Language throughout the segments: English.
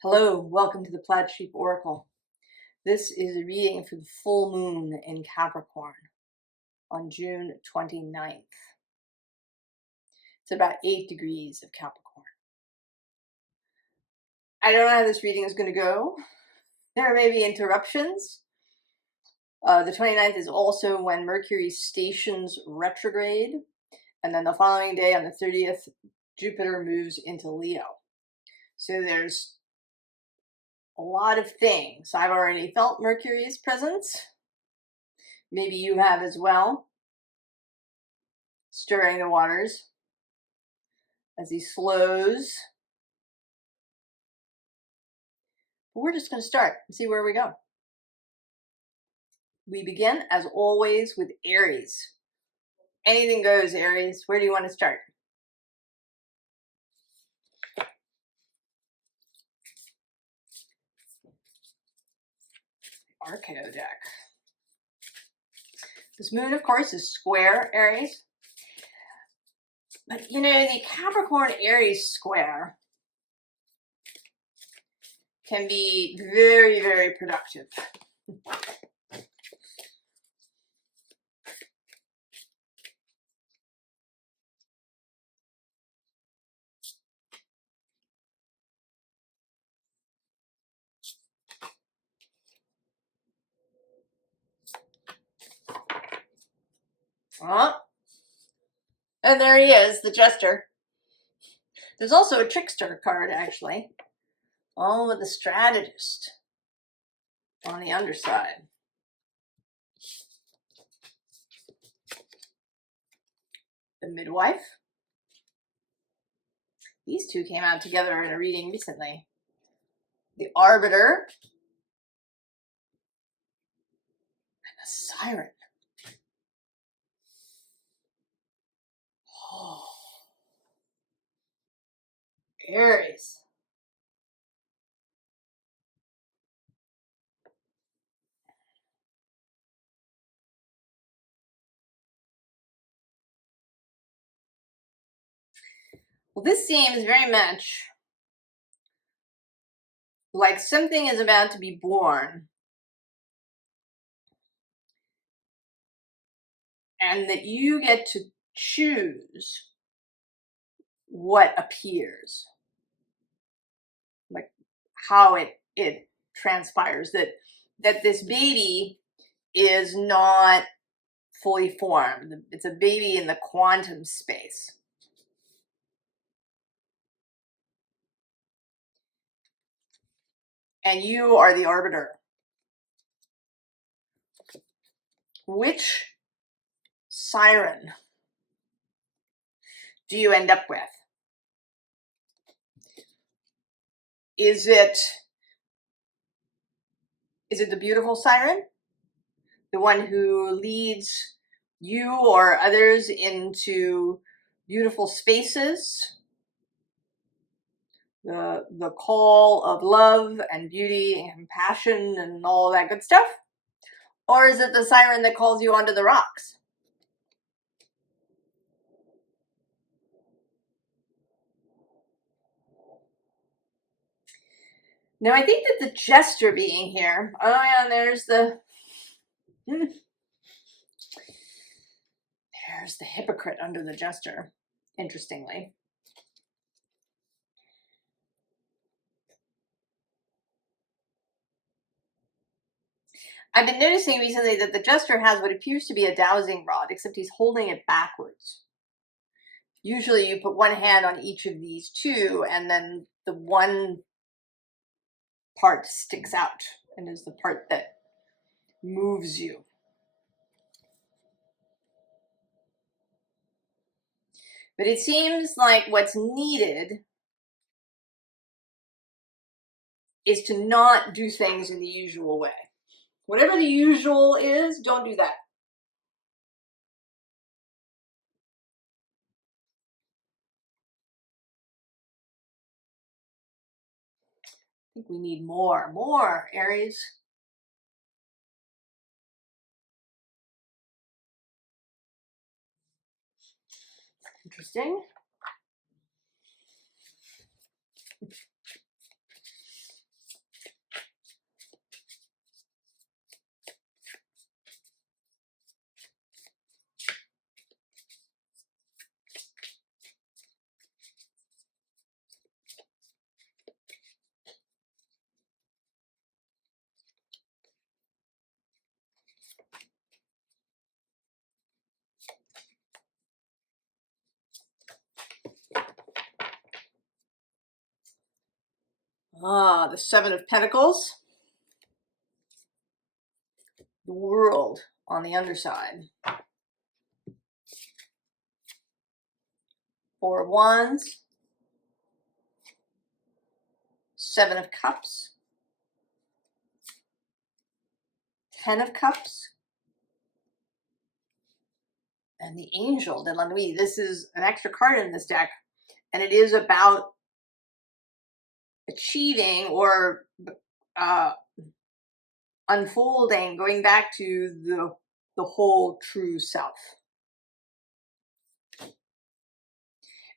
Hello, welcome to the Plaid Sheep Oracle. This is a reading for the full moon in Capricorn on June 29th. It's about 8 degrees of Capricorn. I don't know how this reading is going to go. There may be interruptions. The 29th is also when Mercury stations retrograde, and then the following day on the 30th, Jupiter moves into Leo. So there's a lot of things. I've already felt Mercury's presence. Maybe you have as well. Stirring the waters as he slows. But we're just going to start and see where we go. We begin, as always, with Aries. Anything goes, Aries. Where do you want to start? Arceo deck. This moon, of course, is square Aries. But, you know, the Capricorn-Aries square can be very, very productive. Oh, and there he is, the jester. There's also a trickster card, actually. Oh, with the strategist on the underside. The midwife. These two came out together in a reading recently. The arbiter. And the siren. Oh. Aries. Well, this seems very much like something is about to be born, and that you get to choose what appears, like how it transpires, that this baby is not fully formed. It's a baby in the quantum space. And you are the arbiter. Which siren do you end up with? Is it the beautiful siren? The one who leads you or others into beautiful spaces? The call of love and beauty and passion and all that good stuff? Or is it the siren that calls you onto the rocks? Now, I think that the jester being here, oh yeah, there's the hypocrite under the jester, interestingly. I've been noticing recently that the jester has what appears to be a dowsing rod, except he's holding it backwards. Usually you put one hand on each of these two, and then the one part sticks out and is the part that moves you. But it seems like what's needed is to not do things in the usual way. Whatever the usual is, don't do that. I think we need more, Aries. Interesting. The Seven of Pentacles. The World on the underside. Four of Wands. Seven of Cups. 10 of Cups. And the Angel de la Nuit. This is an extra card in this deck. And it is about achieving or unfolding, going back to the whole true self.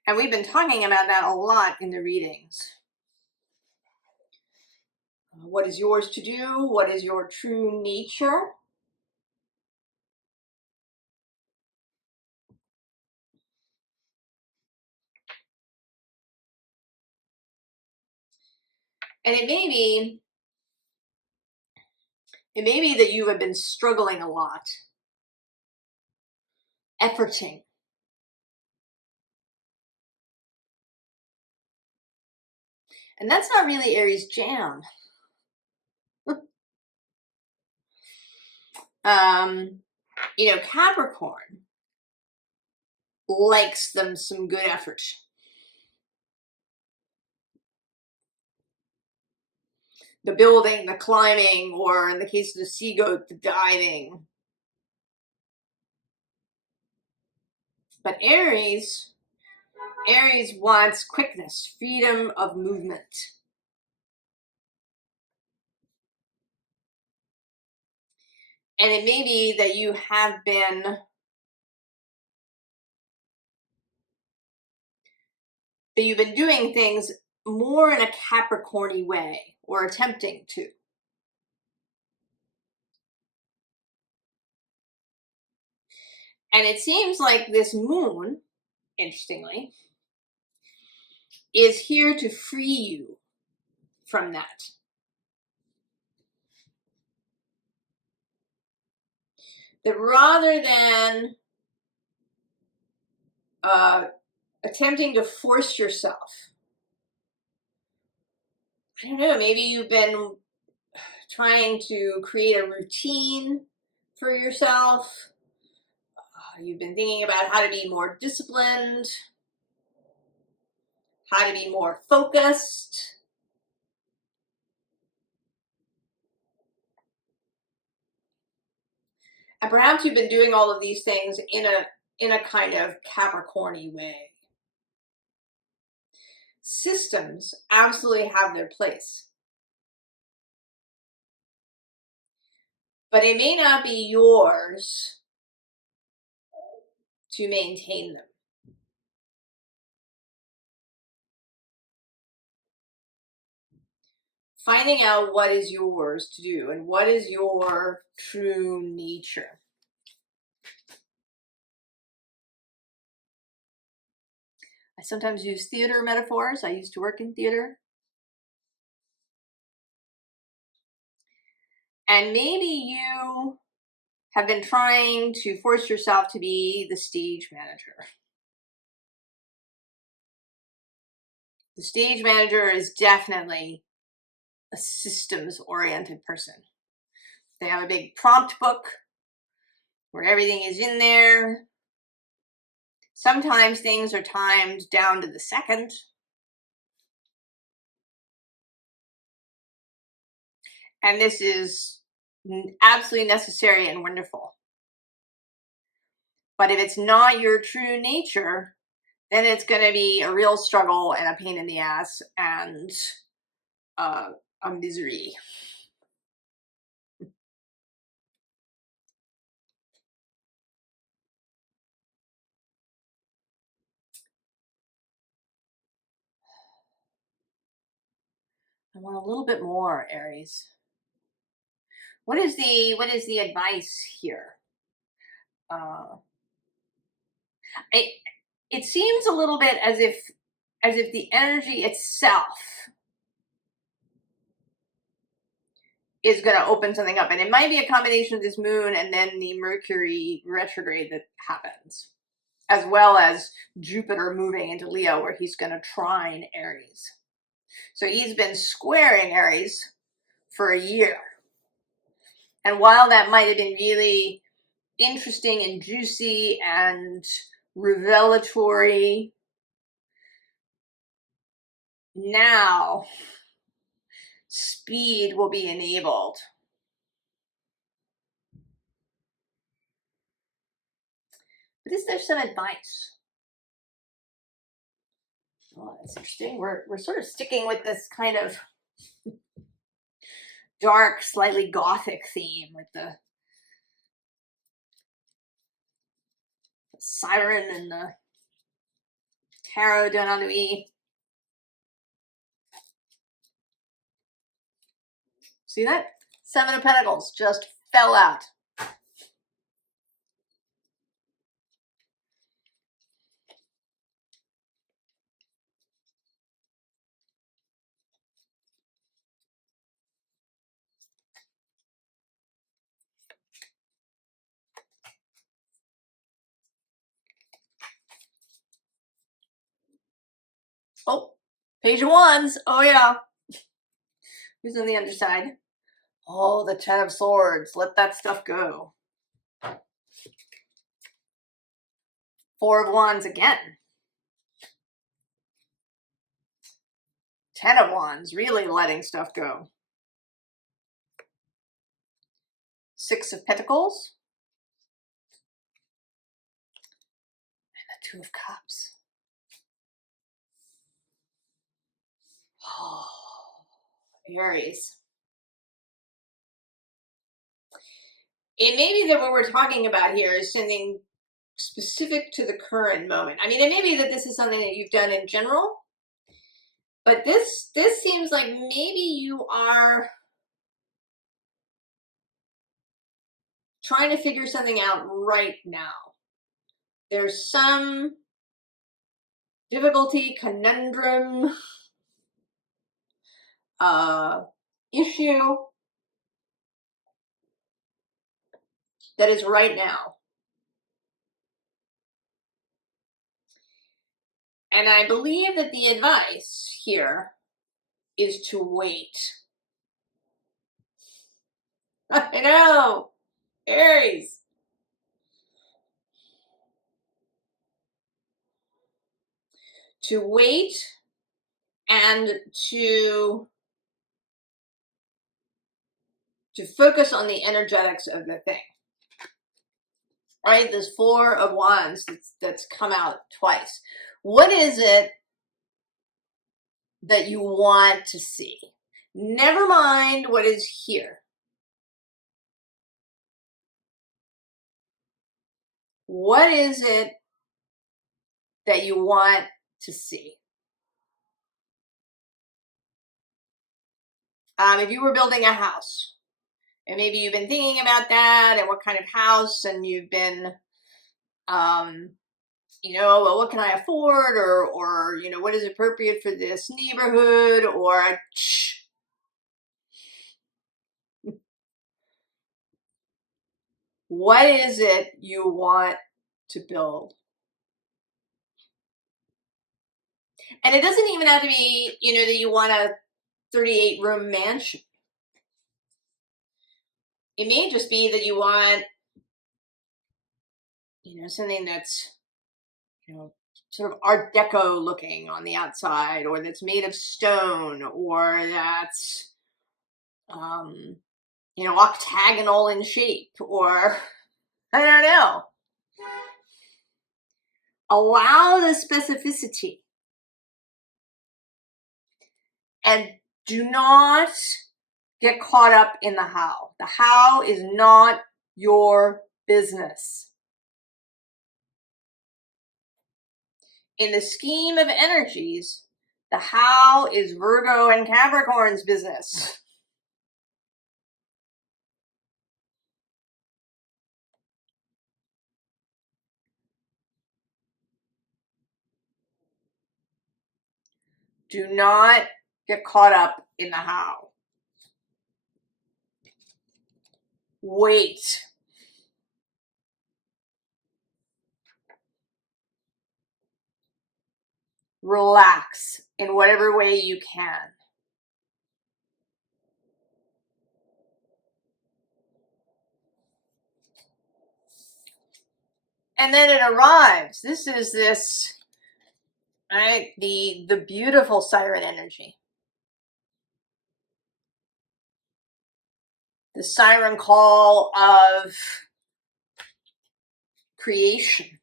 And we've been talking about that a lot in the readings. What is yours to do? What is your true nature? And it may be that you have been struggling a lot, efforting. And that's not really Aries' jam. You know, Capricorn likes them some good effort. The building, the climbing, or in the case of the sea goat, the diving. But Aries wants quickness, freedom of movement. And it may be that you have been doing things more in a Capricorn-y way, or attempting to. And it seems like this moon, interestingly, is here to free you from that. That rather than attempting to force yourself, I don't know, maybe you've been trying to create a routine for yourself. You've been thinking about how to be more disciplined, how to be more focused. And perhaps you've been doing all of these things in a kind of Capricorn-y way. Systems absolutely have their place. But it may not be yours to maintain them. Finding out what is yours to do and what is your true nature. I sometimes use theater metaphors. I used to work in theater. And maybe you have been trying to force yourself to be the stage manager. The stage manager is definitely a systems-oriented person. They have a big prompt book where everything is in there. Sometimes things are timed down to the second. And this is absolutely necessary and wonderful. But if it's not your true nature, then it's going to be a real struggle and a pain in the ass and a misery. I want a little bit more, Aries. What is the advice here? It seems a little bit as if the energy itself is going to open something up, and it might be a combination of this moon and then the Mercury retrograde that happens, as well as Jupiter moving into Leo, where he's going to trine Aries. So he's been squaring Aries for a year. And while that might have been really interesting and juicy and revelatory, now speed will be enabled. But is there some advice? Oh, that's interesting. We're sort of sticking with this kind of dark, slightly gothic theme with the siren and the tarot done on me. See that? 7 of Pentacles just fell out. Oh, Page of Wands. Oh, yeah. Who's on the underside? Oh, the 10 of Swords. Let that stuff go. 4 of Wands again. 10 of Wands, really letting stuff go. 6 of Pentacles. And the 2 of Cups. Oh, Aries. It may be that what we're talking about here is something specific to the current moment. I mean, it may be that this is something that you've done in general, but this seems like maybe you are trying to figure something out right now. There's some difficulty, conundrum, issue that is right now. And I believe that the advice here is to wait. I know, Aries. To wait and to focus on the energetics of the thing. Right, this 4 of Wands that's come out twice. What is it that you want to see? Never mind what is here. What is it that you want to see? If you were building a house, and maybe you've been thinking about that and what kind of house, and you've been, you know, well, what can I afford, or you know, what is appropriate for this neighborhood, or what is it you want to build? And it doesn't even have to be, you know, that you want a 38-room mansion. It may just be that you want, you know, something that's, you know, sort of Art Deco looking on the outside, or that's made of stone, or that's, you know, octagonal in shape, or I don't know. Allow the specificity and do not get caught up in the how. The how is not your business. In the scheme of energies, the how is Virgo and Capricorn's business. Do not get caught up in the how. Wait. relax in whatever way you can. And then it arrives. This is this, right? The beautiful siren energy. The siren call of creation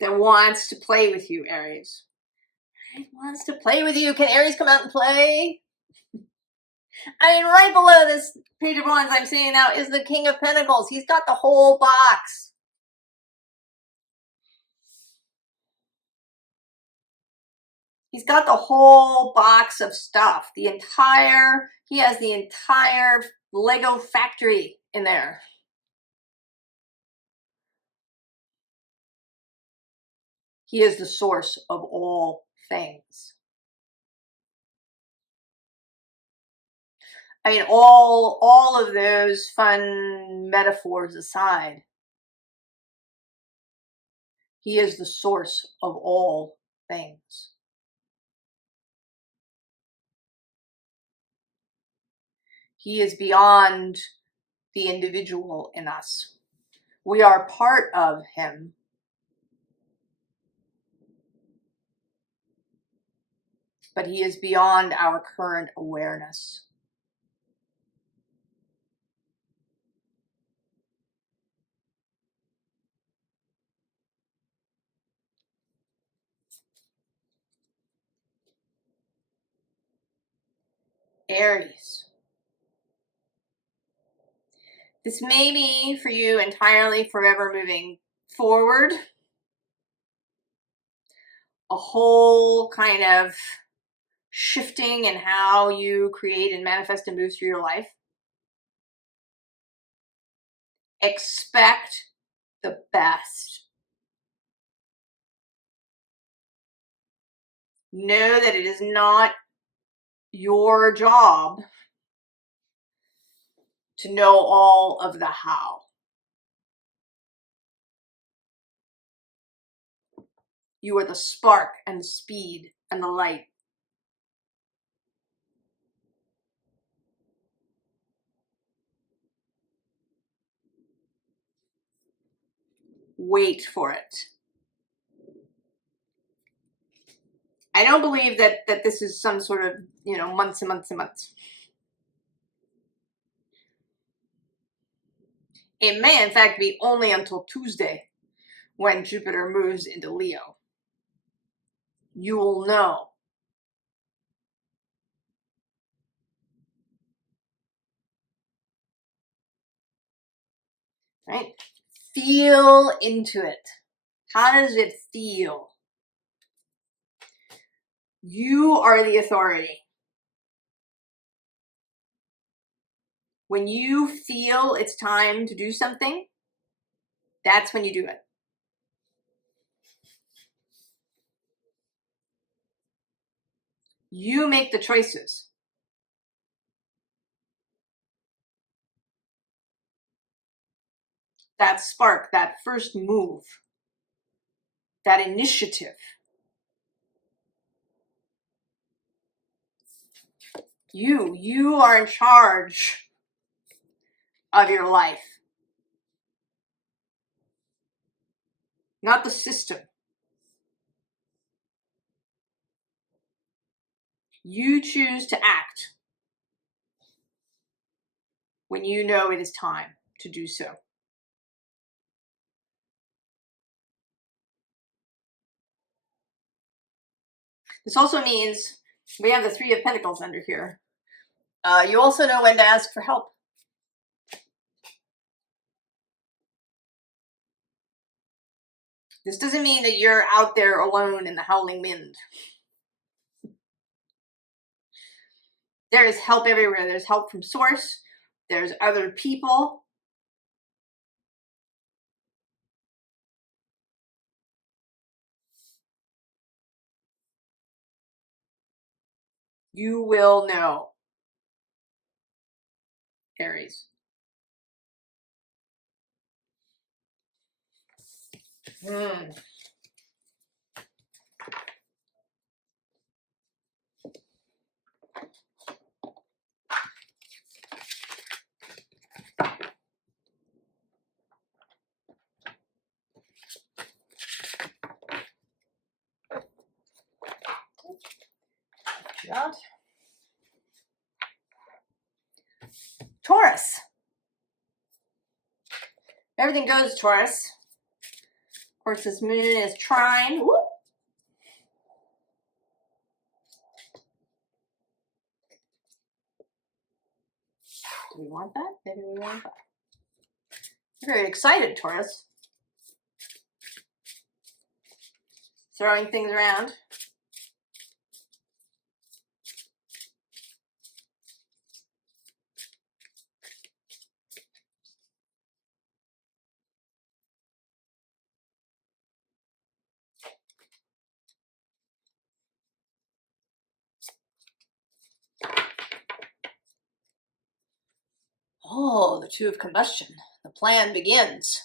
that wants to play with you, Aries. It wants to play with you. Can Aries come out and play? I mean, right below this Page of Wands I'm seeing now is the King of Pentacles. He's got the whole box. He's got the whole box of stuff. He has the entire Lego factory in there. He is the source of all things. I mean, all of those fun metaphors aside, he is the source of all things. He is beyond the individual in us. We are part of him. But he is beyond our current awareness. Aries. This may be for you entirely forever moving forward. A whole kind of shifting in how you create and manifest and move through your life. Expect the best. Know that it is not your job to know all of the how. You are the spark and the speed and the light. Wait for it. I don't believe that this is some sort of, months and months and months. It may, in fact, be only until Tuesday when Jupiter moves into Leo. You will know. Right? Feel into it. How does it feel? You are the authority. When you feel it's time to do something, that's when you do it. You make the choices. That spark, that first move, that initiative. You are in charge of your life. Not the system. You choose to act when you know it is time to do so. This also means we have the Three of Pentacles under here. You also know when to ask for help. This doesn't mean that you're out there alone in the howling wind. There is help everywhere. There's help from source. There's other people. You will know, Aries. Taurus. Everything goes, Taurus. Of course, this moon is trine. Whoop. Do we want that? Maybe we want that. Very excited, Taurus. Throwing things around. Oh, the two of combustion. The plan begins.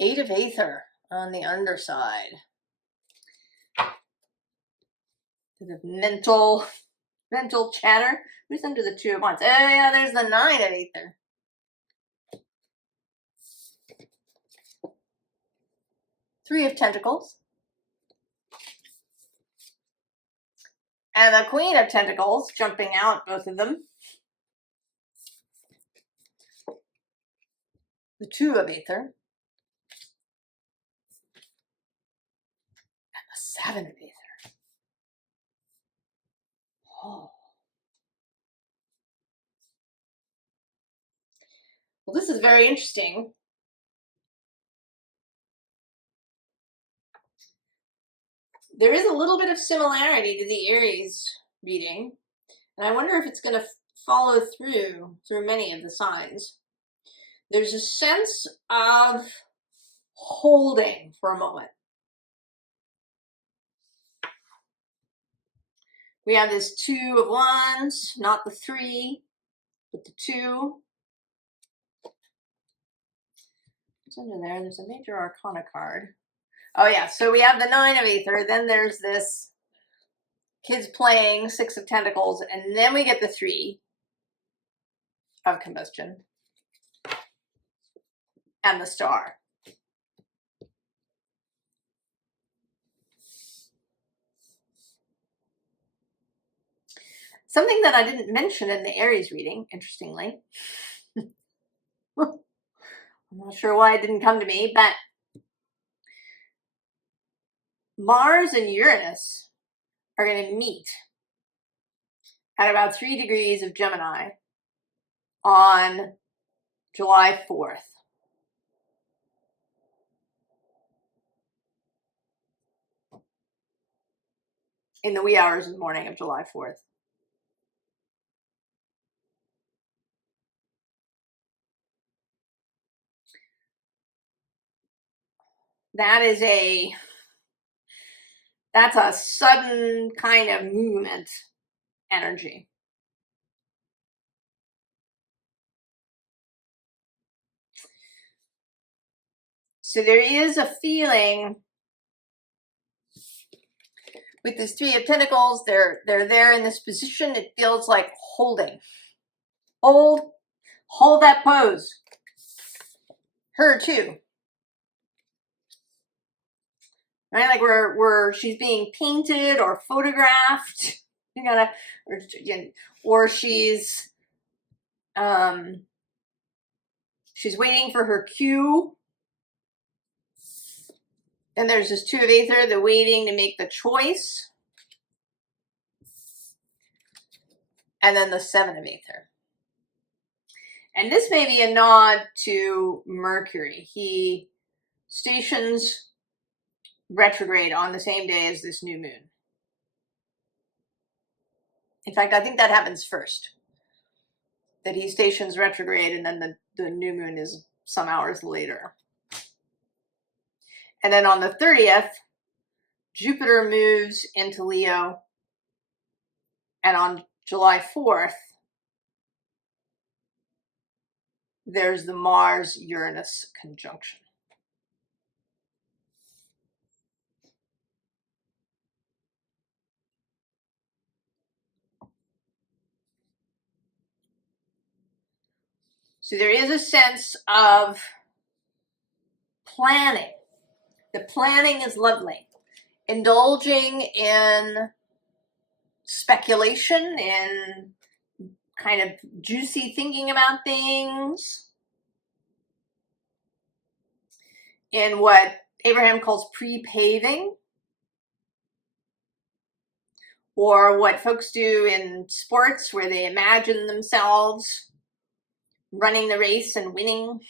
Eight of Aether on the underside. Bit of mental chatter. Who's under the two of wands? Oh yeah, there's the nine of Aether. Three of Pentacles. And the Queen of Pentacles jumping out, both of them. The two of Aether. And the seven of Aether. Oh. Well, this is very interesting. There is a little bit of similarity to the Aries reading, and I wonder if it's going to follow through many of the signs. There's a sense of holding for a moment. We have this two of wands, not the three, but the two. What's under there? There's a major arcana card. Oh yeah, so we have the nine of Aether, then there's this kids playing, six of Pentacles, and then we get the three of combustion and the star. Something that I didn't mention in the Aries reading, interestingly. I'm not sure why it didn't come to me, but Mars and Uranus are going to meet at about 3 degrees of Gemini on July 4th. In the wee hours of the morning of July 4th. That's a sudden kind of movement energy. So there is a feeling with this three of Pentacles, they're there in this position. It feels like holding. Hold that pose. Her too. Right, like where she's being painted or photographed, you gotta, or she's waiting for her cue. Then there's this two of Aether, the waiting to make the choice, and then the seven of Aether. And this may be a nod to Mercury. He stations retrograde on the same day as this new moon. In fact, I think that happens first. That he stations retrograde and then the new moon is some hours later. And then on the 30th, Jupiter moves into Leo. And on July 4th, there's the Mars-Uranus conjunction. So there is a sense of planning. The planning is lovely. Indulging in speculation and kind of juicy thinking about things, in what Abraham calls pre-paving, or what folks do in sports where they imagine themselves running the race and winning.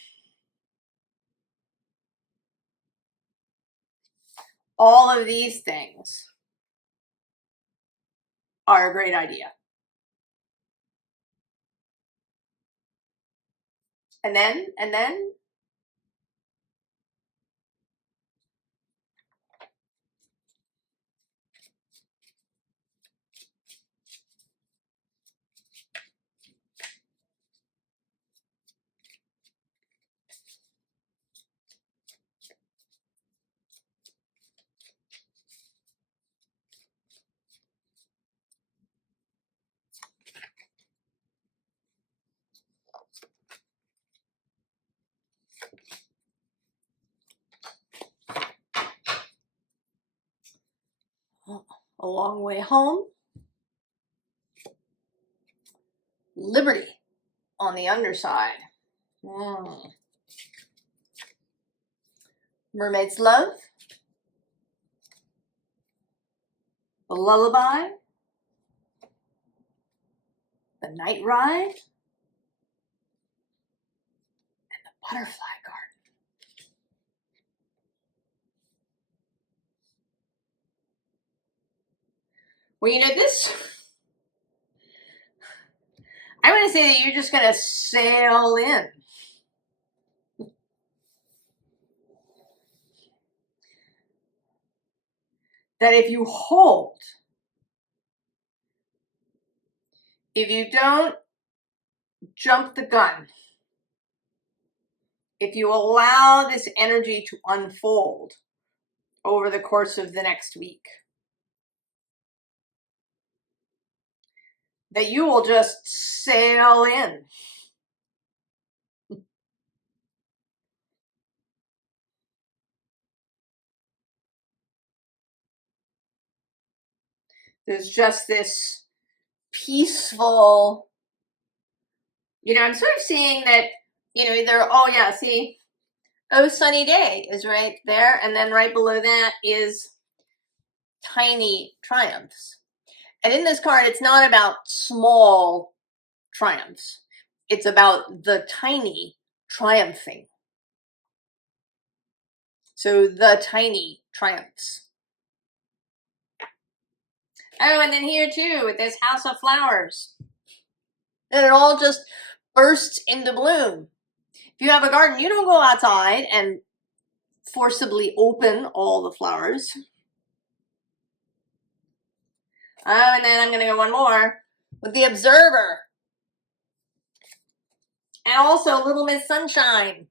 All of these things are a great idea. And then a long way home. Liberty on the underside. Mermaid's Love. The Lullaby. The Night Ride. And the Butterfly Garden. Well, you know this, I want to say that you're just going to sail in. That if you hold, if you don't jump the gun, if you allow this energy to unfold over the course of the next week, that you will just sail in. There's just this peaceful, I'm sort of seeing that, either, oh yeah, see, oh, sunny day is right there. And then right below that is tiny triumphs. And in this card, it's not about small triumphs. It's about the tiny triumphing. So the tiny triumphs. Oh, and then here too, with this House of Flowers. And it all just bursts into bloom. If you have a garden, you don't go outside and forcibly open all the flowers. Oh, and then I'm going to go one more with the Observer. And also Little Miss Sunshine.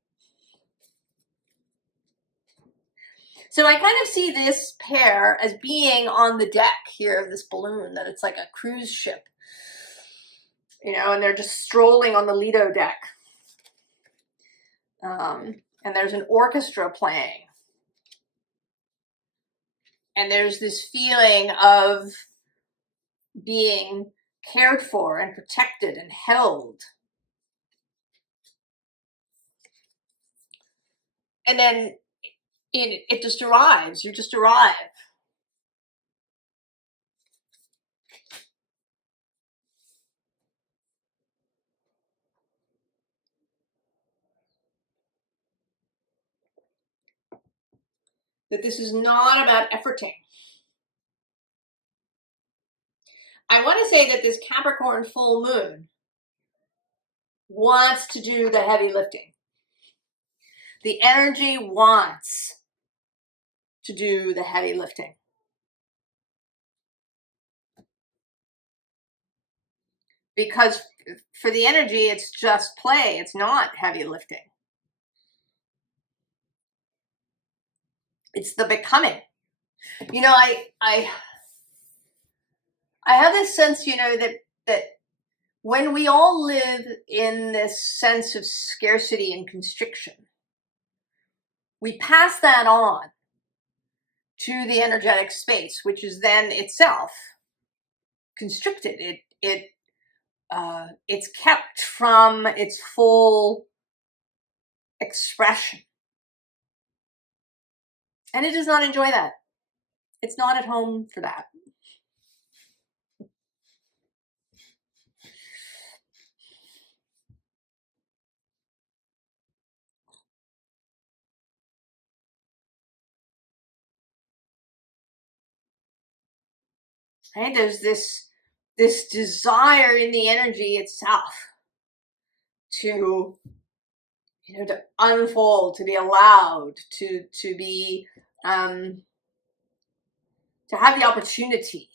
So I kind of see this pair as being on the deck here of this balloon, that it's like a cruise ship, and they're just strolling on the Lido deck. And there's an orchestra playing. And there's this feeling of being cared for and protected and held. And then it just arrives. You just arrive. That this is not about efforting. I want to say that this Capricorn full moon wants to do the heavy lifting. The energy wants to do the heavy lifting. Because for the energy, it's just play. It's not heavy lifting. It's the becoming. I have this sense, that when we all live in this sense of scarcity and constriction, we pass that on to the energetic space, which is then itself constricted. It's kept from its full expression. And it does not enjoy that. It's not at home for that. Right? There's this desire in the energy itself to, you know, to unfold, to be allowed, to be to have the opportunity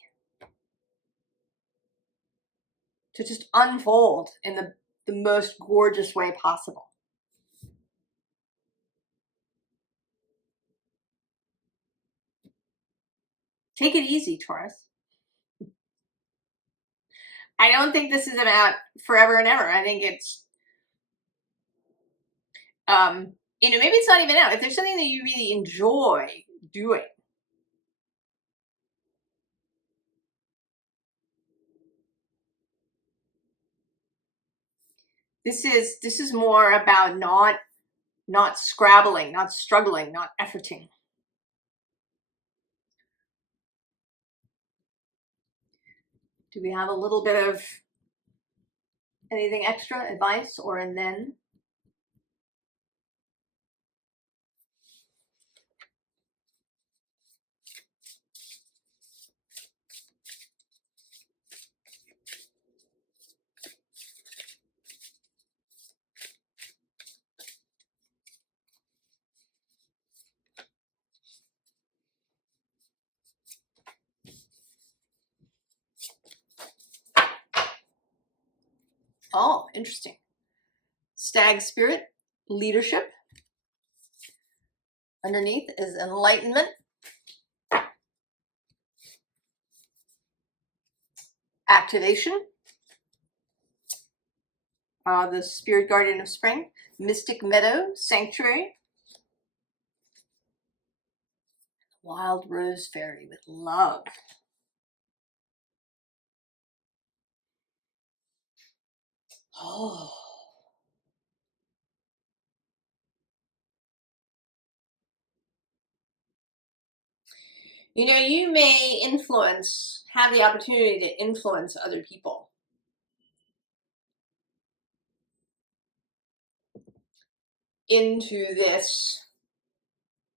to just unfold in the most gorgeous way possible. Take it easy, Taurus. I don't think this is about forever and ever. I think it's, you know, maybe it's not even out. If there's something that you really enjoy doing, this is more about not scrabbling, not struggling, not efforting. Do we have a little bit of anything extra advice or and then? Oh, interesting. Stag spirit, leadership. Underneath is enlightenment. Activation. The spirit guardian of spring. Mystic meadow, sanctuary. Wild rose fairy with love. Oh. You know, you may have the opportunity to influence other people. Into this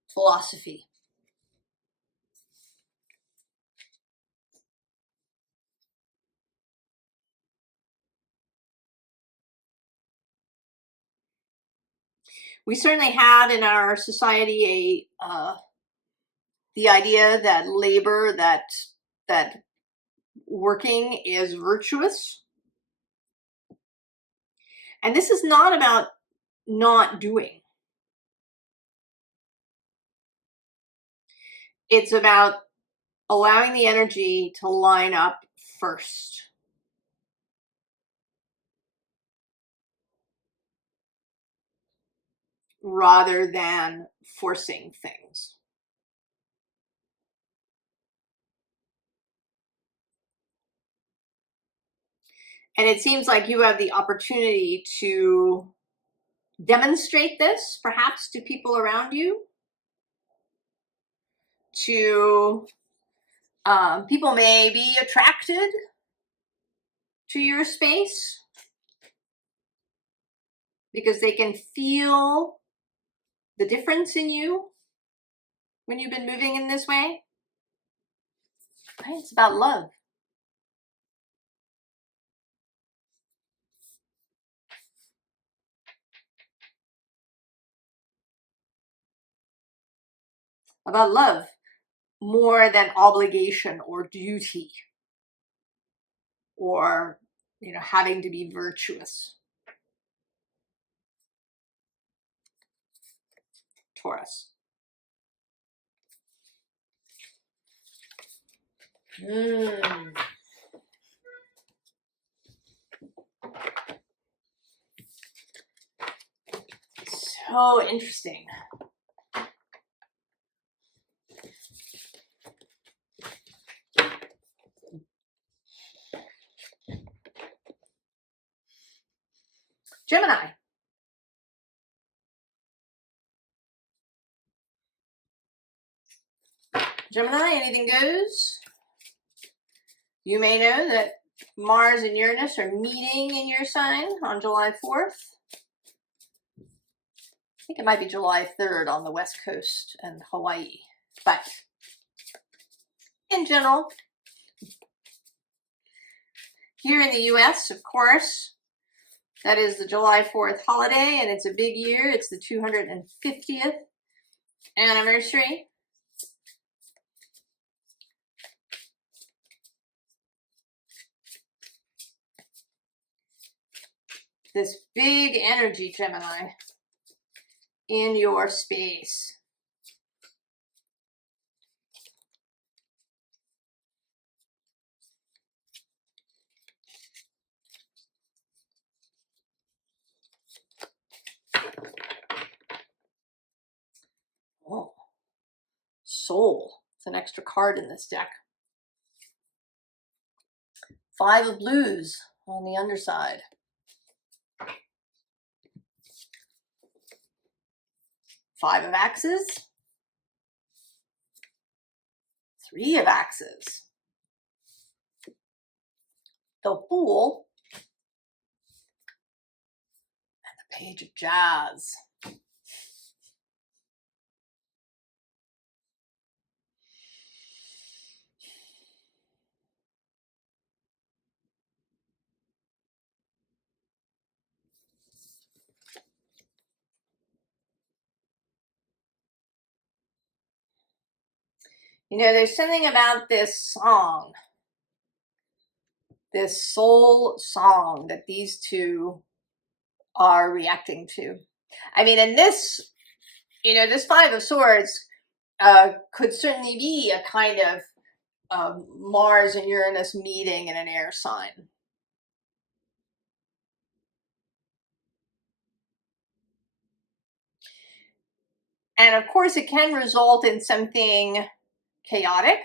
philosophy. We certainly have in our society the idea that labor, that working is virtuous. And this is not about not doing. It's about allowing the energy to line up first. Rather than forcing things. And it seems like you have the opportunity to demonstrate this, perhaps, to people around you. People may be attracted to your space because they can feel the difference in you when you've been moving in this way. Right? It's about love. About love more than obligation or duty or, you know, having to be virtuous. Taurus. So interesting. Gemini. Gemini, anything goes. You may know that Mars and Uranus are meeting in your sign on July 4th. I think it might be July 3rd on the West Coast and Hawaii. But in general, here in the US, of course, that is the July 4th holiday, and it's a big year. It's the 250th anniversary. This big energy, Gemini, in your space. Oh, Soul. It's an extra card in this deck. 5 of blues on the underside. 5 of axes. 3 of axes. The Fool. And the Page of Jazz. You know, there's something about this song, this soul song that these two are reacting to. I mean, and this, you know, this 5 of Swords could certainly be a kind of Mars and Uranus meeting in an air sign. And of course, it can result in something chaotic,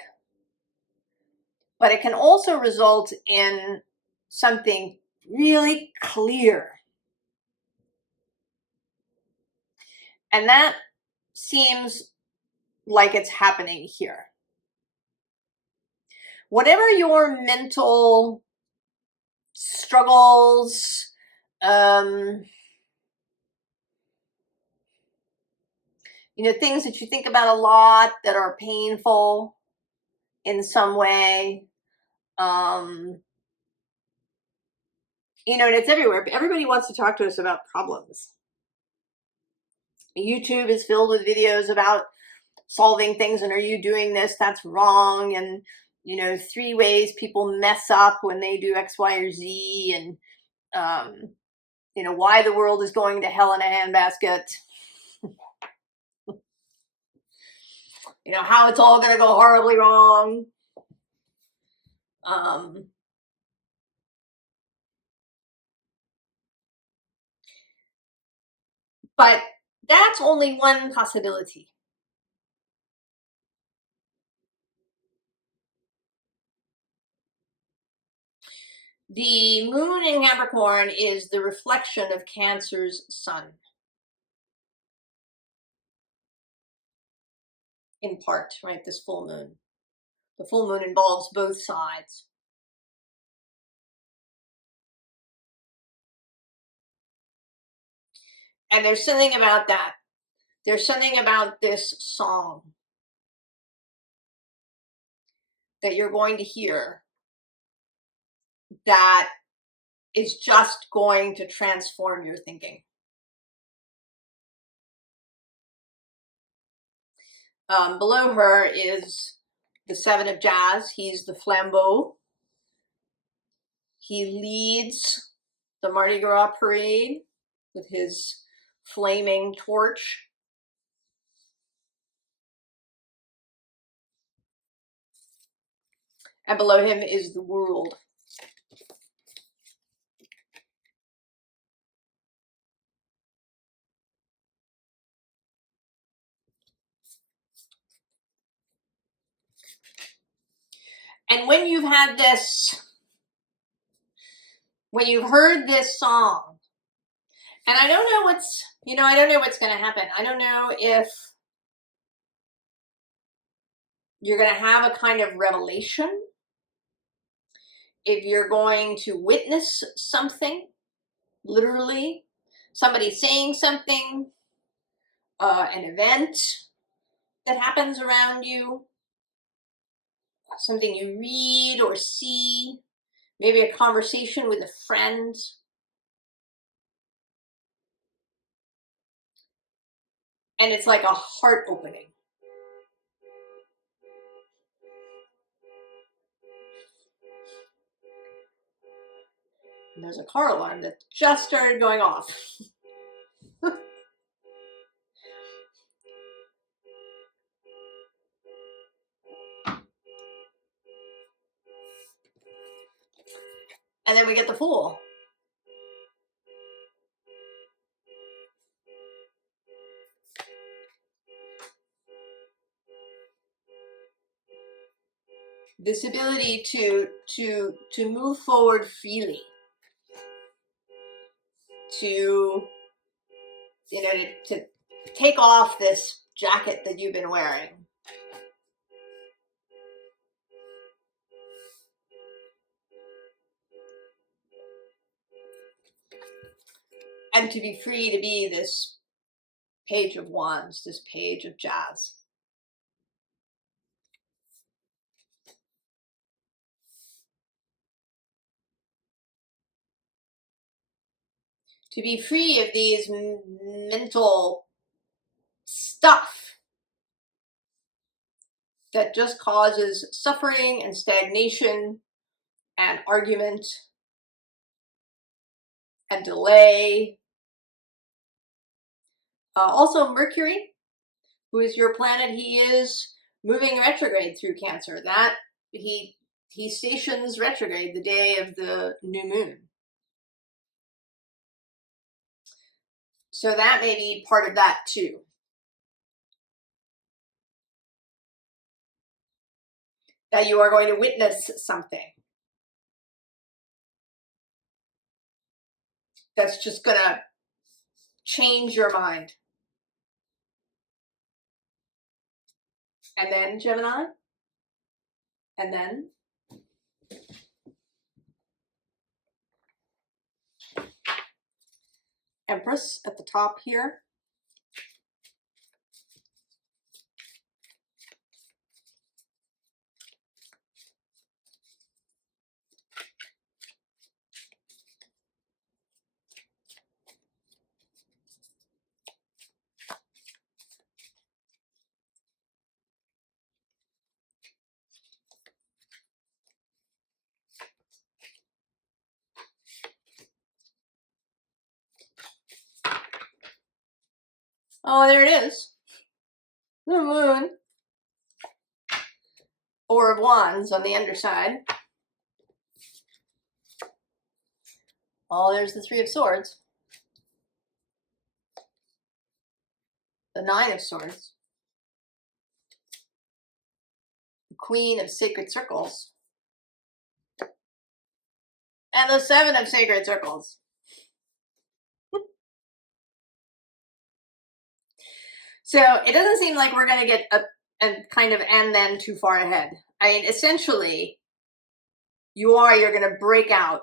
but it can also result in something really clear. And that seems like it's happening here. Whatever your mental struggles, you know, things that you think about a lot that are painful in some way, you know, and it's everywhere. Everybody wants to talk to us about problems. YouTube is filled with videos about solving things, and are you doing this? That's wrong. And, you know, 3 ways people mess up when they do X, Y, or Z, and, you know, why the world is going to hell in a handbasket. You know, how it's all going to go horribly wrong. But that's only one possibility. The moon in Capricorn is the reflection of Cancer's sun. In part, right? This full moon. The full moon involves both sides. And there's something about that. There's something about this song that you're going to hear that is just going to transform your thinking. Below her is the 7 of Jazz. He's the flambeau. He leads the Mardi Gras parade with his flaming torch. And below him is the World. And when you've had this, when you've heard this song, And I don't know what's, I don't know what's going to happen. I don't know if you're going to have a kind of revelation, if you're going to witness something, literally, somebody saying something, an event that happens around you, something you read or see, maybe a conversation with a friend. And it's like a heart opening. And there's a car alarm that just started going off. And then we get the Fool. This ability to move forward freely, to to take off this jacket that you've been wearing. And to be free to be this Page of Wands, this Page of Jazz. To be free of these mental stuff that just causes suffering and stagnation and argument and delay. Also Mercury, who is your planet, he is moving retrograde through Cancer. That he stations retrograde the day of the new moon. So that may be part of that too. That you are going to witness something that's just gonna change your mind. And then Gemini, and then Empress at the top here. Oh, there it is. The moon. Four of Wands on the underside. Oh, there's the Three of Swords. The Nine of Swords. The Queen of Sacred Circles. And the Seven of Sacred Circles. So it doesn't seem like we're going to get a kind of and then too far ahead. I mean, essentially, you're going to break out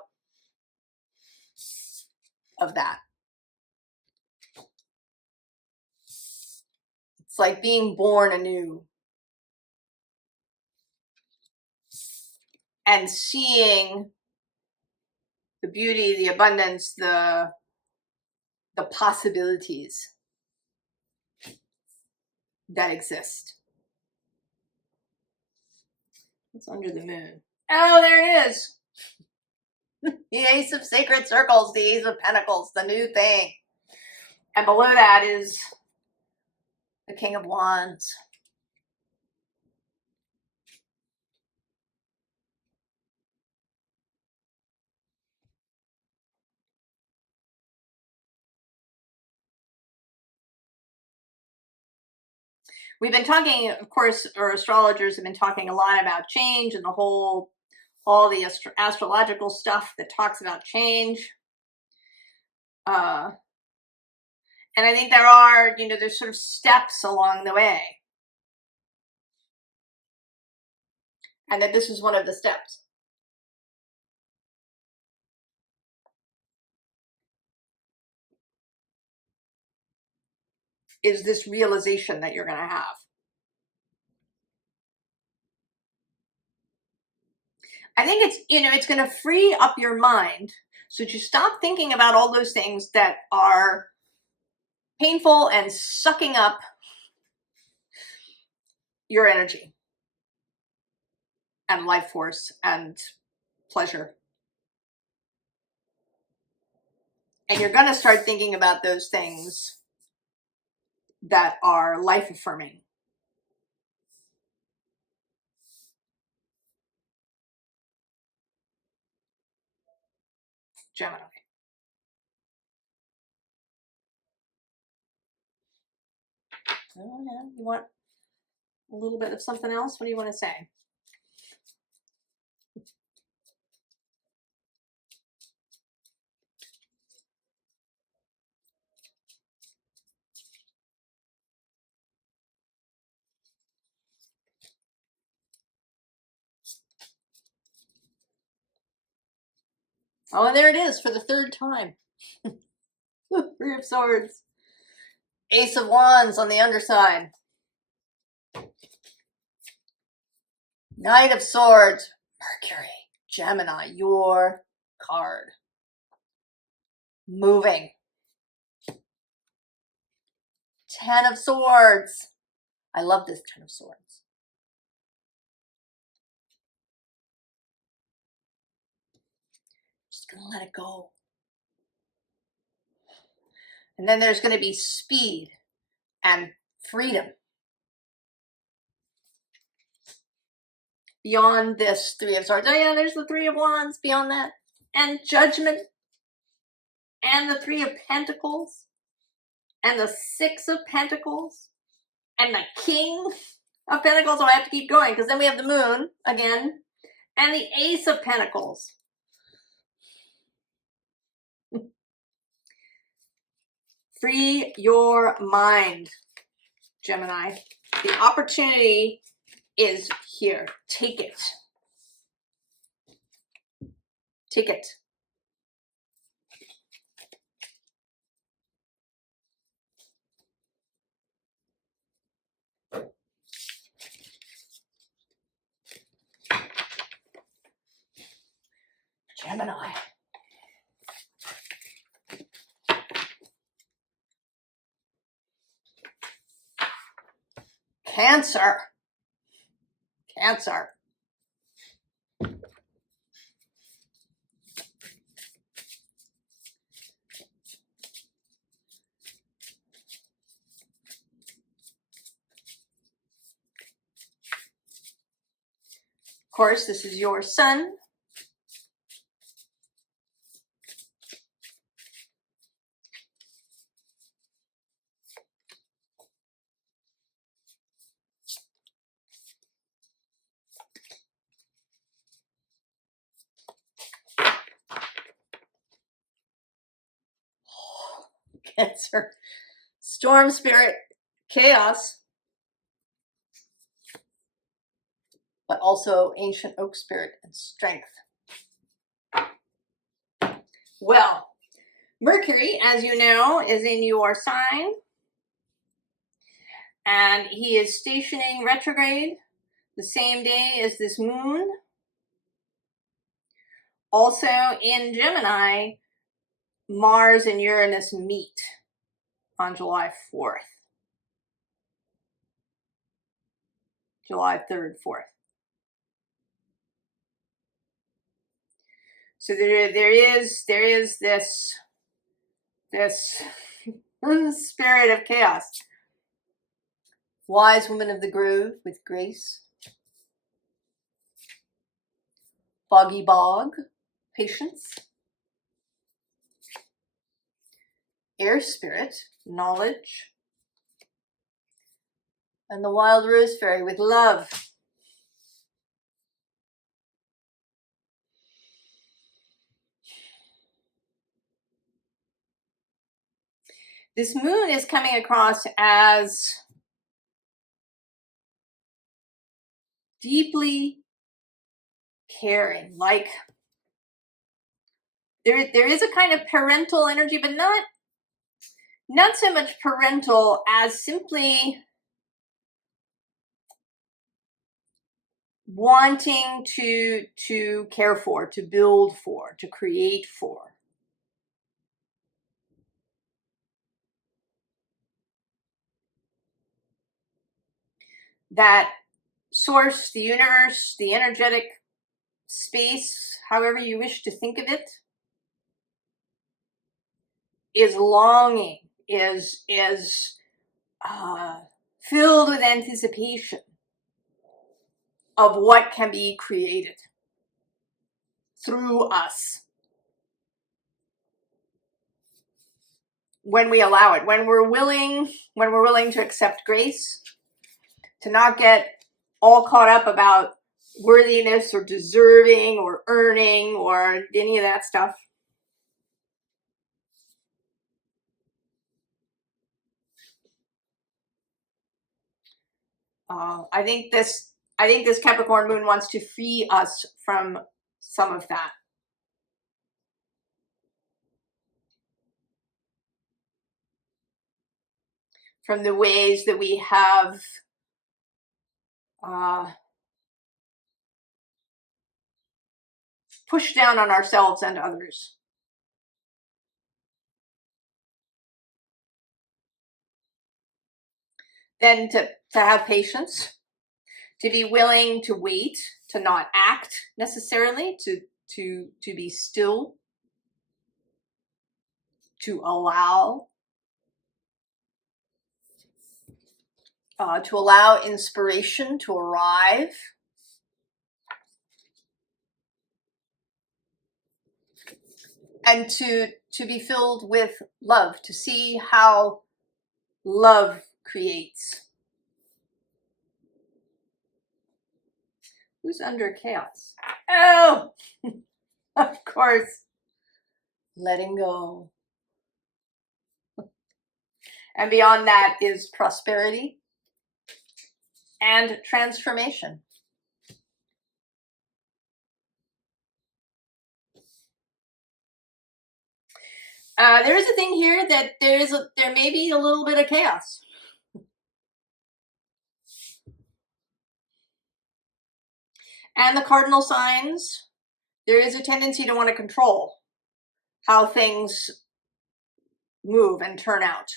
of that. It's like being born anew. And seeing the beauty, the abundance, the possibilities that exist. What's under the moon? Oh, there it is. The Ace of Sacred Circles, the Ace of Pentacles, the new thing. And below that is the King of Wands. We've been talking, of course, or astrologers have been talking a lot about change and all the astrological stuff that talks about change. And I think there are, there's sort of steps along the way. And that this is one of the steps. Is this realization that you're going to have. I think it's, it's going to free up your mind so that you stop thinking about all those things that are painful and sucking up your energy and life force and pleasure. And you're going to start thinking about those things that are life affirming. Gemini. Oh, yeah. You want a little bit of something else? What do you want to say? Oh, and there it is for the third time. Three of Swords. Ace of Wands on the underside. Knight of Swords. Mercury. Gemini. Your card. Moving. Ten of Swords. I love this Ten of Swords. Just gonna let it go. And then there's going to be speed and freedom. Beyond this Three of Swords. Oh yeah, there's the Three of Wands beyond that. And Judgment. And the Three of Pentacles. And the Six of Pentacles. And the King of Pentacles. So I have to keep going because then we have the Moon again. And the Ace of Pentacles. Free your mind, Gemini. The opportunity is here. Take it. Take it. Gemini. Cancer. Cancer. Of course, this is your sun. Cancer. Storm spirit, chaos, but also ancient oak spirit and strength. Well, Mercury, as you know, is in your sign, and he is stationing retrograde the same day as this moon. Also in Gemini, Mars and Uranus meet on July 4th. July 3rd, 4th. So there is this spirit of chaos. Wise woman of the grove with grace. Boggy bog, patience. Air spirit, knowledge. And the wild rose fairy with love. This moon is coming across as deeply caring, like there is a kind of parental energy, but not so much parental as simply wanting to care for, to build for, to create for. That source, the universe, the energetic space, however you wish to think of it, is longing, is filled with anticipation of what can be created through us when we allow it, when we're willing to accept grace, to not get all caught up about worthiness or deserving or earning or any of that stuff. I think this Capricorn moon wants to free us from some of that. From the ways that we have pushed down on ourselves and others. Then to have patience, to be willing to wait, to not act necessarily, to be still, to allow inspiration to arrive. And to be filled with love, to see how love creates. Who's under chaos? Oh, of course, letting go. And beyond that is prosperity and transformation. There is a thing here that there may be a little bit of chaos. And the cardinal signs, there is a tendency to want to control how things move and turn out.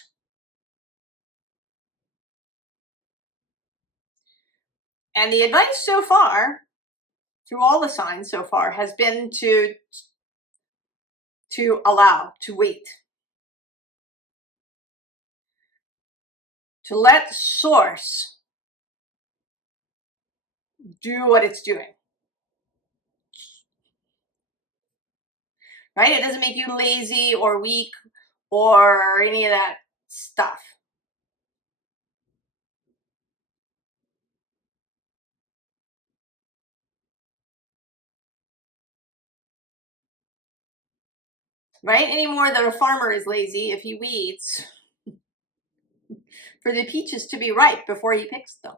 And the advice so far, through all the signs so far, has been to allow, to wait. To let source do what it's doing. Right? It doesn't make you lazy or weak or any of that stuff. Right? Any more than a farmer is lazy if he waits for the peaches to be ripe before he picks them.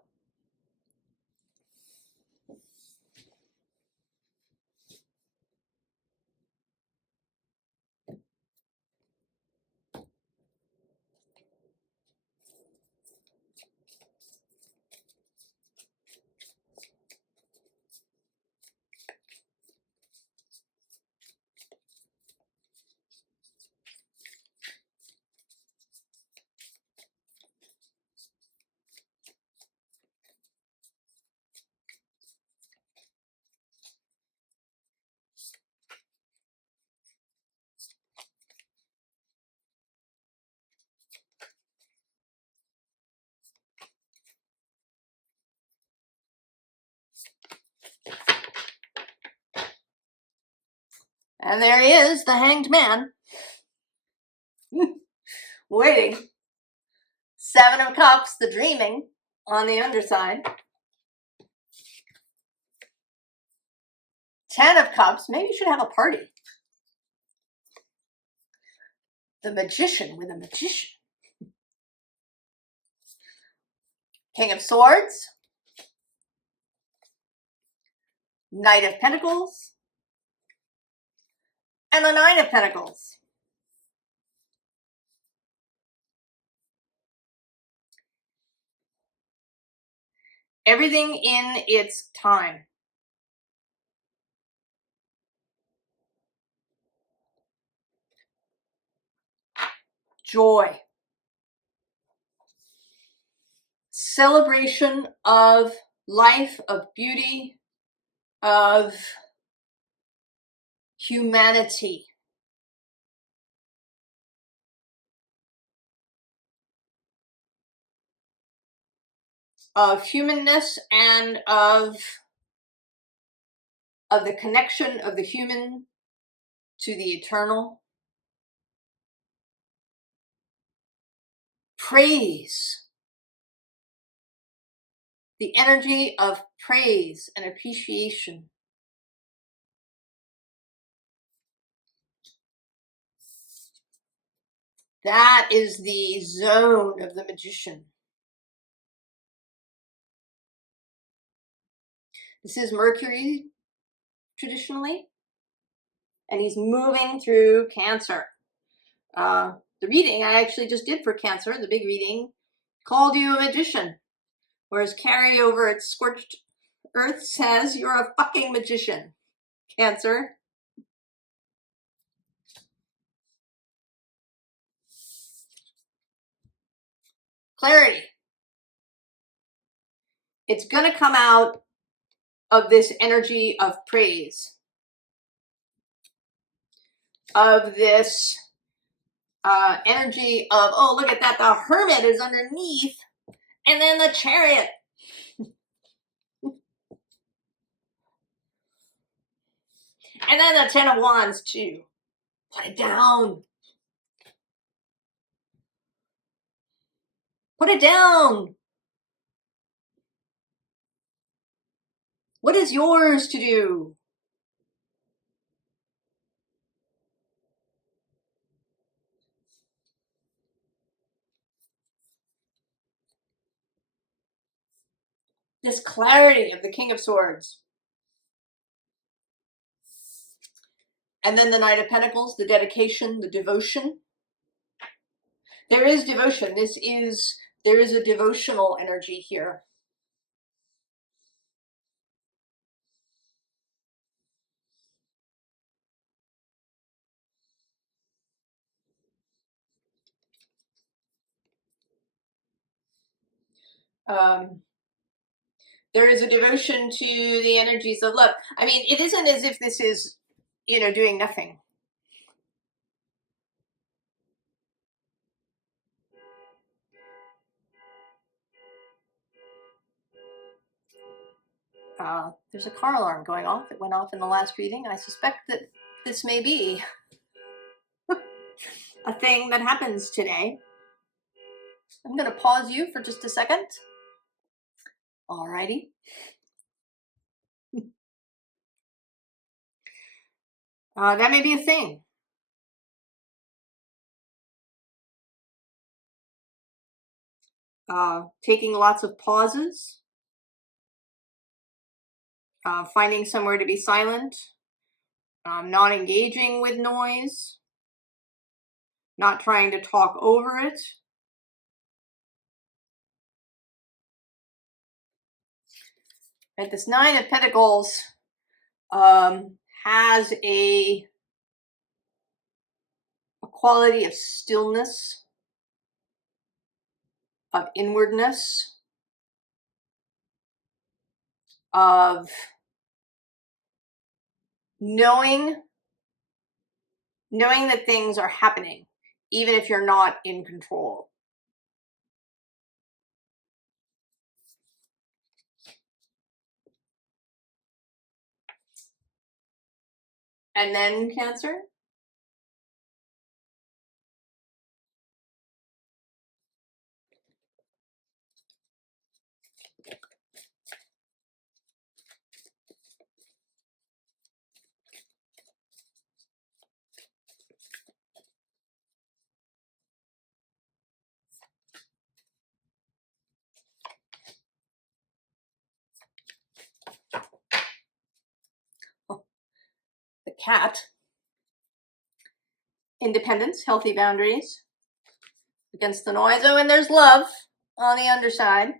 And there he is, the Hanged Man. Waiting. 7 of Cups, the dreaming, on the underside. 10 of Cups, maybe you should have a party. The Magician with a magician. King of Swords, Knight of Pentacles, and the Nine of Pentacles. Everything in its time. Joy. Celebration of life, of beauty, of humanity. Of humanness and of the connection of the human to the eternal. Praise. The energy of praise and appreciation. That is the zone of the magician. This is Mercury, traditionally, and he's moving through Cancer. The reading I actually just did for Cancer, the big reading, called you a magician, whereas carryover at Scorched Earth says you're a fucking magician, Cancer. Clarity. It's going to come out of this energy of praise, of this energy of, oh, look at that, the Hermit is underneath, and then the Chariot. And then the Ten of Wands too. Put it down. Put it down. What is yours to do? This clarity of the King of Swords. And then the Knight of Pentacles, the dedication, the devotion. There is devotion. There is a devotional energy here. There is a devotion to the energies of love. I mean, it isn't as if this is, doing nothing. There's a car alarm going off. It went off in the last reading. I suspect that this may be a thing that happens today. I'm going to pause you for just a second. Alrighty. That may be a thing. Taking lots of pauses. Finding somewhere to be silent. Not engaging with noise. Not trying to talk over it. Right, this Nine of Pentacles has a quality of stillness, of inwardness, of knowing that things are happening, even if you're not in control. And then Cancer. cat. Independence, healthy boundaries. Against the noise. Oh, and there's love on the underside.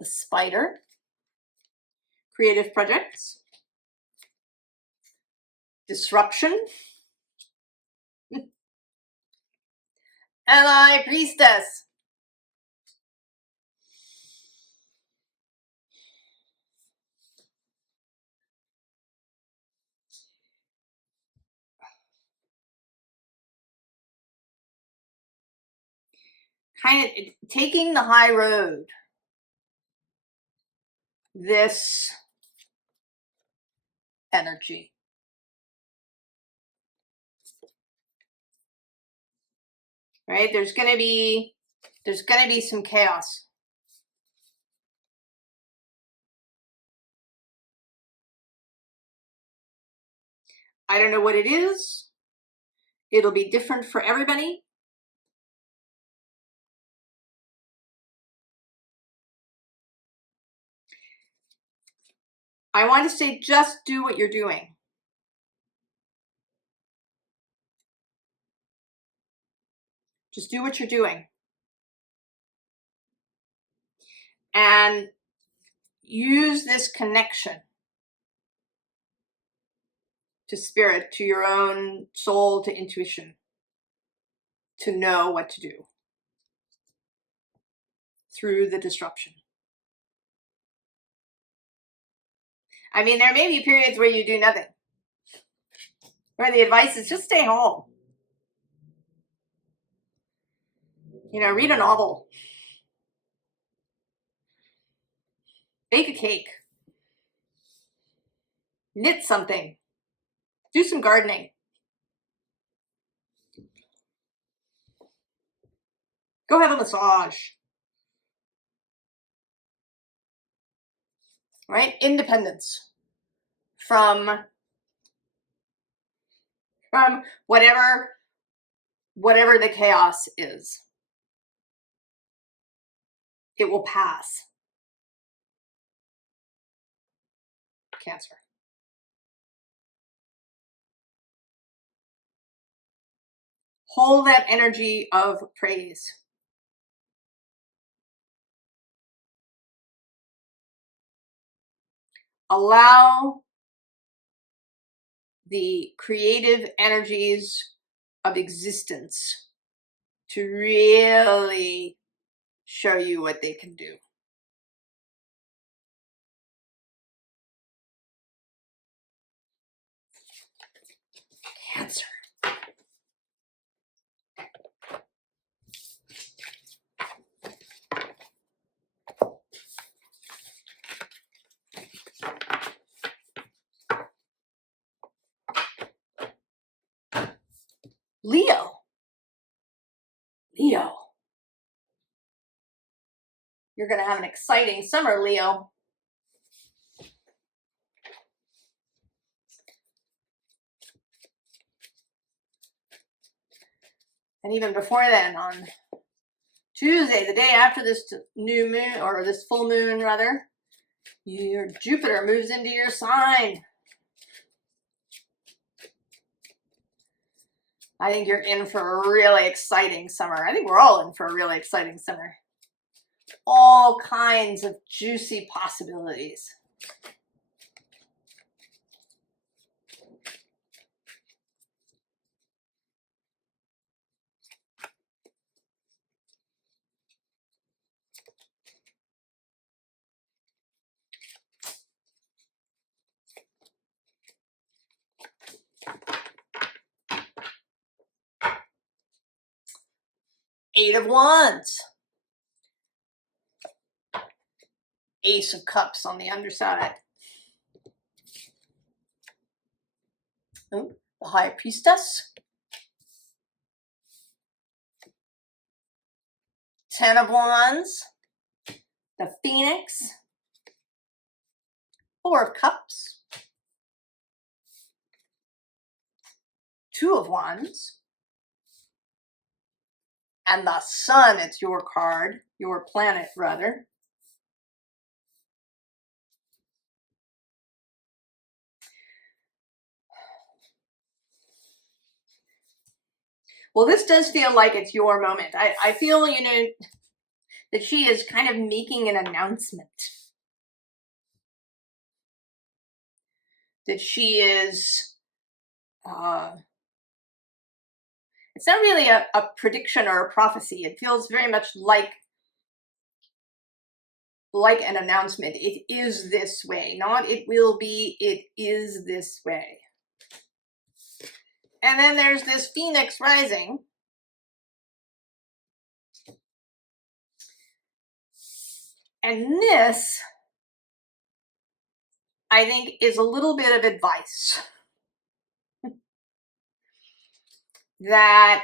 The spider. Creative projects. Disruption. And High Priestess. Kind of taking the high road. This energy. Right? There's gonna be some chaos. I don't know what it is. It'll be different for everybody. I want to say just do what you're doing. Just do what you're doing. And use this connection to spirit, to your own soul, to intuition, to know what to do through the disruption. I mean, there may be periods where you do nothing, where the advice is just stay home. You know, read a novel, bake a cake, knit something, do some gardening. Go have a massage. Right? Independence from whatever the chaos is. It will pass. Cancer. Hold that energy of praise. Allow the creative energies of existence to really show you what they can do. Cancer. Leo. You're going to have an exciting summer, Leo. And even before then, on Tuesday, the day after this new moon, or this full moon rather, your Jupiter moves into your sign. I think you're in for a really exciting summer. I think we're all in for a really exciting summer. All kinds of juicy possibilities. Eight of Wands. Ace of Cups on the underside. Oh, the High Priestess. 10 of Wands. The Phoenix. 4 of Cups. 2 of Wands. And the Sun, it's your card, your planet rather. Well, this does feel like it's your moment. I feel, you know, that she is kind of making an announcement. That she is, it's not really a prediction or a prophecy. It feels very much like an announcement. It is this way, not it will be, it is this way. And then there's this Phoenix rising. And this, I think, is a little bit of advice. that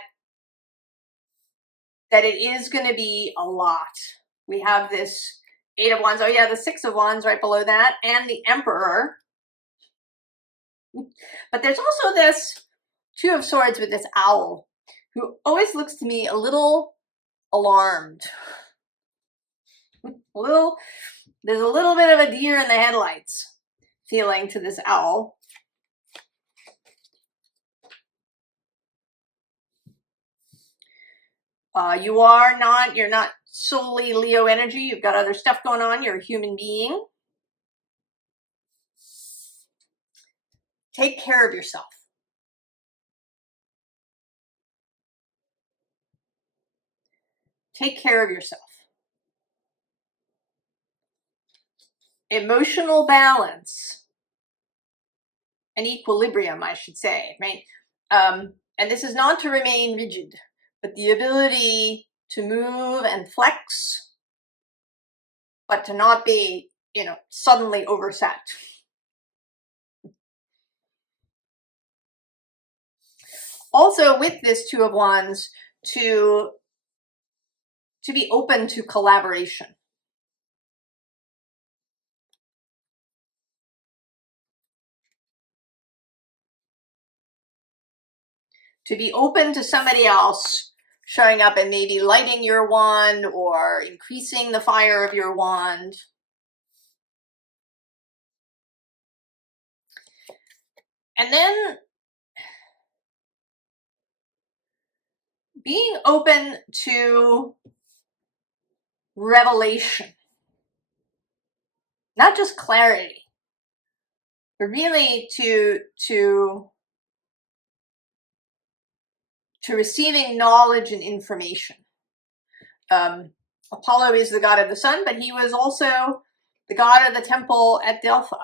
it is going to be a lot. We have this 8 of Wands. Oh yeah, the 6 of Wands right below that, and the Emperor. But there's also this 2 of Swords with this owl, who always looks to me a little alarmed. There's a little bit of a deer in the headlights feeling to this owl. You're not solely Leo energy. You've got other stuff going on. You're a human being. Take care of yourself. Take care of yourself. Emotional balance and equilibrium, I should say, right? And this is not to remain rigid, but the ability to move and flex, but to not be, you know, suddenly overset. Also, with this 2 of Wands, to be open to collaboration. To be open to somebody else showing up and maybe lighting your wand or increasing the fire of your wand. And then being open to revelation. Not just clarity, but really to receiving knowledge and information. Apollo is the god of the sun, but he was also the god of the temple at Delphi.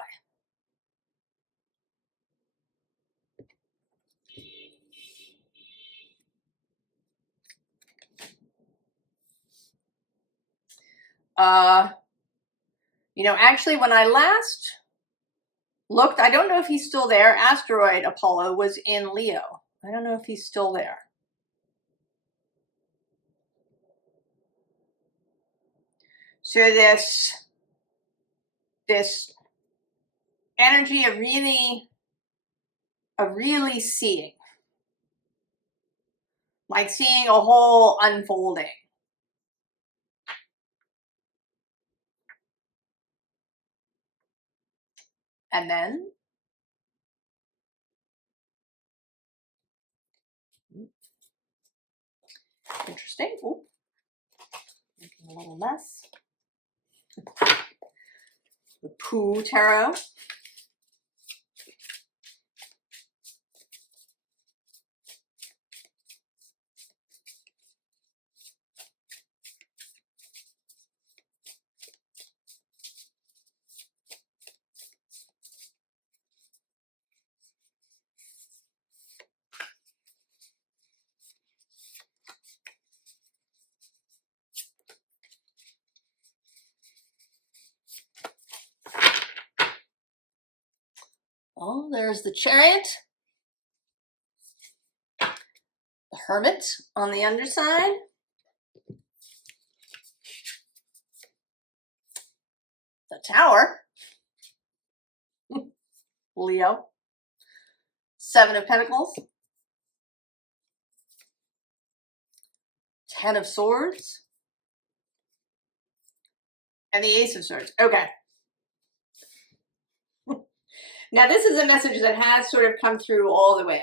You know, actually, when I last looked, I don't know if he's still there. Asteroid Apollo was in Leo. I don't know if he's still there. So this energy of really seeing, like seeing a whole unfolding. And then interesting. Ooh, making a little mess. The Pooh Tarot. Oh, there's the Chariot. The Hermit on the underside. The Tower. Leo. 7 of Pentacles. 10 of Swords. And the Ace of Swords. Okay. Now this is a message that has sort of come through all the way.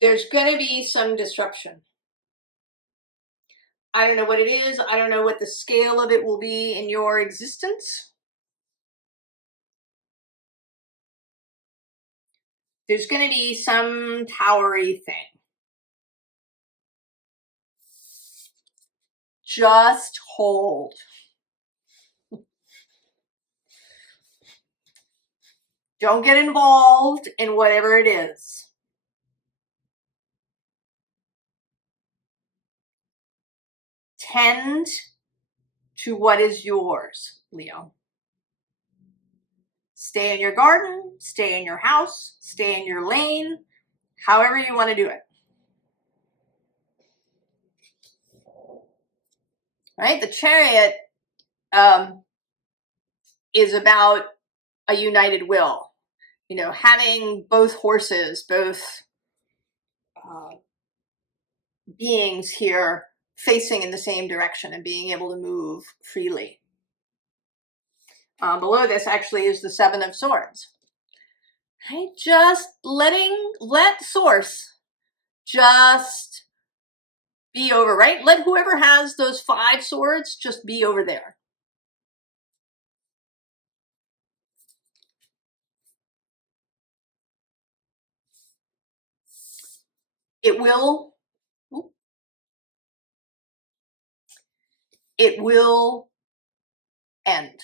There's going to be some disruption. I don't know what it is. I don't know what the scale of it will be in your existence. There's going to be some towery thing. Just hold. Don't get involved in whatever it is. Tend to what is yours, Leo. Stay in your garden, stay in your house, stay in your lane, however you want to do it. Right? The Chariot is about a united will. You know, having both horses, both beings here facing in the same direction and being able to move freely. Below this actually is the Seven of Swords. Right? Just let Source just be over, right? Let whoever has those 5 swords just be over there. It will end.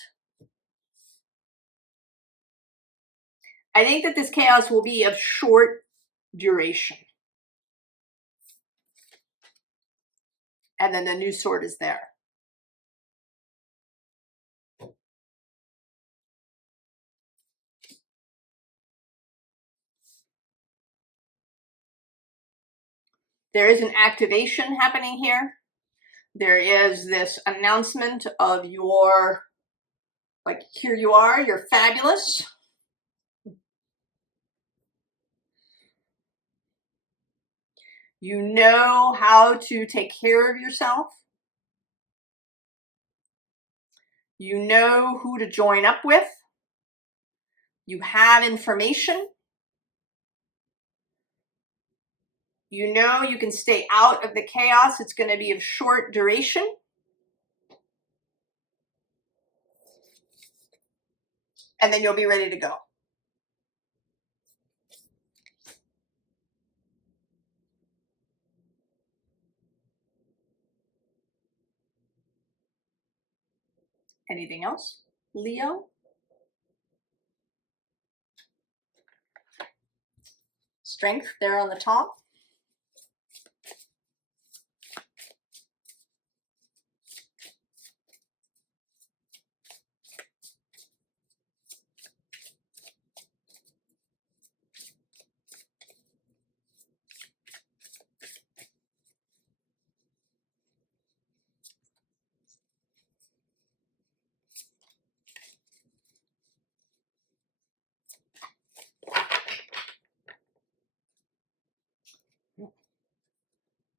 I think that this chaos will be of short duration. And then the new sword is there. There is an activation happening here. There is this announcement of your, like, here you are, you're fabulous. You know how to take care of yourself. You know who to join up with. You have information. You know you can stay out of the chaos. It's going to be of short duration. And then you'll be ready to go. Anything else, Leo? Strength there on the top.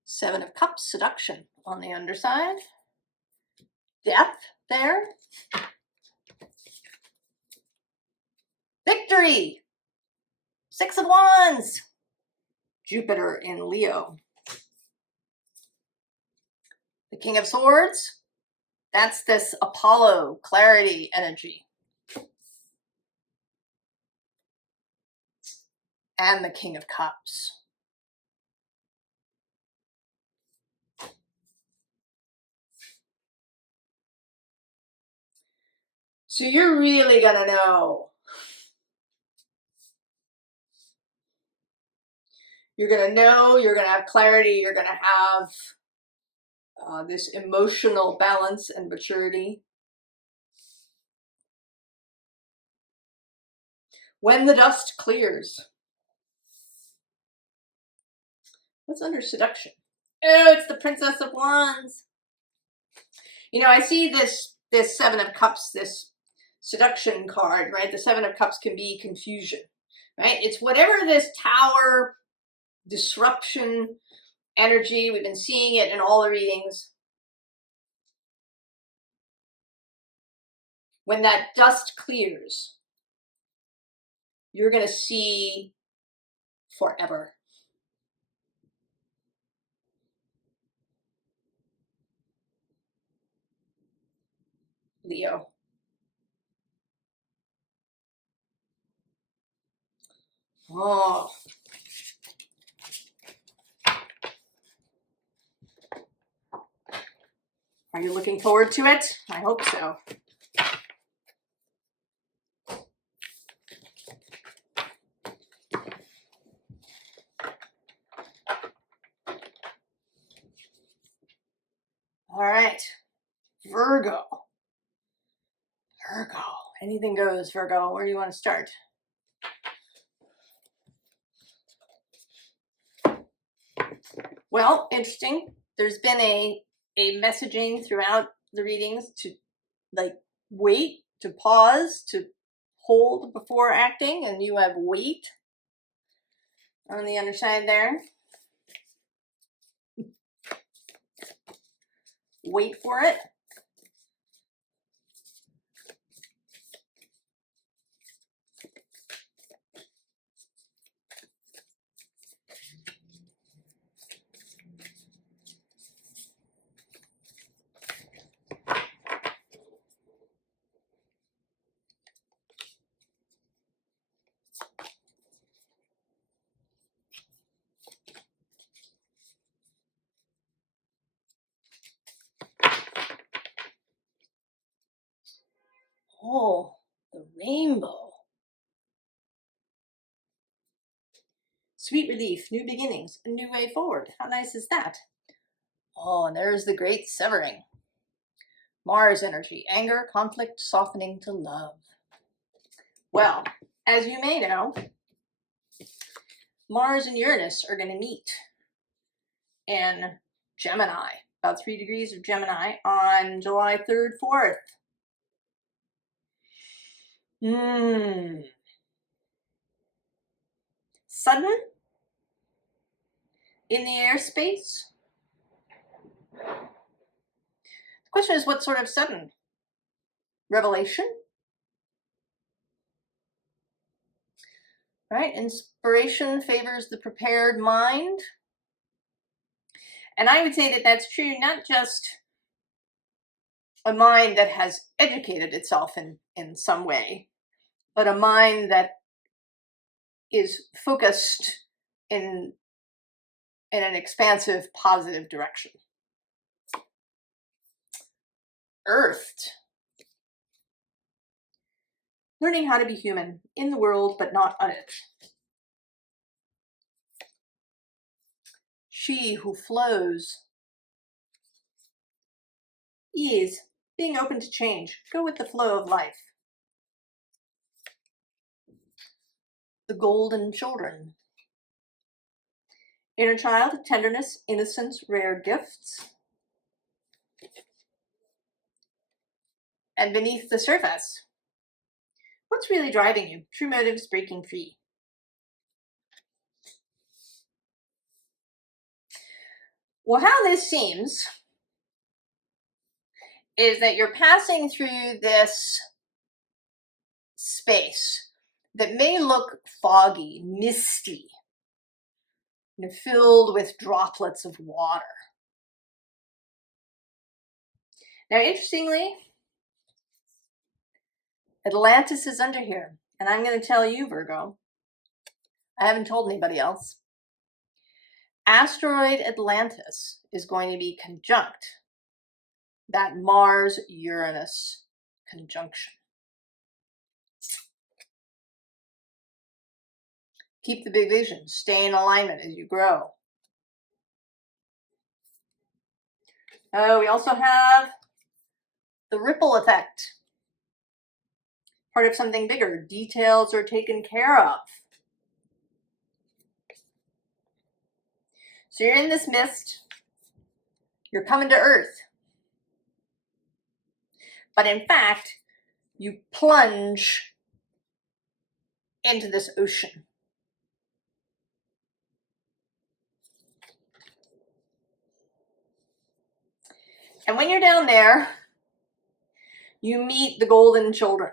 Seven of Cups, seduction on the underside. Death there. Victory. 6 of Wands. Jupiter in Leo. The King of Swords. That's this Apollo clarity energy. And the King of Cups. So you're really gonna know. You're gonna know, you're gonna have clarity, you're gonna have this emotional balance and maturity. When the dust clears. What's under seduction? Oh, it's the Princess of Wands. You know, I see this Seven of Cups, this seduction card, right? The Seven of Cups can be confusion, right? It's whatever this tower disruption energy, we've been seeing it in all the readings. When that dust clears, you're going to see forever. Leo. Oh. Are you looking forward to it? I hope so. All right, Virgo. Virgo. Anything goes, Virgo. Where do you want to start? Well, interesting. There's been a messaging throughout the readings to like wait, to pause, to hold before acting, and you have wait on the other side there. Wait for it. Oh, the rainbow. Sweet relief, new beginnings, a new way forward. How nice is that? Oh, and there's the great severing. Mars energy, anger, conflict, softening to love. Well, as you may know, Mars and Uranus are going to meet in Gemini, about 3 degrees of Gemini on July 3rd, 4th. Sudden in the airspace. The question is, what sort of sudden? Revelation? Right? Inspiration favors the prepared mind. And I would say that that's true, not just a mind that has educated itself in some way, but a mind that is focused in an expansive, positive direction. Earthed. Learning how to be human in the world, but not on it. She who flows is being open to change. Go with the flow of life. The golden children. Inner child, tenderness, innocence, rare gifts. And beneath the surface, what's really driving you? True motives, breaking free. Well, how this seems is that you're passing through this space that may look foggy, misty, filled with droplets of water. Now, interestingly, Atlantis is under here. And I'm going to tell you, Virgo, I haven't told anybody else. Asteroid Atlantis is going to be conjunct that Mars-Uranus conjunction. Keep the big vision. Stay in alignment as you grow. Oh, we also have the ripple effect. Part of something bigger. Details are taken care of. So you're in this mist. You're coming to Earth. But in fact, you plunge into this ocean. And when you're down there, you meet the golden children.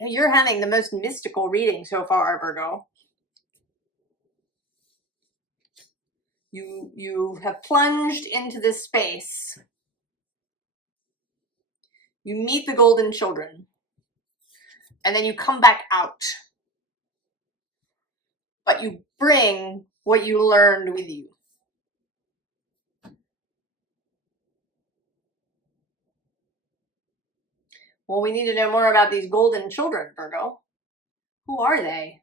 You're having the most mystical reading so far, Virgo. You have plunged into this space You meet the golden children. And then you come back out. But you bring what you learned with you. Well, we need to know more about these golden children, Virgo. Who are they?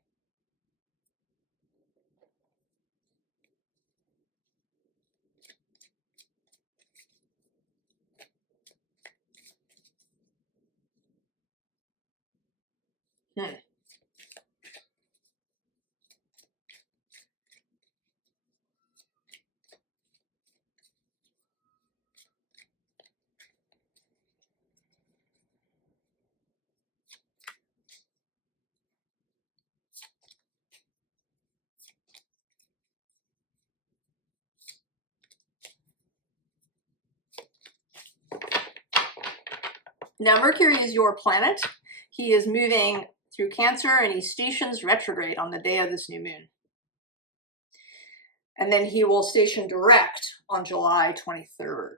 Now, Mercury is your planet. He is moving through Cancer and he stations retrograde on the day of this new moon. And then he will station direct on July 23rd.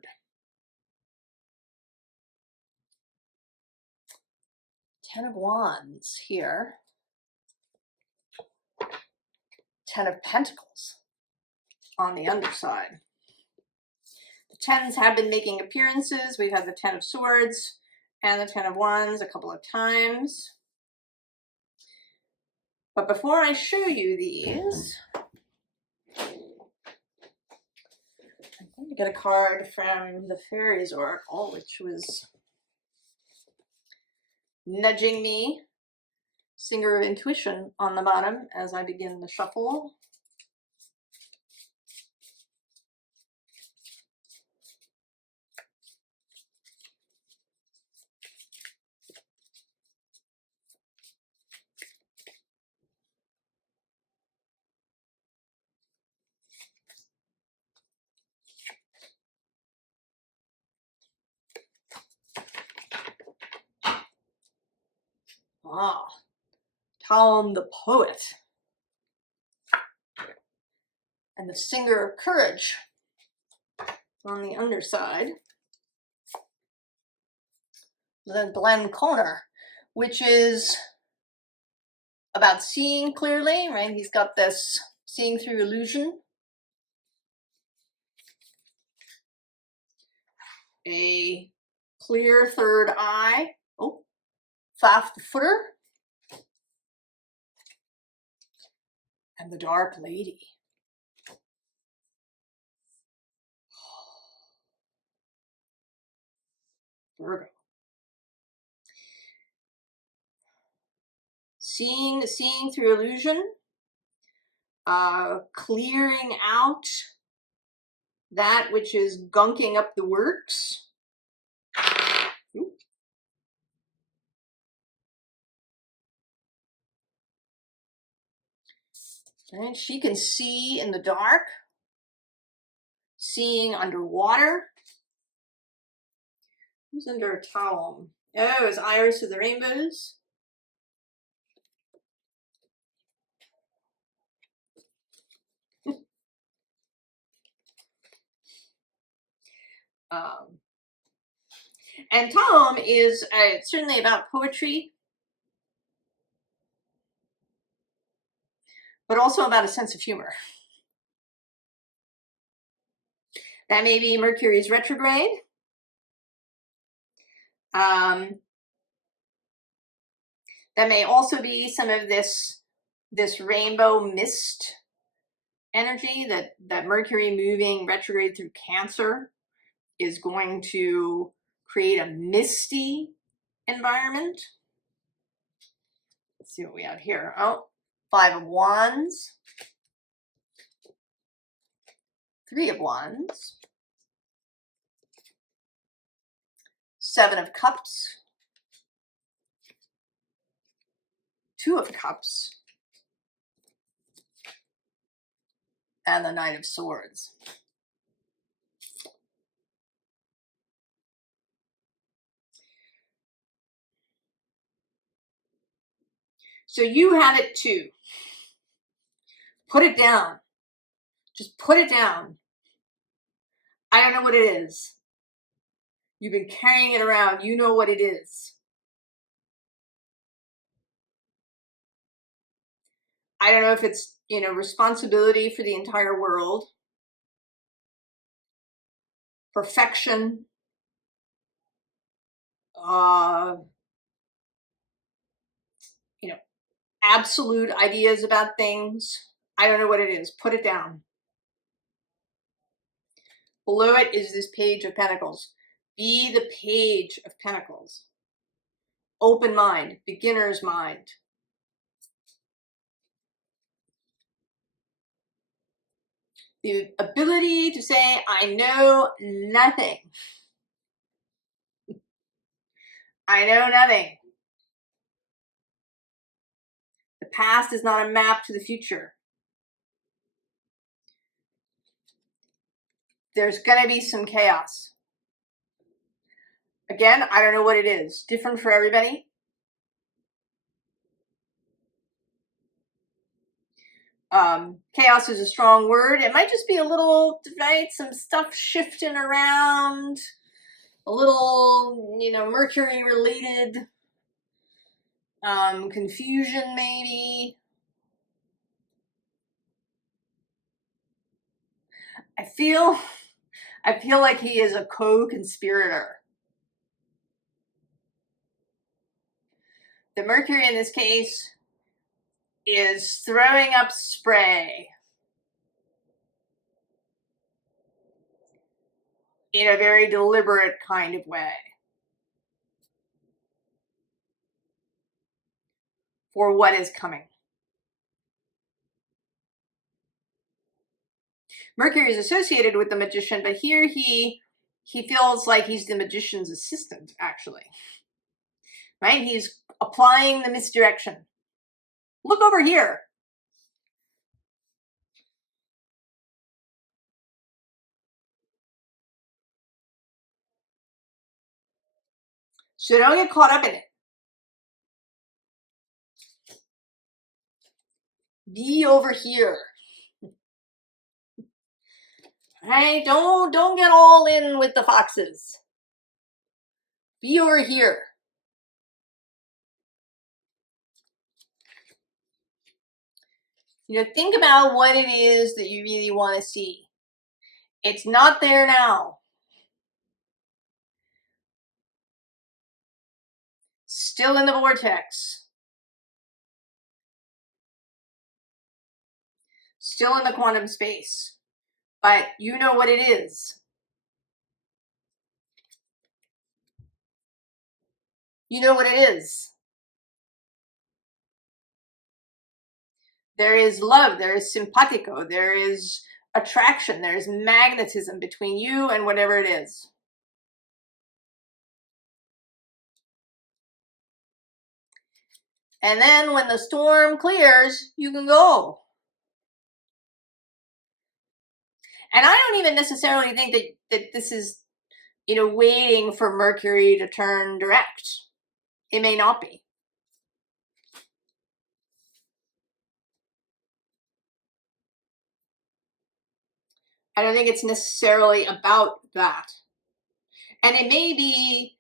Ten of Wands here. Ten of Pentacles on the underside. The tens have been making appearances. We've had the Ten of Swords and the Ten of Wands a couple of times. But before I show you these, I'm going to get a card from the Fairies Oracle, which was nudging me, Singer of Intuition, on the bottom as I begin the shuffle. Ah, Tom the Poet. And the Singer of Courage on the underside. The Glen Conner, which is about seeing clearly, right? He's got this seeing through illusion. A clear third eye. Oh, Faf the Footer. And the Dark Lady. Virgo. Seeing through illusion. Clearing out that which is gunking up the works. And she can see in the dark, seeing underwater. Who's under a towel? Oh, it's Iris of the Rainbows. And Tom is certainly about poetry, but also about a sense of humor. That may be Mercury's retrograde. That may also be some of this rainbow mist energy that Mercury moving retrograde through Cancer is going to create a misty environment. Let's see what we have here. Oh, Five of Wands. Three of Wands. Seven of Cups. Two of Cups. And the Knight of Swords. So you have it too. Put it down. Just put it down. I don't know what it is. You've been carrying it around. You know what it is. I don't know if it's, you know, responsibility for the entire world, perfection, you know, absolute ideas about things. I don't know what it is. Put it down. Below it is this Page of Pentacles. Be the Page of Pentacles. Open mind, beginner's mind. The ability to say, I know nothing. I know nothing. The past is not a map to the future. There's going to be some chaos. Again, I don't know what it is. Different for everybody. Chaos is a strong word. It might just be a little, right? Some stuff shifting around. A little, you know, Mercury related confusion maybe. I feel like he is a co-conspirator. The Mercury in this case is throwing up spray in a very deliberate kind of way for what is coming. Mercury is associated with the magician, but here he feels like he's the magician's assistant, actually. Right? He's applying the misdirection. Look over here. So don't get caught up in it. Be over here. Right? Don't get all in with the foxes. Be over here. You know, think about what it is that you really want to see. It's not there now. Still in the vortex. Still in the quantum space. But you know what it is. You know what it is. There is love, there is simpatico, there is attraction, there is magnetism between you and whatever it is. And then when the storm clears, you can go. And I don't even necessarily think that this is, you know, waiting for Mercury to turn direct. It may not be. I don't think it's necessarily about that. And it may be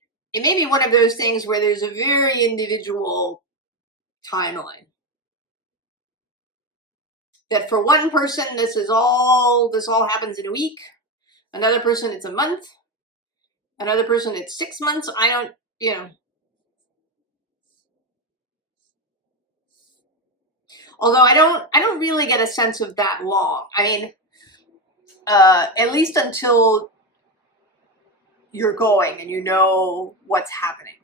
one of those things where there's a very individual timeline. That for one person, this all happens in a week. Another person, it's a month. Another person, it's 6 months. I don't, you know. Although I don't really get a sense of that long. I mean, at least until you're going and you know what's happening.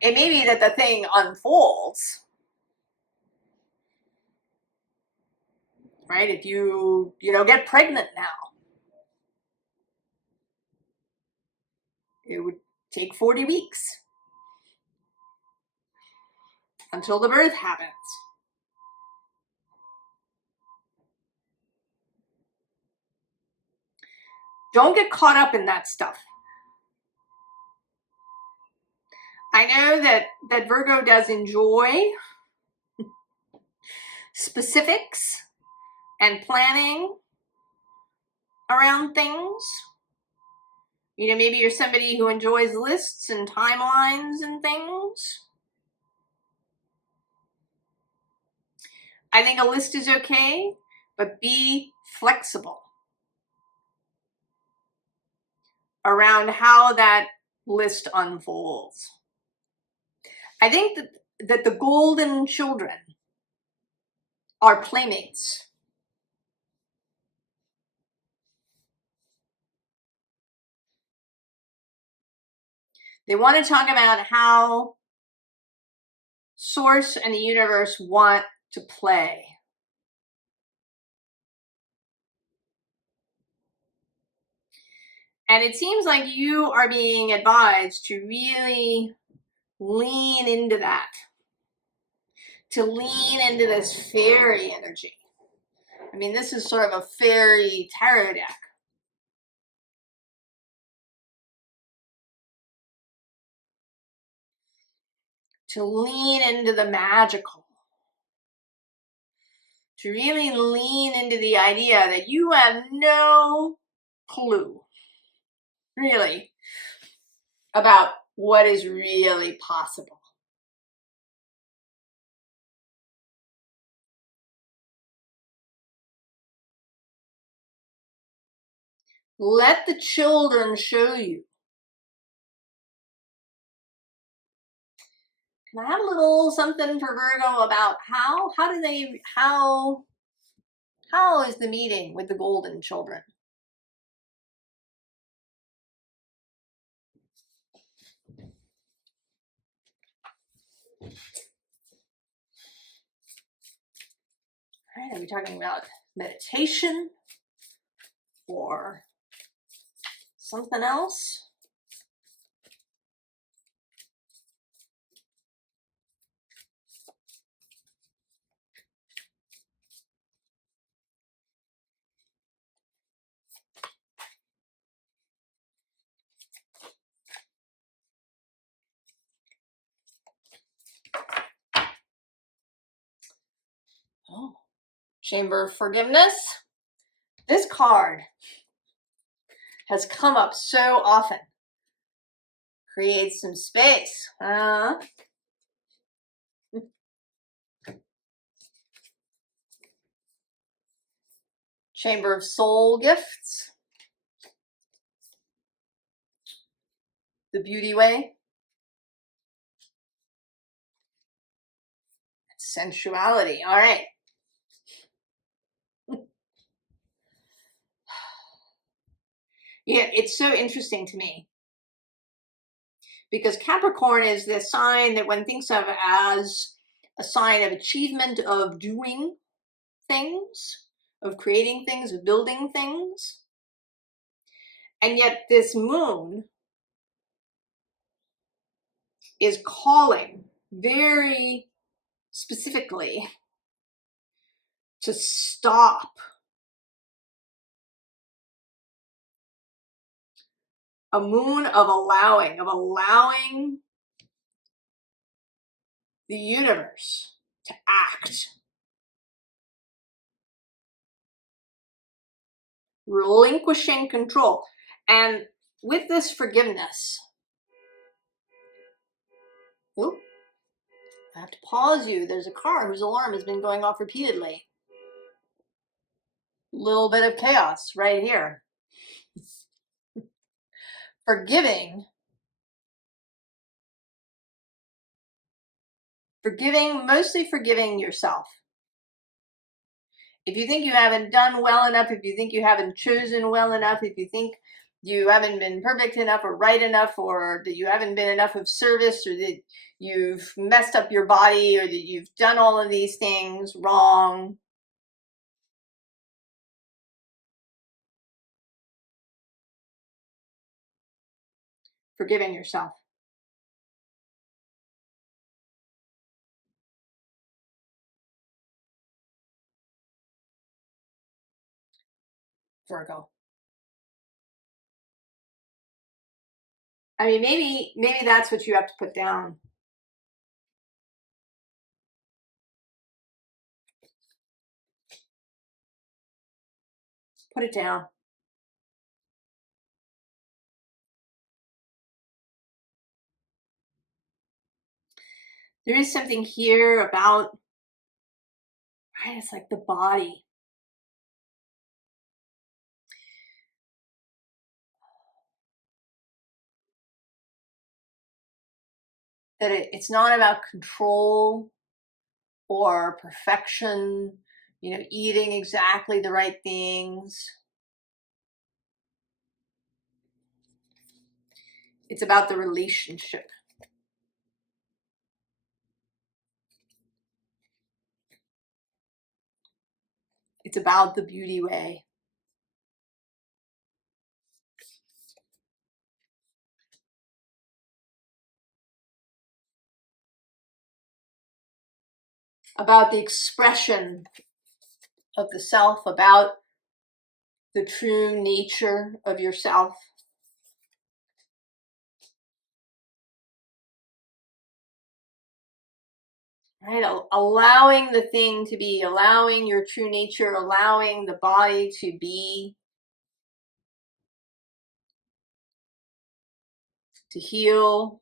It may be that the thing unfolds. Right? If you get pregnant now, it would take 40 weeks until the birth happens. Don't get caught up in that stuff. I know that Virgo does enjoy specifics and planning around things. You know, maybe you're somebody who enjoys lists and timelines and things. I think a list is okay, but be flexible around how that list unfolds. I think that the golden children are playmates. They want to talk about how Source and the universe want to play. And it seems like you are being advised to really lean into that, to lean into this fairy energy. I mean, this is sort of a fairy tarot deck. To lean into the magical. To really lean into the idea that you have no clue, really, about what is really possible. Let the children show you. Can I have a little something for Virgo about how is the meeting with the golden children? All right, are we talking about meditation or something else? Oh, Chamber of Forgiveness. This card has come up so often. Create some space. Chamber of Soul Gifts. The Beauty Way. Sensuality. All right. Yeah, it's so interesting to me because Capricorn is the sign that one thinks of as a sign of achievement, of doing things, of creating things, of building things. And yet this moon is calling very specifically to stop. A moon of allowing the universe to act. Relinquishing control. And with this forgiveness, oop, I have to pause you. There's a car whose alarm has been going off repeatedly. Little bit of chaos right here. Mostly forgiving yourself. If you think you haven't done well enough, if you think you haven't chosen well enough, if you think you haven't been perfect enough or right enough, or that you haven't been enough of service, or that you've messed up your body, or that you've done all of these things wrong, forgiving yourself. Virgo. I mean, maybe that's what you have to put down. Put it down. There is something here about, right, it's like the body. That it's not about control or perfection, you know, eating exactly the right things. It's about the relationship. It's about the beauty way. About the expression of the self, about the true nature of yourself. Right? Allowing the thing to be, allowing your true nature, allowing the body to be, to heal,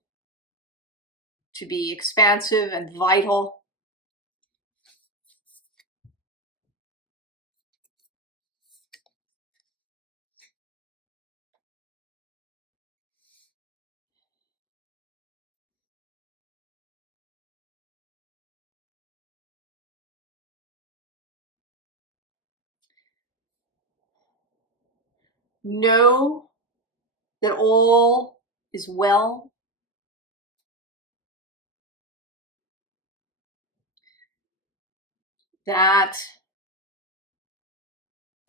to be expansive and vital. Know that all is well. That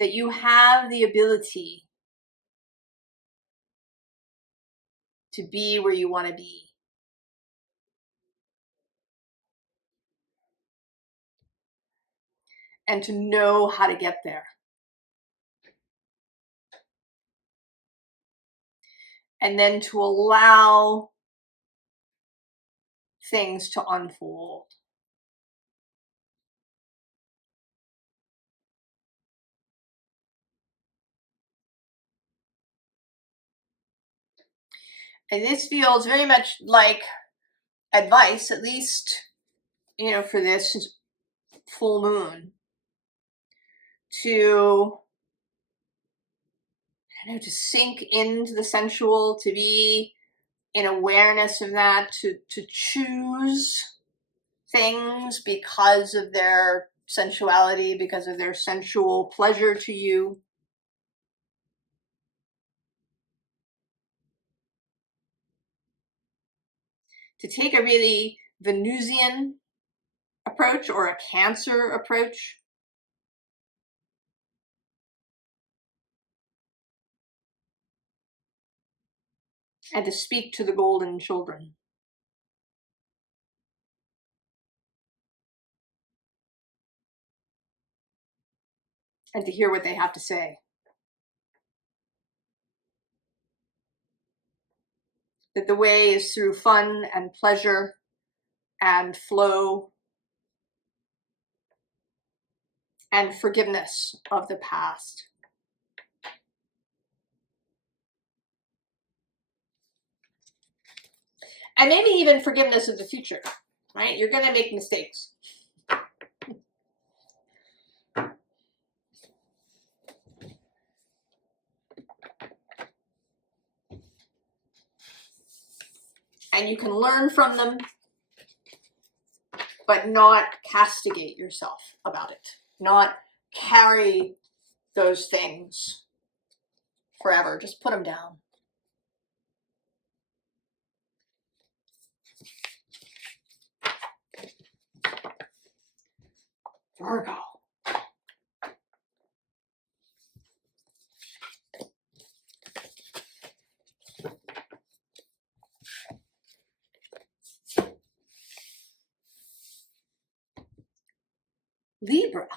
you have the ability to be where you want to be. And to know how to get there. And then to allow things to unfold. And this feels very much like advice, at least, you know, for this full moon, to, you know, to sink into the sensual, to be in awareness of that, to choose things because of their sensuality, because of their sensual pleasure to you. To take a really Venusian approach or a Cancer approach. And to speak to the golden children. And to hear what they have to say. That the way is through fun and pleasure and flow and forgiveness of the past. And maybe even forgiveness of the future, right? You're going to make mistakes. And you can learn from them, but not castigate yourself about it. Not carry those things forever. Just put them down. Virgo. Libra.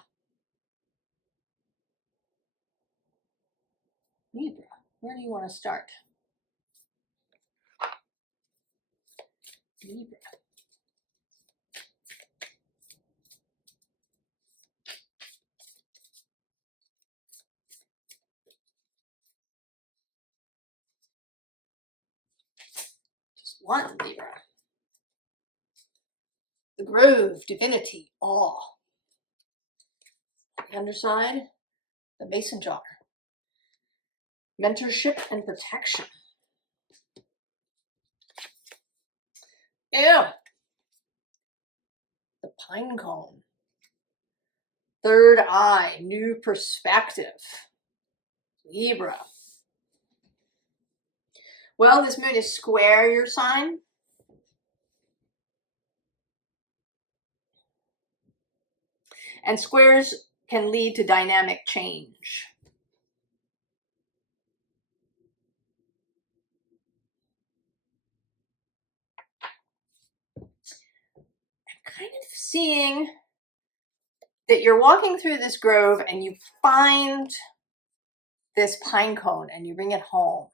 Libra. Where do you want to start? Libra. Just one Libra. The Grove, divinity, awe. The underside, the mason jar. Mentorship and protection. Ew. The pine cone. Third eye, new perspective. Libra. Well, this moon is square your sign. And squares can lead to dynamic change. I'm kind of seeing that you're walking through this grove and you find this pine cone and you bring it home.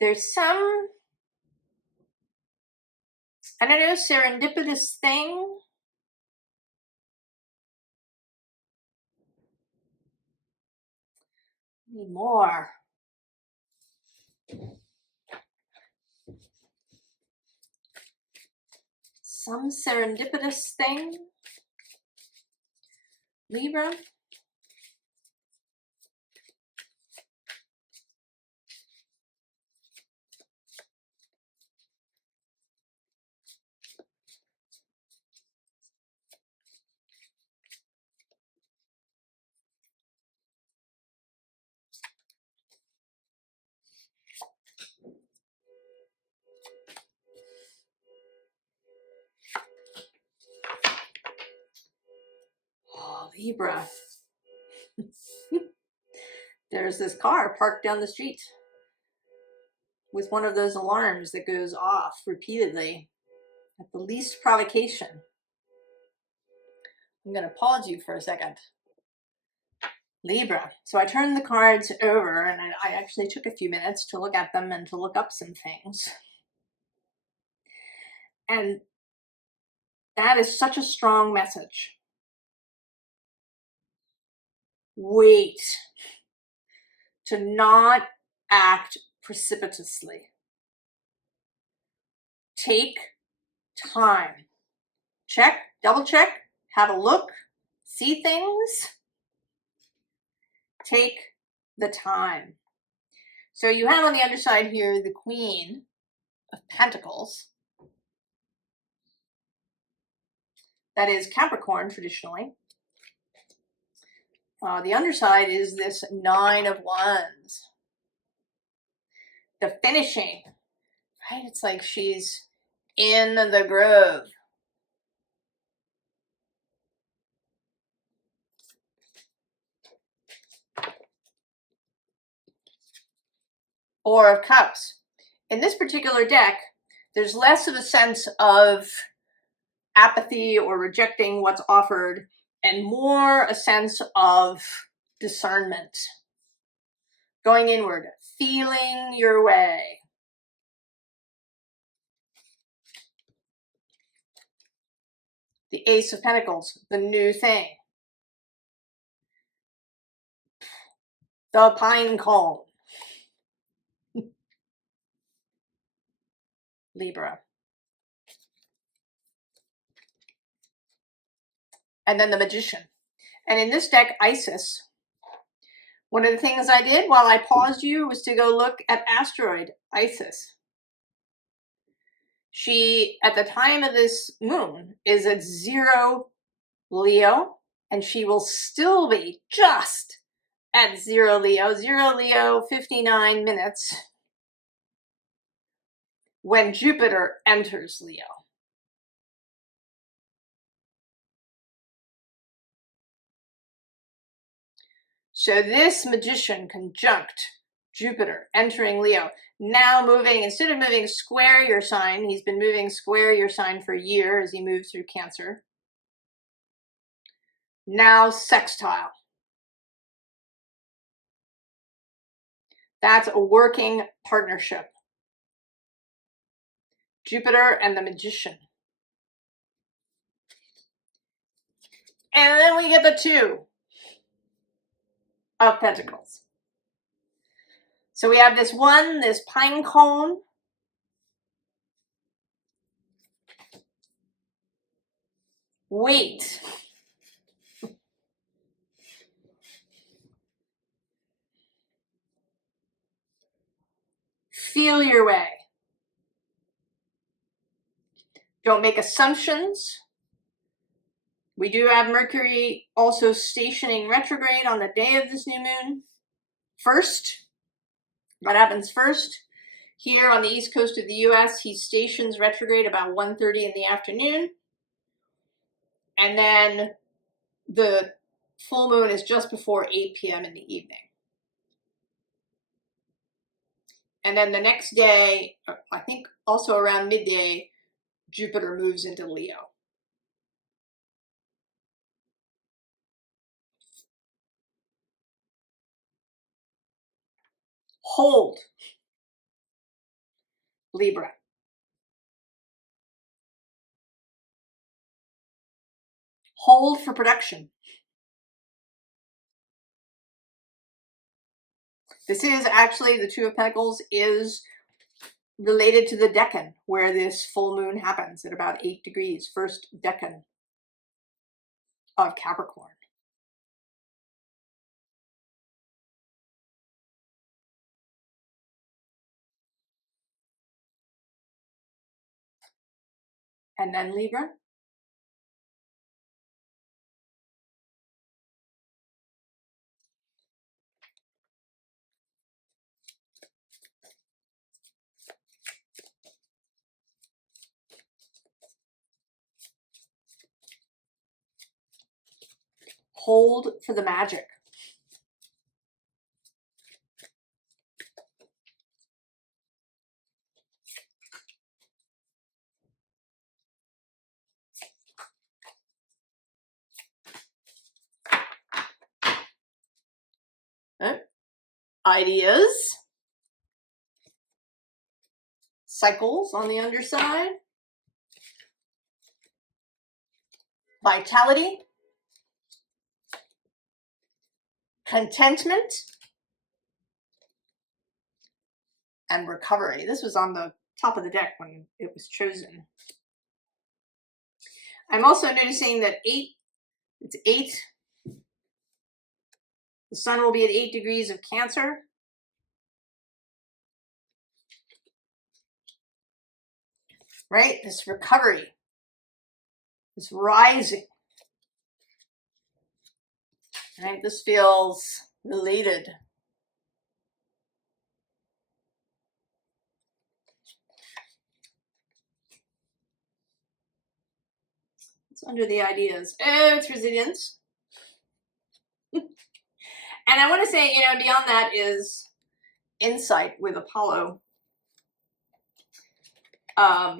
There's some, I don't know, serendipitous thing. Need more. Some serendipitous thing. Libra. Oh, Libra. There's this car parked down the street with one of those alarms that goes off repeatedly at the least provocation. I'm going to pause you for a second. Libra. So I turned the cards over and I actually took a few minutes to look at them and to look up some things. And that is such a strong message. Wait. To not act precipitously. Take time. Check, double check, have a look, see things. Take the time. So you have on the underside here the Queen of Pentacles. That is Capricorn traditionally. The underside is this Nine of Wands. The finishing, right? It's like she's in the grove. Four of Cups. In this particular deck, there's less of a sense of apathy or rejecting what's offered and more a sense of discernment. Going inward, feeling your way. The Ace of Pentacles, the new thing. The pine cone. Libra. And then the Magician. And in this deck, Isis. One of the things I did while I paused you was to go look at asteroid Isis. She, at the time of this moon, is at 0 Leo, and she will still be just at 0 Leo, 0 Leo, 59 minutes, when Jupiter enters Leo. So this Magician conjunct Jupiter entering Leo, now moving, instead of moving square your sign, he's been moving square your sign for a year as he moves through Cancer. Now sextile. That's a working partnership. Jupiter and the Magician. And then we get the 2 of Pentacles. So we have this one, this pine cone. Wait. Feel your way. Don't make assumptions. We do have Mercury also stationing retrograde on the day of this new moon. First, what happens first? Here on the east coast of the US, he stations retrograde about 1:30 in the afternoon. And then the full moon is just before 8 p.m. in the evening. And then the next day, I think also around midday, Jupiter moves into Leo. Hold, Libra. Hold for production. This is actually, the 2 of Pentacles is related to the decan, where this full moon happens at about 8 degrees, first decan of Capricorn. And then Libra. Hold for the magic. Ideas. Cycles on the underside. Vitality. Contentment. And recovery. This was on the top of the deck when it was chosen. I'm also noticing that 8, it's 8. The sun will be at 8 degrees of Cancer. Right? This recovery. This rising. Right? This feels related. It's under the ideas. Oh, it's resilience. And I want to say, beyond that is insight with Apollo. I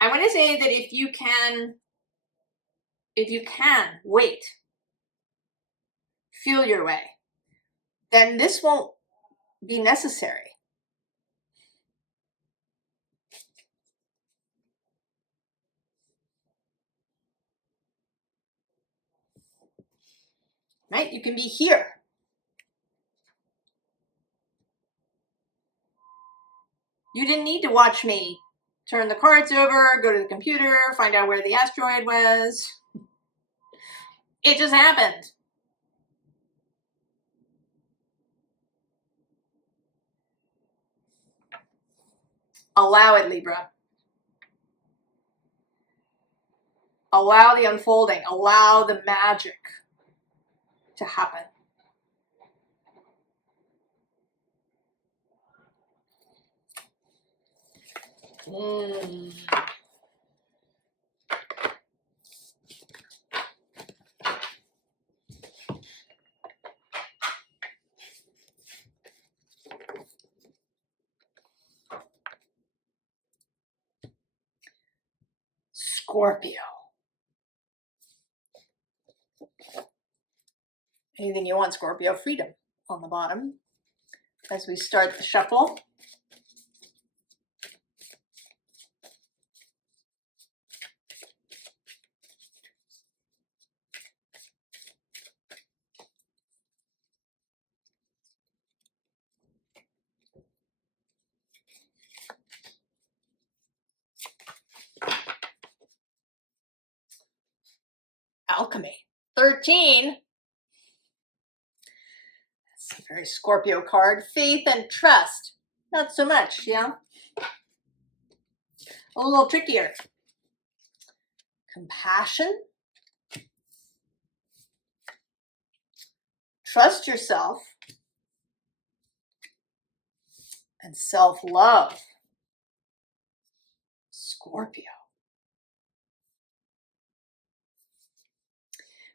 want to say that if you can wait, feel your way, then this won't be necessary. Right? You can be here. You didn't need to watch me turn the cards over, go to the computer, find out where the asteroid was. It just happened. Allow it, Libra. Allow the unfolding. Allow the magic to happen. Scorpio. Anything you want, Scorpio. Freedom on the bottom as we start the shuffle. alchemy. 13. That's a very Scorpio card. Faith and trust. Not so much, yeah? A little trickier. Compassion. Trust yourself. And self-love. Scorpio.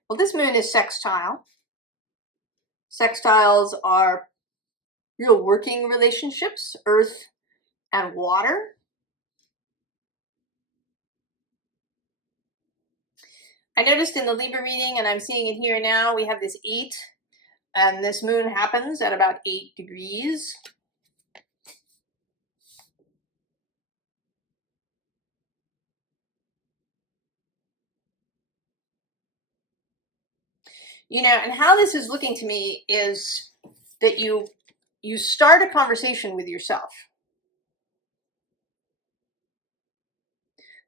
Well, this moon is sextile. Sextiles are real working relationships, earth and water. I noticed in the Libra reading, and I'm seeing it here now, we have this 8, and this moon happens at about 8 degrees. You know, and how this is looking to me is that you start a conversation with yourself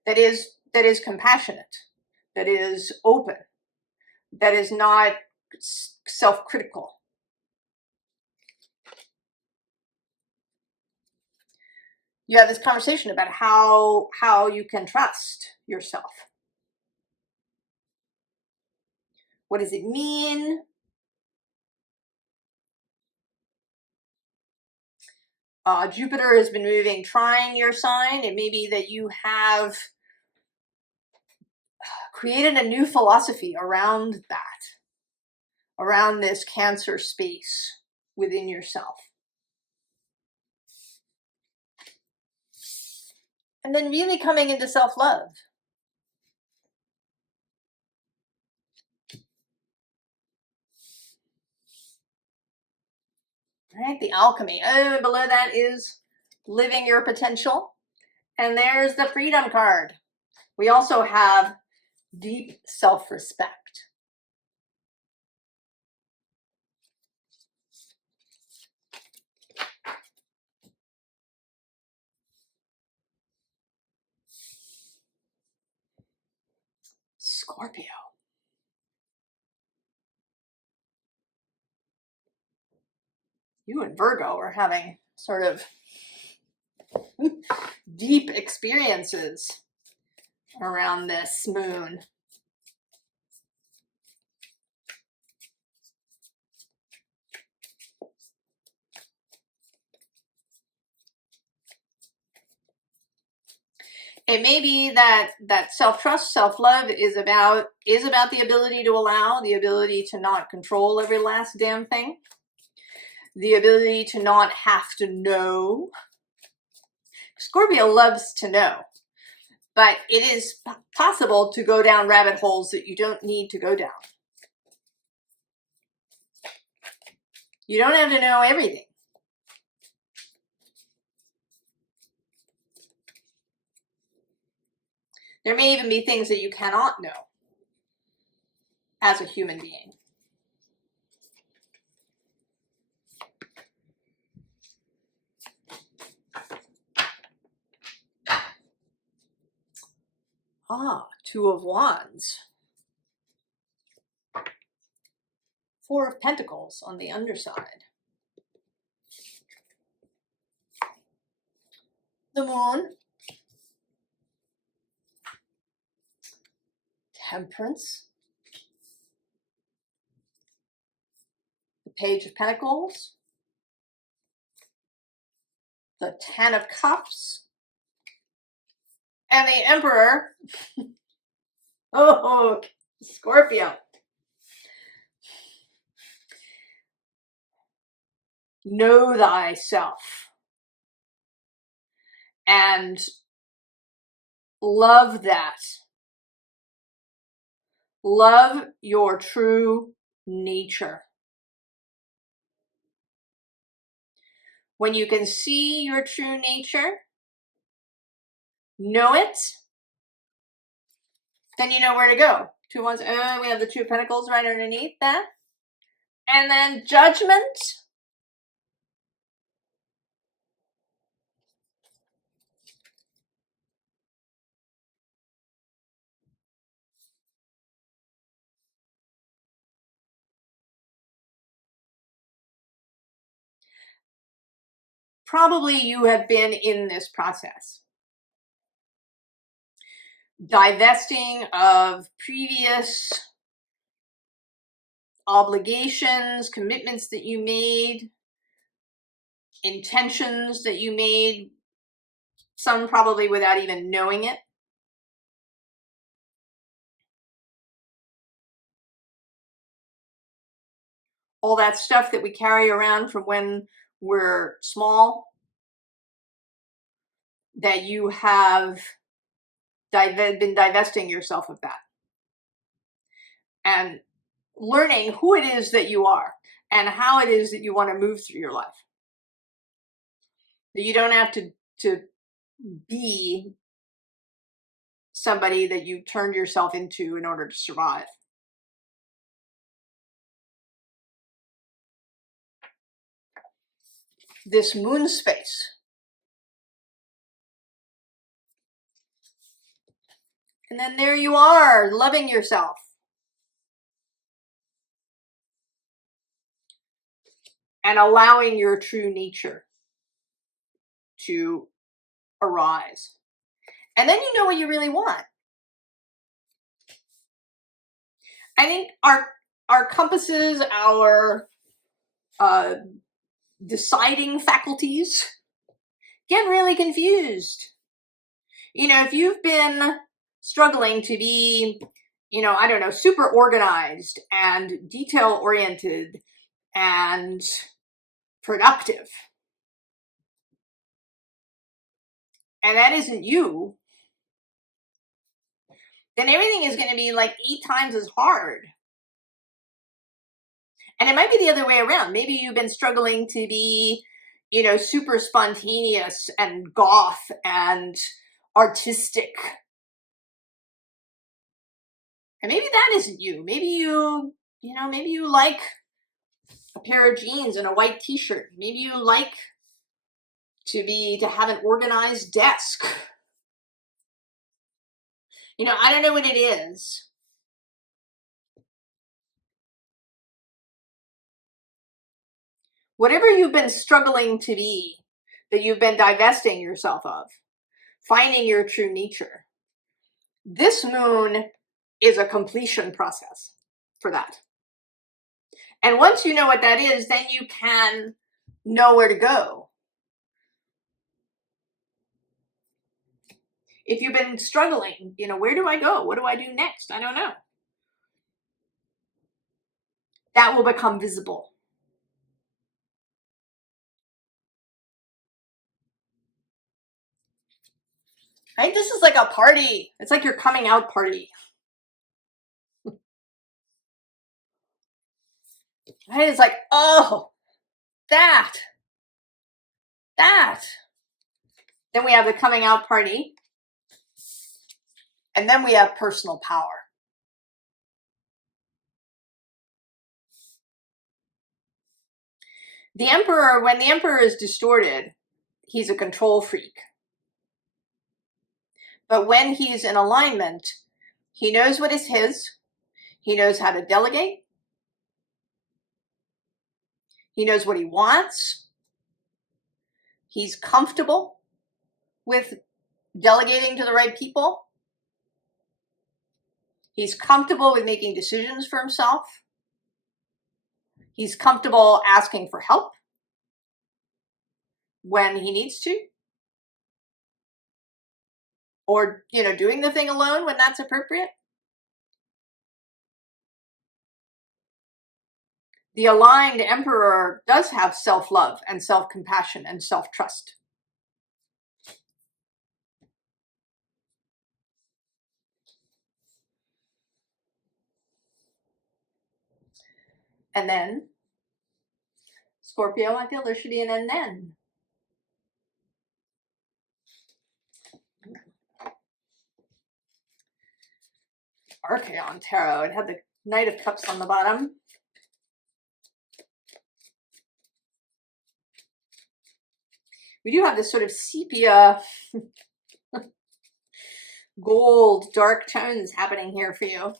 that is compassionate, that is open, that is not self-critical. You have this conversation about how you can trust yourself. What does it mean? Jupiter has been moving, trying your sign. It may be that you have created a new philosophy around that, around this Cancer space within yourself. And then really coming into self-love. Right, the alchemy. Oh, below that is living your potential. And there's the freedom card. We also have deep self-respect. Scorpio. You and Virgo are having sort of deep experiences around this moon. It may be that self-trust, self-love is about the ability to allow, the ability to not control every last damn thing, the ability to not have to know. Scorpio loves to know, but it is possible to go down rabbit holes that you don't need to go down. You don't have to know everything. There may even be things that you cannot know as a human being. Two of Wands. Four of Pentacles on the underside. The Moon. Temperance. The Page of Pentacles. The Ten of Cups. And the Emperor. Oh, Scorpio. Know thyself. And love that. Love your true nature. When you can see your true nature, know it, then you know where to go. Two Wands. Oh, we have the Two of Pentacles right underneath that. And then Judgment. probably you have been in this process. Divesting of previous obligations, commitments that you made, intentions that you made, some probably without even knowing it. All that stuff that we carry around from when we're small, that you have been divesting yourself of that. And learning who it is that you are and how it is that you want to move through your life. That you don't have to be somebody that you turned yourself into in order to survive. This moon space. And then there you are, loving yourself. And allowing your true nature to arise. And then you know what you really want. I think our compasses, our deciding faculties get really confused. You know, if you've been struggling to be, you know, I don't know, super organized and detail oriented and productive, and that isn't you, then everything is going to be like 8 times as hard. And it might be the other way around. Maybe you've been struggling to be, you know, super spontaneous and goth and artistic. And maybe that isn't you. Maybe maybe you like a pair of jeans and a white t-shirt. Maybe you like to have an organized desk. You know, I don't know what it is. Whatever you've been struggling to be, that you've been divesting yourself of, finding your true nature, this moon is a completion process for that. And once you know what that is, then you can know where to go. If you've been struggling, you know, where do I go? What do I do next? I don't know. That will become visible. I think this is like a party. It's like your coming out party. Right? It's like, oh, that. Then we have the coming out party. And then we have personal power. The Emperor, when the Emperor is distorted, he's a control freak. But when he's in alignment, he knows what is his. He knows how to delegate. He knows what he wants. He's comfortable with delegating to the right people. He's comfortable with making decisions for himself. He's comfortable asking for help when he needs to. Or, you know, doing the thing alone when that's appropriate. The aligned Emperor does have self-love and self-compassion and self-trust. And then, Scorpio, I feel there should be an and then. Archeon Tarot. It had the Knight of Cups on the bottom. We do have this sort of sepia gold dark tones happening here for you.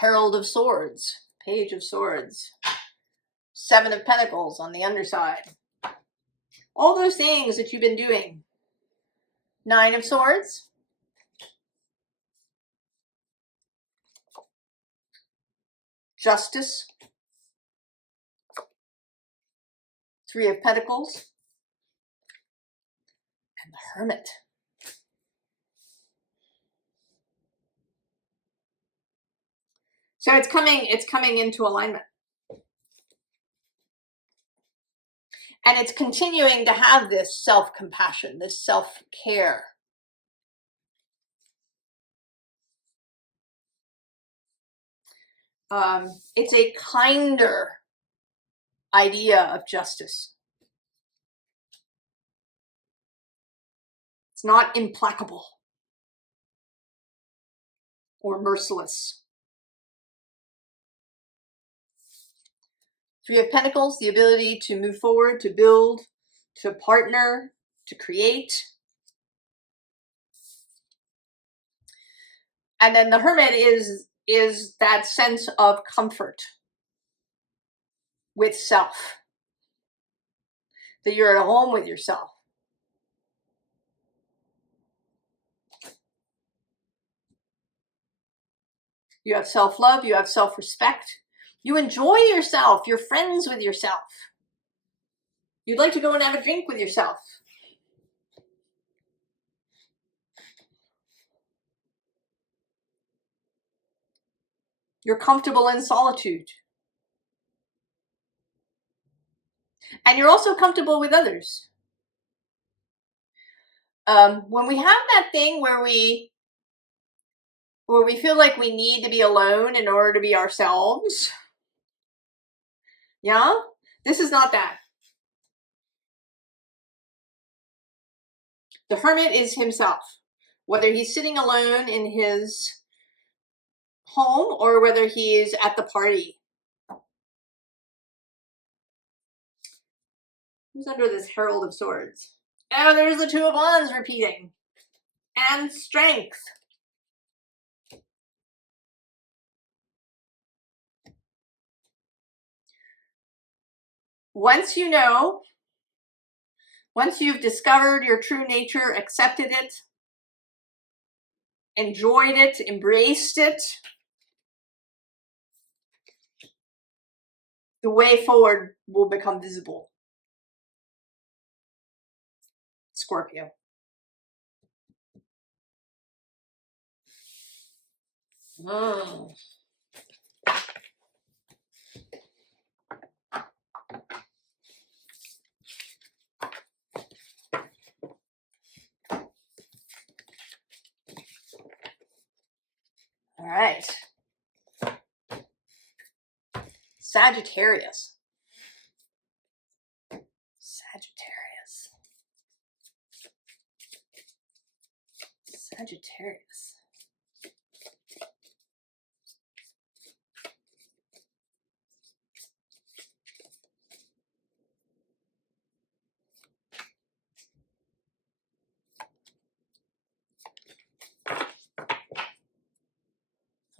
Herald of Swords, Page of Swords, Seven of Pentacles on the underside. All those things that you've been doing. Nine of Swords. Justice. Three of Pentacles. And the Hermit. So it's coming into alignment. And it's continuing to have this self-compassion, this self-care. It's a kinder idea of justice. It's not implacable or merciless. Three of Pentacles, the ability to move forward, to build, to partner, to create. And then the Hermit is that sense of comfort with self. That you're at home with yourself. You have self-love, you have self-respect. You enjoy yourself, you're friends with yourself. You'd like to go and have a drink with yourself. You're comfortable in solitude. And you're also comfortable with others. When we have that thing where we feel like we need to be alone in order to be ourselves, yeah, this is not that. The Hermit is himself, whether he's sitting alone in his home or whether he is at the party. Who's under this Herald of Swords? Oh, there's the Two of Wands repeating. And Strength. Once you know, once you've discovered your true nature, accepted it, enjoyed it, embraced it, the way forward will become visible. Scorpio. All right. Sagittarius. Sagittarius.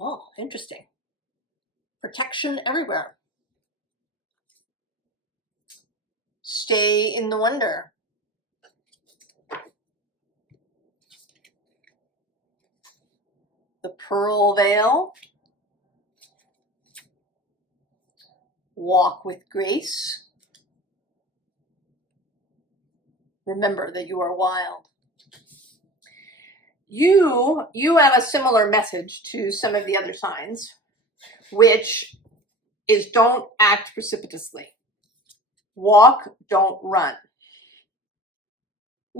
Oh, interesting. Protection everywhere. Stay in the wonder. The pearl veil. Walk with grace. Remember that you are wild. You have a similar message to some of the other signs, which is don't act precipitously. Walk, don't run.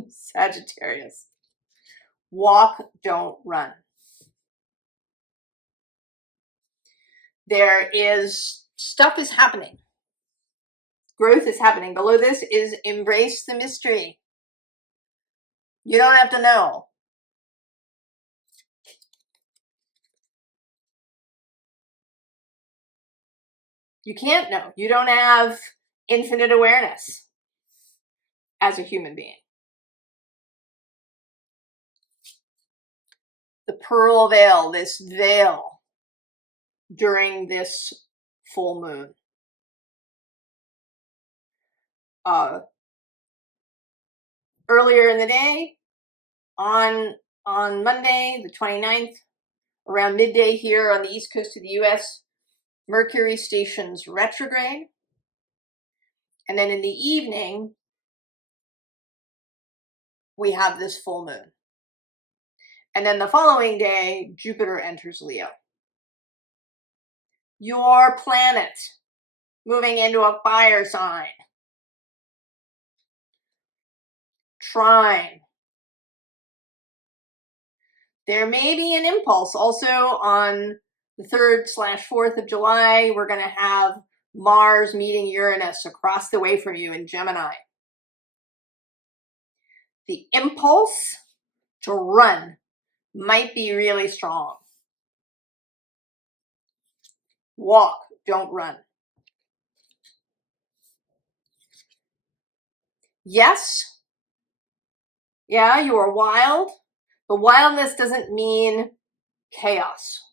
Sagittarius. Walk, don't run. Stuff is happening. Growth is happening. Below this is embrace the mystery. You don't have to know. You can't know. You don't have infinite awareness as a human being. The pearl veil, this veil during this full moon. Earlier in the day, on Monday, the 29th, around midday here on the east coast of the US, Mercury stations retrograde. And then in the evening, we have this full moon. And then the following day, Jupiter enters Leo. Your planet moving into a fire sign. Trine. There may be an impulse also on the 3rd/4th of July. We're going to have Mars meeting Uranus across the way from you in Gemini. The impulse to run might be really strong. Walk, don't run. Yes, yeah, you are wild, but wildness doesn't mean chaos.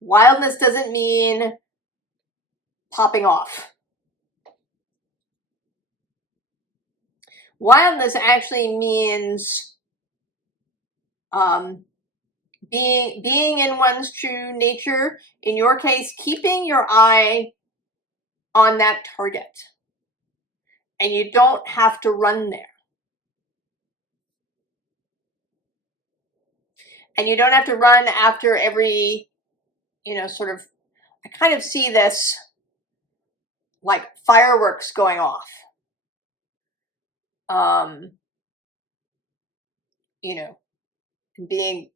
Wildness doesn't mean popping off. Wildness actually means being in one's true nature. In your case, keeping your eye on that target. And you don't have to run there. And you don't have to run after every, sort of, I kind of see this like fireworks going off. And being,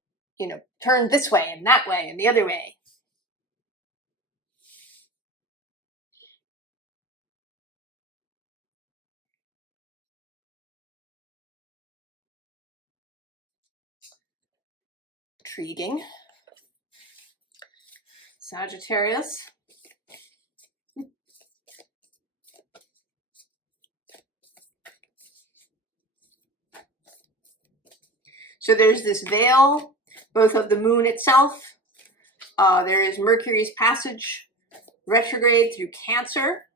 turned this way and that way and the other way. Intriguing. Sagittarius. So there's this veil, both of the moon itself. There is Mercury's passage retrograde through Cancer,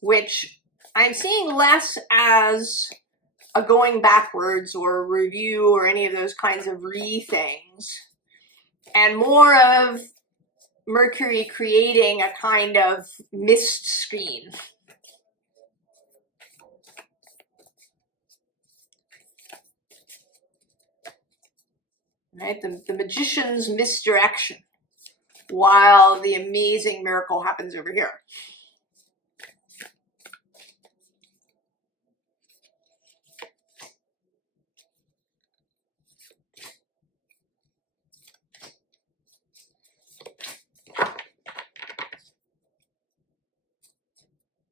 which I'm seeing less as a going backwards or a review or any of those kinds of things, and more of Mercury creating a kind of mist screen. Right? The magician's misdirection while the amazing miracle happens over here.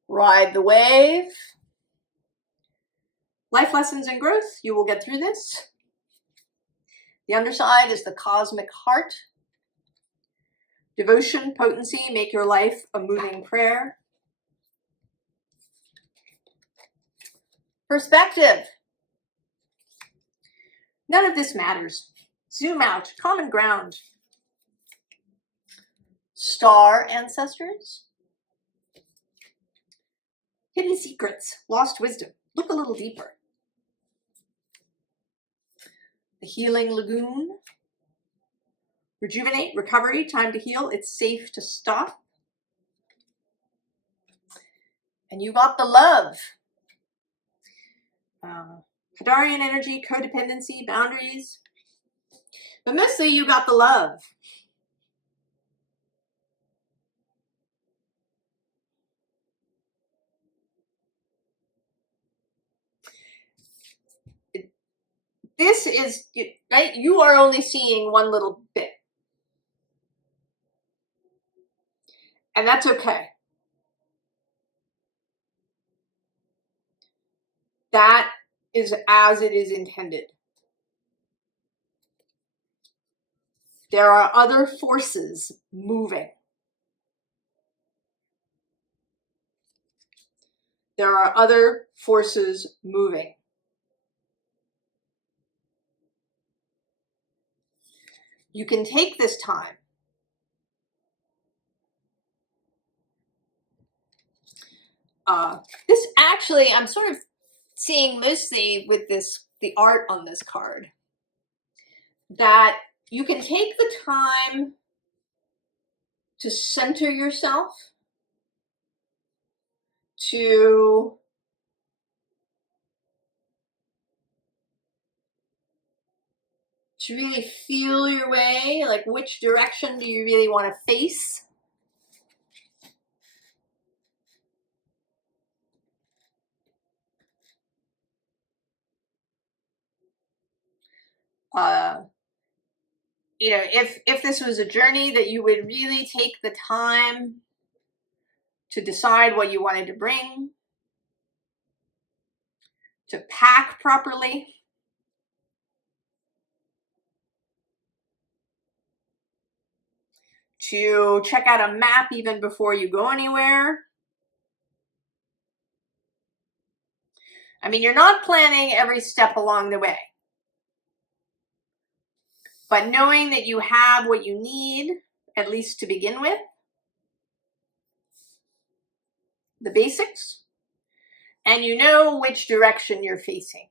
Ride the wave. Life lessons and growth. You will get through this. The underside is the cosmic heart. Devotion, potency, make your life a moving prayer. Perspective. None of this matters. Zoom out, common ground. Star ancestors. Hidden secrets, lost wisdom. Look a little deeper. The healing lagoon. Rejuvenate, recovery, time to heal. It's safe to stop. And you got the love. Hadarian energy, codependency, boundaries. But mostly you got the love. This is, right? You are only seeing one little bit. And that's okay. That is as it is intended. There are other forces moving. There are other forces moving. you can take this time this actually, I'm sort of seeing mostly with the art on this card, that you can take the time to center yourself, to really feel your way, like which direction do you really want to face? You know, if this was a journey that you would really take the time to decide what you wanted to bring, to pack properly, to check out a map even before you go anywhere. I mean, you're not planning every step along the way, but knowing that you have what you need, at least to begin with, the basics, and you know which direction you're facing.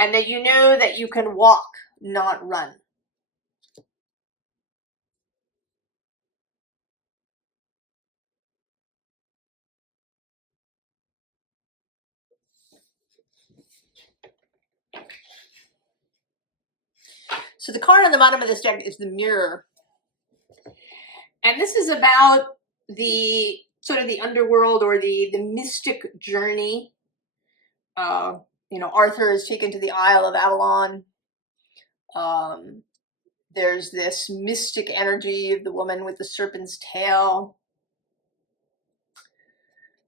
And that you know that you can walk, not run. So the card on the bottom of this deck is the Mirror. And this is about the sort of the underworld or the mystic journey. You know, Arthur is taken to the Isle of Avalon. There's this mystic energy of the woman with the serpent's tail.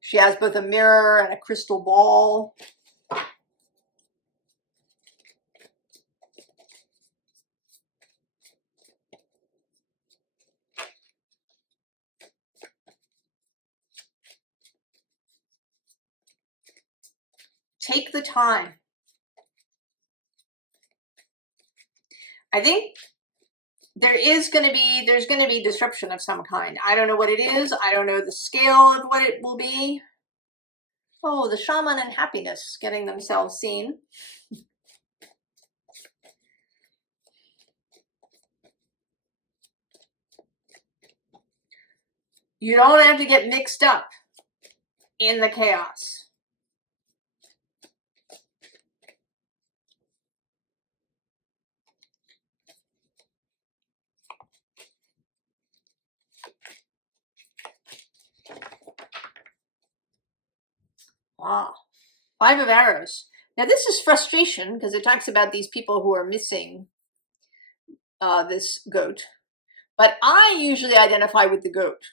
She has both a mirror and a crystal ball. Take the time. I think there's going to be disruption of some kind. I don't know what it is. I don't know the scale of what it will be. Oh, the shaman and happiness getting themselves seen. You don't have to get mixed up in the chaos. Wow. 5 of Arrows. Now this is frustration because it talks about these people who are missing this goat. But I usually identify with the goat.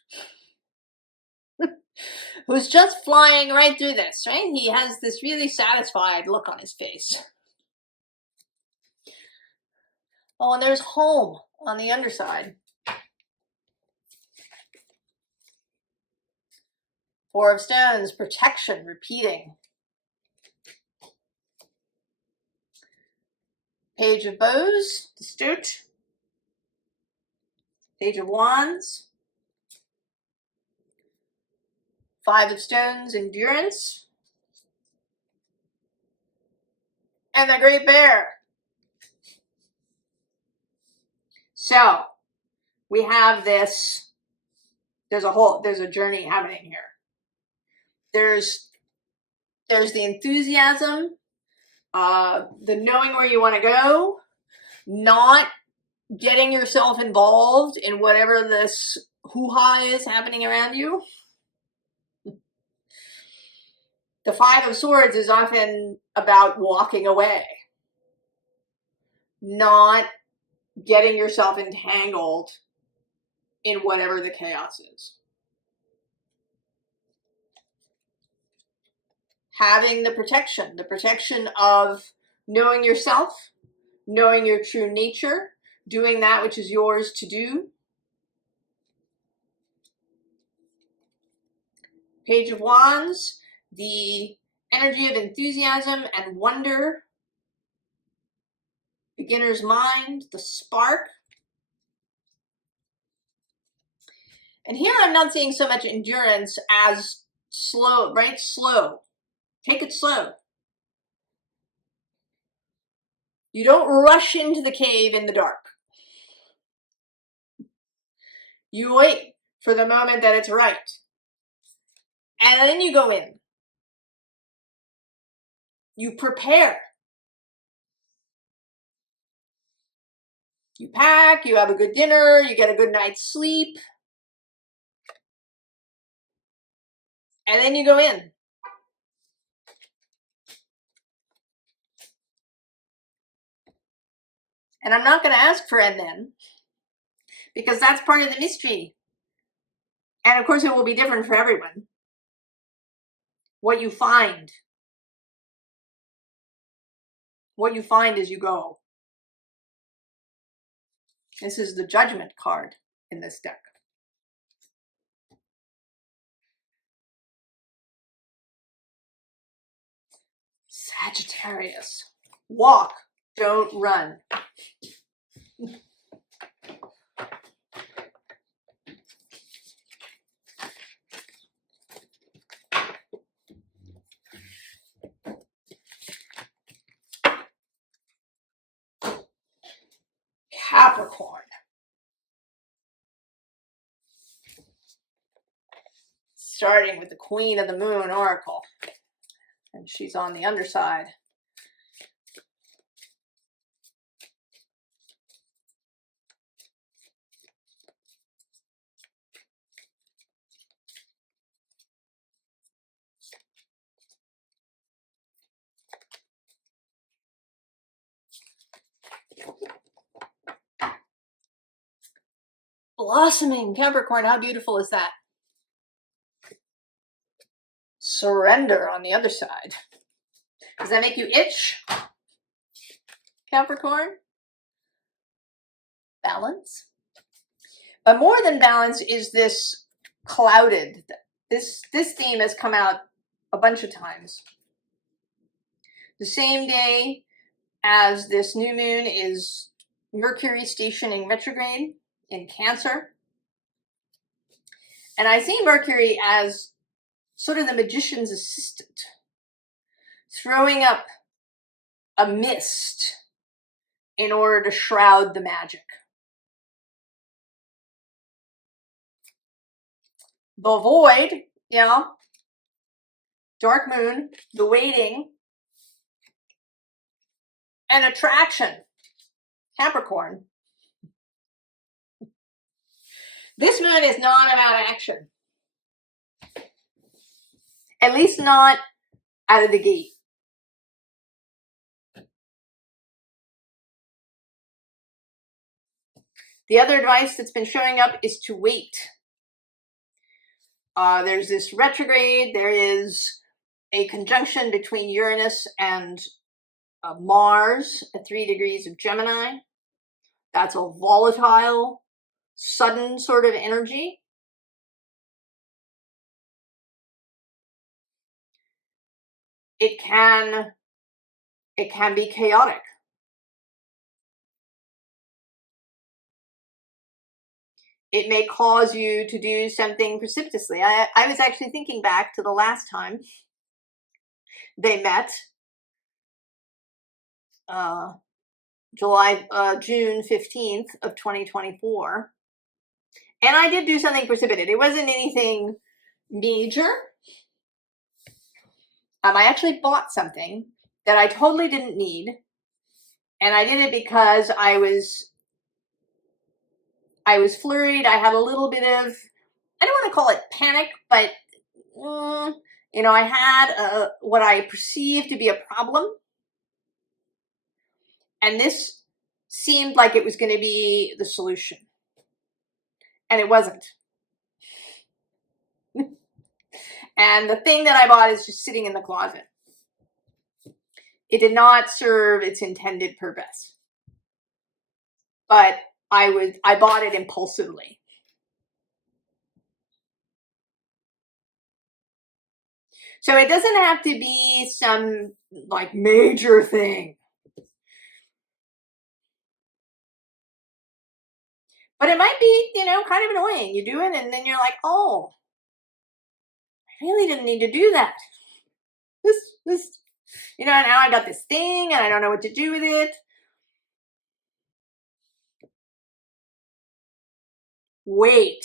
Who's just flying right through this, right? He has this really satisfied look on his face. Oh, and there's home on the underside. 4 of Stones, protection, repeating. Page of Bows, astute. Page of Wands. 5 of Stones, endurance. And the Great Bear. So we have this, there's a journey happening here. There's the enthusiasm, the knowing where you want to go, not getting yourself involved in whatever this hoo-ha is happening around you. The 5 of Swords is often about walking away, not getting yourself entangled in whatever the chaos is. Having the protection of knowing yourself, knowing your true nature, doing that which is yours to do. Page of Wands, the energy of enthusiasm and wonder, beginner's mind, the spark. And here I'm not seeing so much endurance as slow, right? Slow. Take it slow. You don't rush into the cave in the dark. You wait for the moment that it's right. And then you go in. You prepare. You pack, you have a good dinner, you get a good night's sleep. And then you go in. And I'm not going to ask for and then, because that's part of the mystery. And of course it will be different for everyone. What you find. What you find as you go. This is the Judgment card in this deck. Sagittarius. Walk, don't run. Capricorn. Starting with the Queen of the Moon Oracle. And she's on the underside. Blossoming Capricorn, how beautiful is that? Surrender on the other side. Does that make you itch, Capricorn? Balance. But more than balance is this clouded. This theme has come out a bunch of times. The same day as this new moon is Mercury stationing retrograde in Cancer. And I see Mercury as sort of the magician's assistant, throwing up a mist in order to shroud the magic. The void, dark moon, the waiting, and attraction, Capricorn. This moon is not about action. At least not out of the gate. The other advice that's been showing up is to wait. There's this retrograde. There is a conjunction between Uranus and Mars at 3 degrees of Gemini. That's a volatile, sudden sort of energy. It can be chaotic. It may cause you to do something precipitously. I was actually thinking back to the last time they met, June 15th of 2024. And I did do something precipitate. It wasn't anything major. I actually bought something that I totally didn't need. And I did it because I was flurried. I had a little bit of, I don't want to call it panic, but, I had what I perceived to be a problem. And this seemed like it was going to be the solution. And it wasn't. And the thing that I bought is just sitting in the closet. It did not serve its intended purpose. But I bought it impulsively. So it doesn't have to be some like major thing. But it might be, you know, kind of annoying. You do it and then you're like, oh, I really didn't need to do that. This, you know, now I got this thing and I don't know what to do with it. Wait.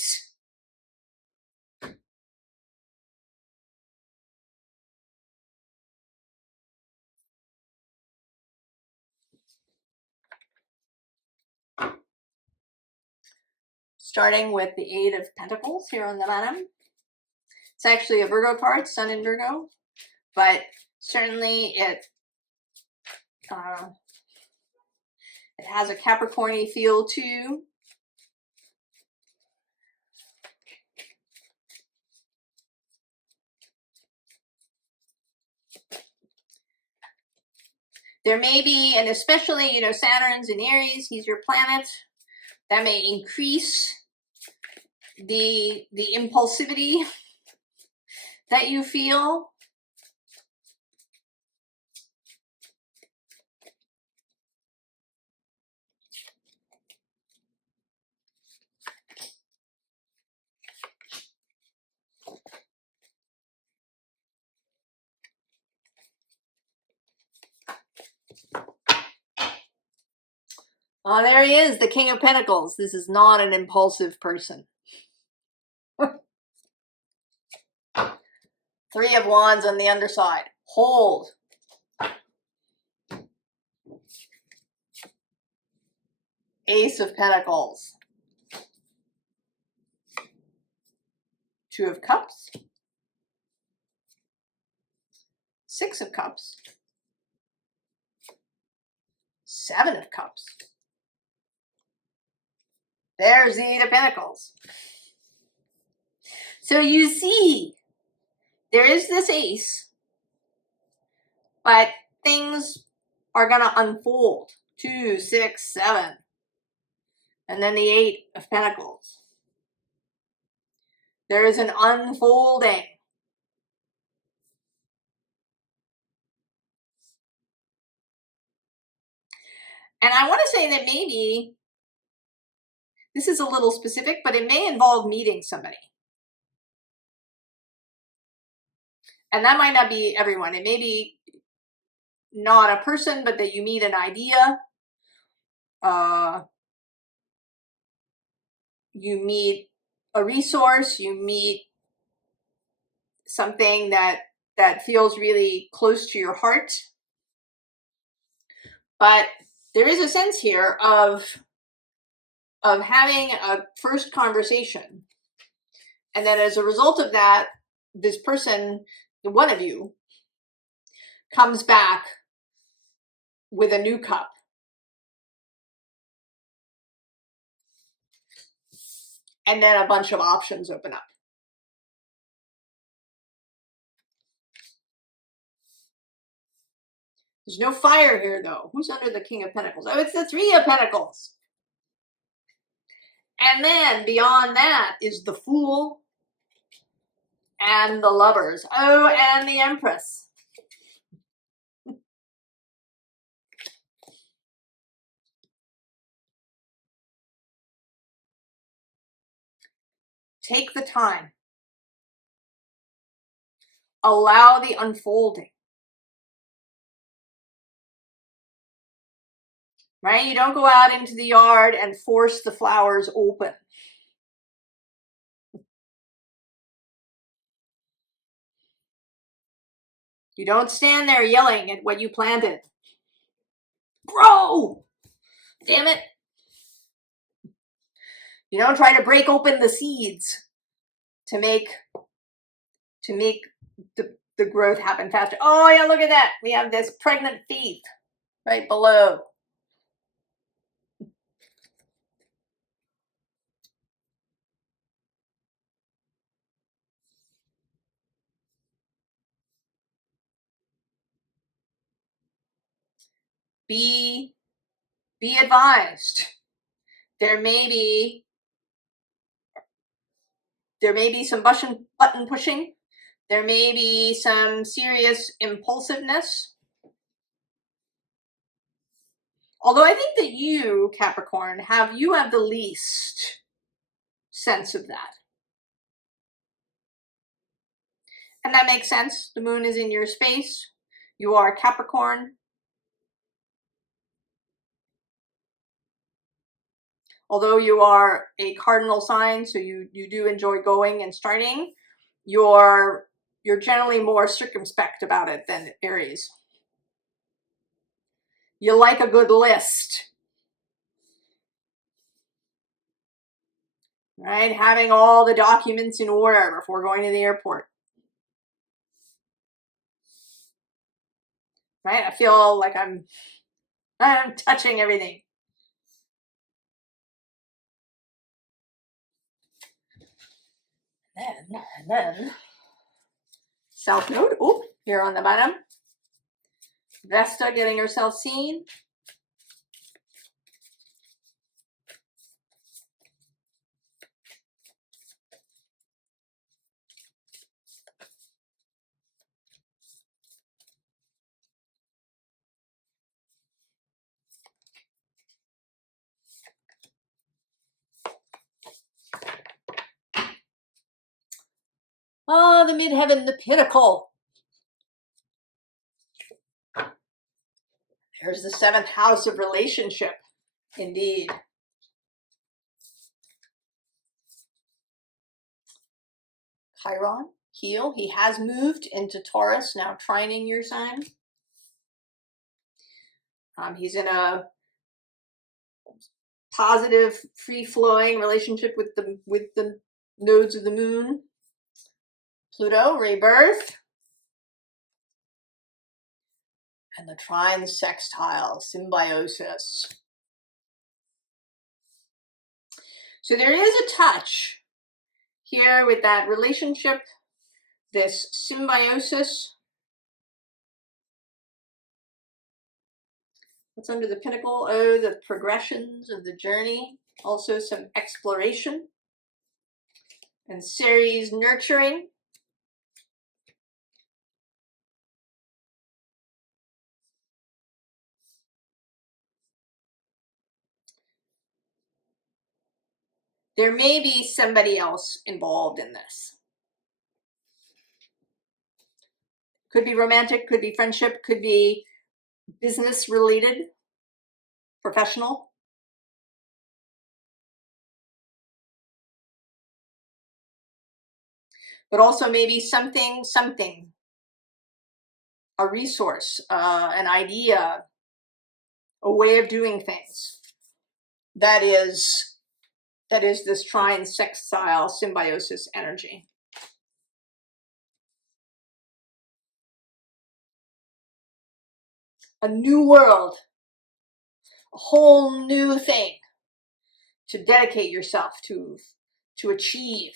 Starting with the Eight of Pentacles here on the bottom. It's actually a Virgo card, Sun in Virgo, but certainly it has a Capricorn-y feel too. There may be, and especially, you know, Saturn's in Aries, he's your planet. That may increase the impulsivity that you feel. Oh, there he is, the King of Pentacles. This is not an impulsive person. Three of Wands on the underside. Hold. Ace of Pentacles. Two of Cups. Six of Cups. Seven of Cups. There's the Eight of Pentacles. So you see, there is this ace, but things are going to unfold. 2, 6, 7. And then the Eight of Pentacles. There is an unfolding. And I want to say that maybe, this is a little specific, but it may involve meeting somebody. And that might not be everyone. It may be not a person, but that you meet an idea. You meet a resource. You meet something that feels really close to your heart. But there is a sense here of having a first conversation. And then as a result of that, this person, one of you, comes back with a new cup. And then a bunch of options open up. There's no fire here, though. Who's under the King of Pentacles? Oh, it's the Three of Pentacles. And then beyond that is the Fool and the Lovers. Oh, and the Empress. Take the time. Allow the unfolding. Right? You don't go out into the yard and force the flowers open. You don't stand there yelling at what you planted. Grow! Damn it. You don't try to break open the seeds to make the growth happen faster. Oh yeah, look at that. We have this pregnant thief right below. Be advised. There may be some button pushing. There may be some serious impulsiveness. Although I think that you, Capricorn, have the least sense of that. And that makes sense. The moon is in your space. You are Capricorn. Although you are a cardinal sign, so you do enjoy going and starting, you're generally more circumspect about it than Aries. You like a good list, right? Having all the documents in order before going to the airport, right? I feel like I'm touching everything. And then South Node, oh, here on the bottom. Vesta getting herself seen. Oh, the midheaven, the pinnacle. There's the 7th house of relationship. Indeed. Chiron, heel. He has moved into Taurus, now trining your sign. He's in a positive, free-flowing relationship with the nodes of the moon. Pluto, rebirth. And the trine sextile, symbiosis. So there is a touch here with that relationship, this symbiosis. What's under the pinnacle? Oh, the progressions of the journey. Also some exploration. And Ceres nurturing. There may be somebody else involved in this. Could be romantic, could be friendship, could be business related, professional. But also maybe something, a resource, an idea, a way of doing things. That is this trine sextile symbiosis energy. A new world, a whole new thing to dedicate yourself to achieve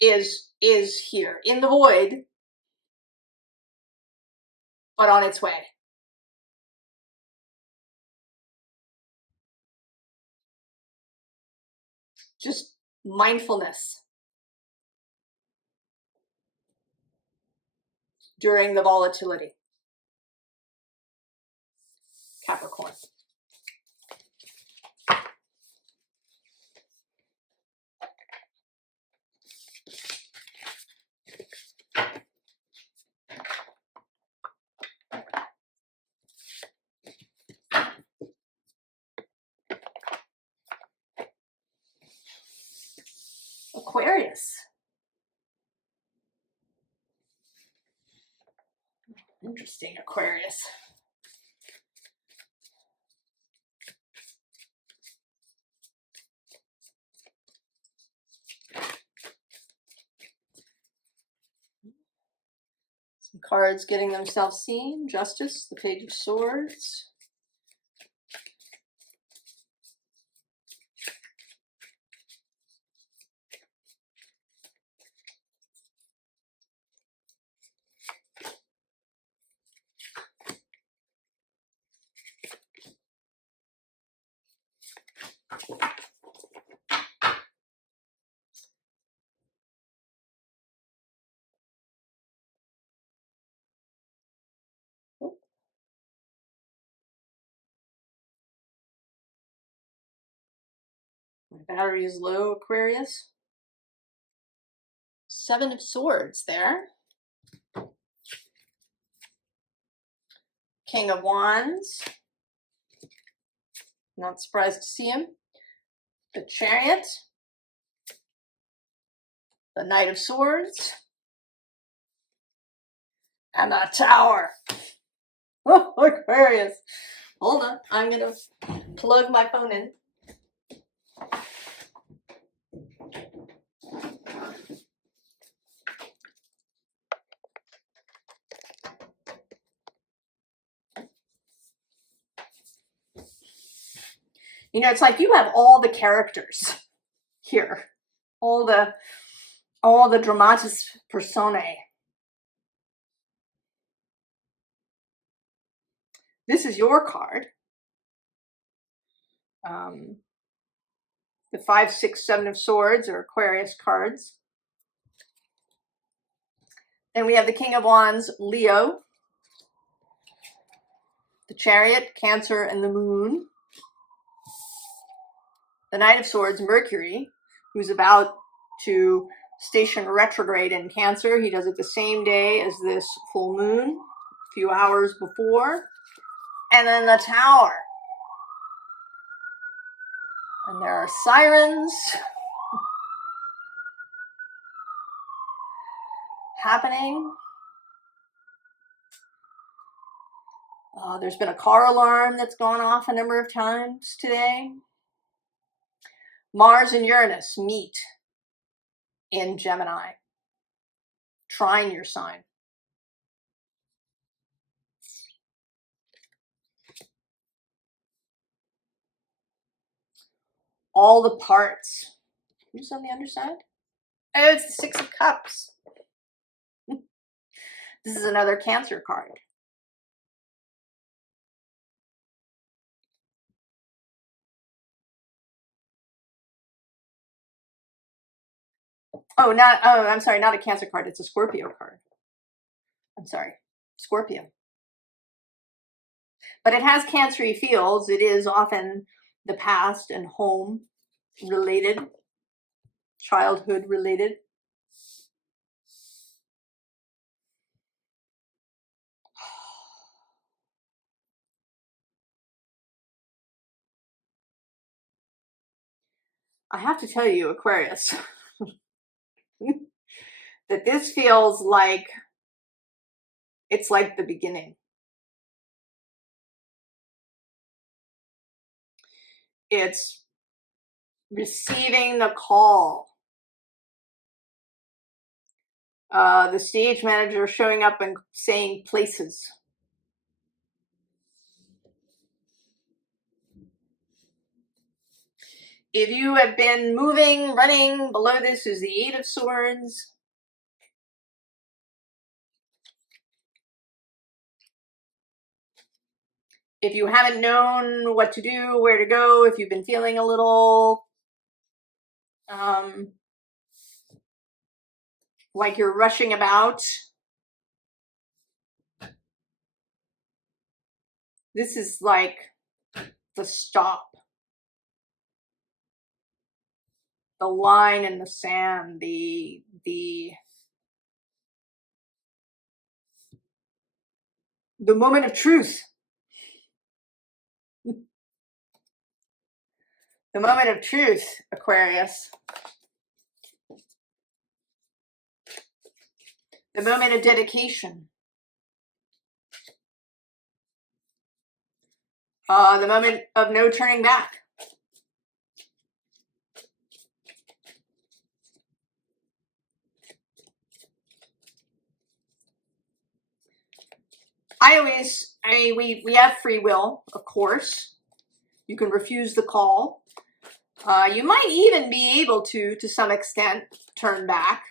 is here in the void, but on its way. Just mindfulness during the volatility. Capricorn. Aquarius. Interesting, Aquarius. Some cards getting themselves seen. Justice, the Page of Swords. My battery is low, Aquarius. 7 of Swords there. King of Wands. Not surprised to see him. The Chariot. The Knight of Swords. And the Tower. Oh, Aquarius. Hold on. I'm going to plug my phone in. You know, it's like you have all the characters here. All the dramatis personae. This is your card. The 5, 6, 7 of Swords are Aquarius cards. Then we have the King of Wands, Leo. The Chariot, Cancer, and the Moon. The Knight of Swords, Mercury, who's about to station retrograde in Cancer. He does it the same day as this full moon, a few hours before. And then the Tower. And there are sirens happening. There's been a car alarm that's gone off a number of times today. Mars and Uranus meet in Gemini, trine your sign. All the parts. Who's on the underside? Oh, it's the 6 of Cups. This is another Cancer card. I'm sorry, not a Cancer card. It's a Scorpio card. I'm sorry, Scorpio. But it has Cancer-y feels. It is often the past and home related, childhood related. I have to tell you, Aquarius, that this feels like it's like the beginning. It's receiving the call. The stage manager showing up and saying places. If you have been moving, running, below this is the 8 of Swords. If you haven't known what to do, where to go, if you've been feeling a little like you're rushing about, this is like the stop. The line in the sand, the moment of truth. The moment of truth, Aquarius. The moment of dedication. The moment of no turning back. We have free will, of course. You can refuse the call. You might even be able to some extent, turn back.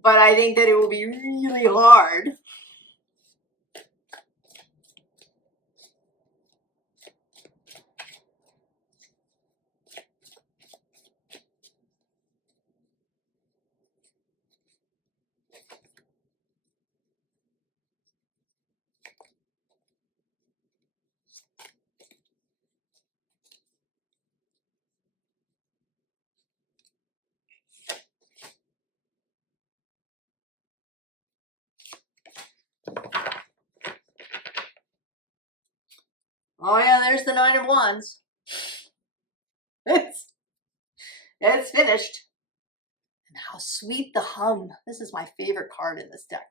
But I think that it will be really hard. Oh yeah, there's the Nine of Wands. It's finished. And how sweet the hum. This is my favorite card in this deck.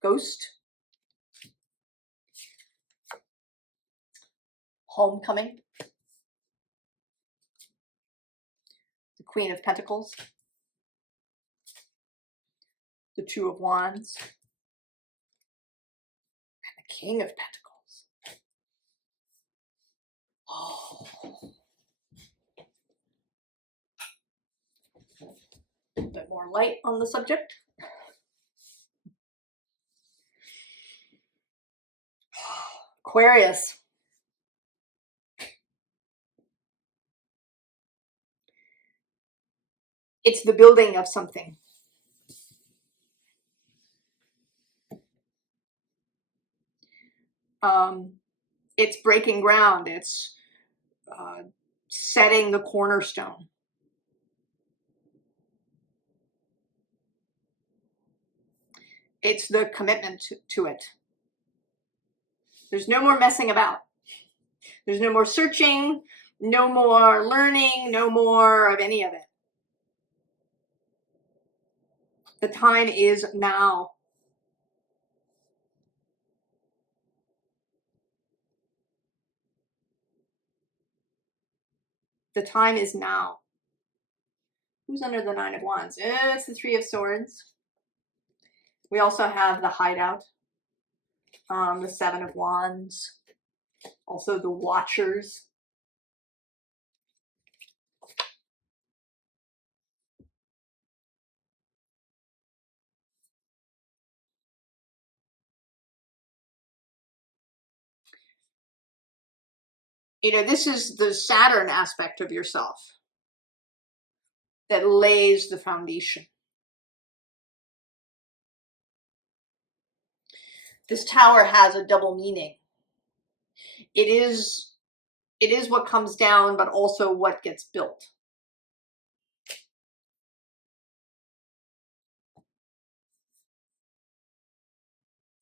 Ghost. Homecoming. The Queen of Pentacles. The Two of Wands. And the King of Pentacles. Oh. A bit more light on the subject. Aquarius. It's the building of something. It's breaking ground. It's setting the cornerstone. It's the commitment to it. There's no more messing about. There's no more searching, no more learning, no more of any of it. The time is now. The time is now. Who's under the Nine of Wands? It's the Three of Swords. We also have the Hideout, the Seven of Wands, also the Watchers. You know, this is the Saturn aspect of yourself that lays the foundation. This tower has a double meaning. It is what comes down, but also what gets built.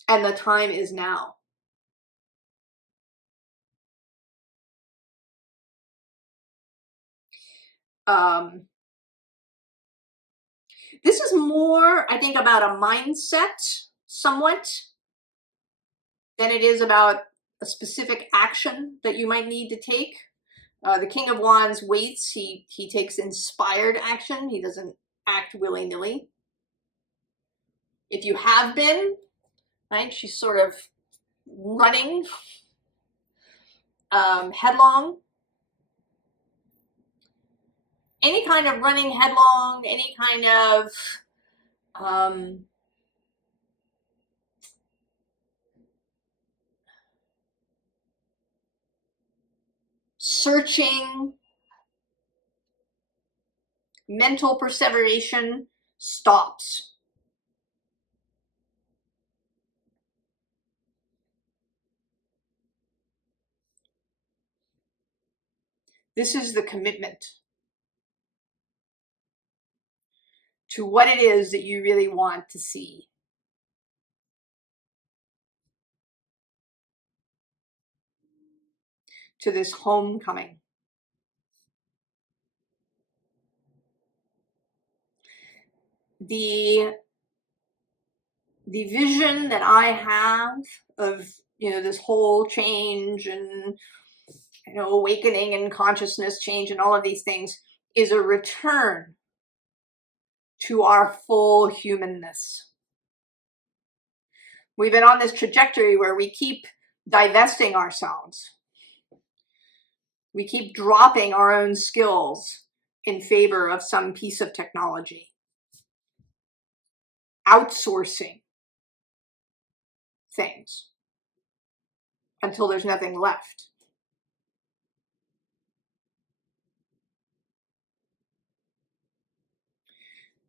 And the time is now. This is more, I think, about a mindset, somewhat, than it is about a specific action that you might need to take. The King of Wands waits. He takes inspired action. He doesn't act willy-nilly. If you have been, right, she's sort of running headlong. Any kind of running headlong, any kind of searching, mental perseveration stops. This is the commitment to what it is that you really want to see. To this homecoming. The vision that I have of, you know, this whole change and, you know, awakening and consciousness change and all of these things is a return to our full humanness. We've been on this trajectory where we keep divesting ourselves. We keep dropping our own skills in favor of some piece of technology. Outsourcing things until there's nothing left.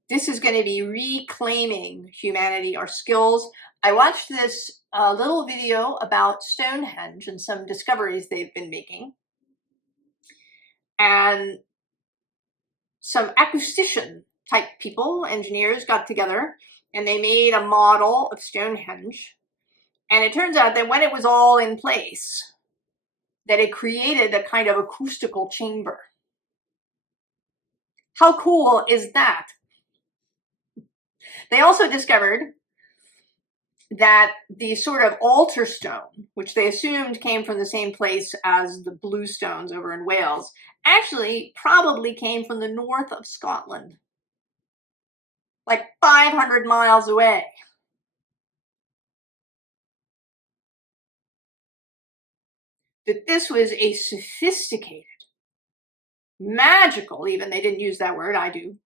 This is going to be reclaiming humanity, our skills. I watched this little video about Stonehenge and some discoveries they've been making. And some acoustician type people, engineers, got together and they made a model of Stonehenge. And it turns out that when it was all in place, that it created a kind of acoustical chamber. How cool is that? They also discovered that the sort of altar stone, which they assumed came from the same place as the blue stones over in Wales, actually probably came from the north of Scotland, like 500 miles away. That this was a sophisticated, magical, even, they didn't use that word, I do,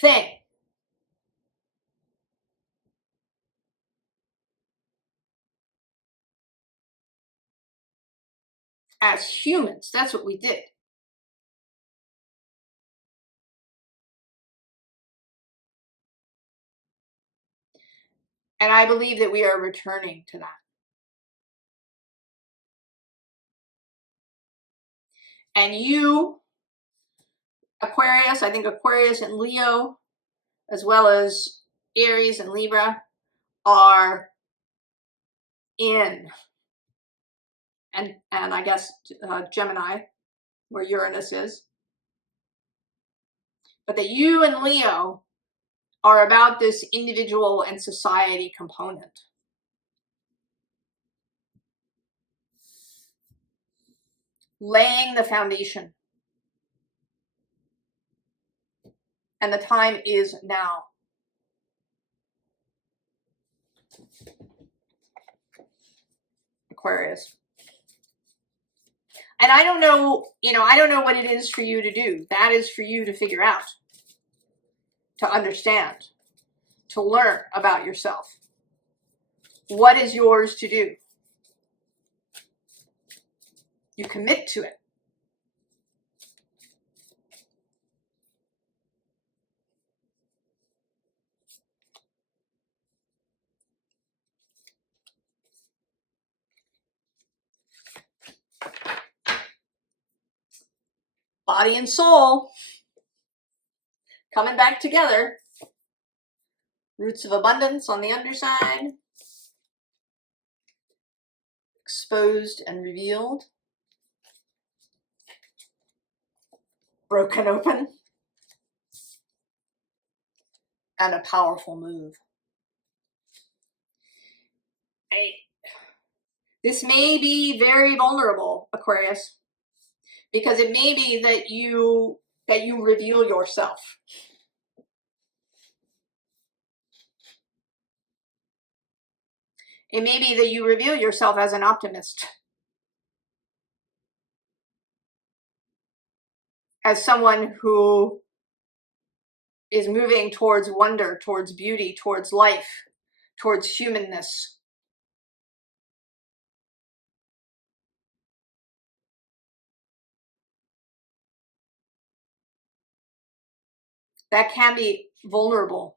thing. As humans, that's what we did. And I believe that we are returning to that. And you, Aquarius, I think Aquarius and Leo, as well as Aries and Libra, are in. And I guess Gemini, where Uranus is. But that you and Leo are about this individual and society component. Laying the foundation. And the time is now. Aquarius. And I don't know, I don't know what it is for you to do. That is for you to figure out, to understand, to learn about yourself. What is yours to do? You commit to it. Body and soul coming back together. Roots of abundance on the underside. Exposed and revealed. Broken open. And a powerful move. This may be very vulnerable, Aquarius, because it may be that you reveal yourself. It may be that you reveal yourself as an optimist, as someone who is moving towards wonder, towards beauty, towards life, towards humanness. That can be vulnerable.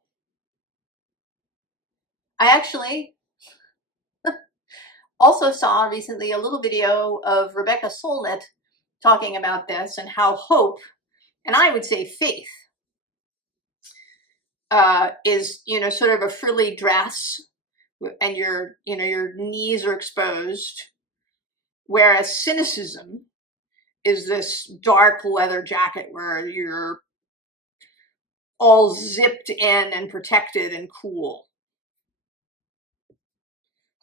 I actually also saw recently a little video of Rebecca Solnit talking about this and how hope, and I would say faith, is, sort of a frilly dress, and your knees are exposed, whereas cynicism is this dark leather jacket where you're all zipped in and protected and cool.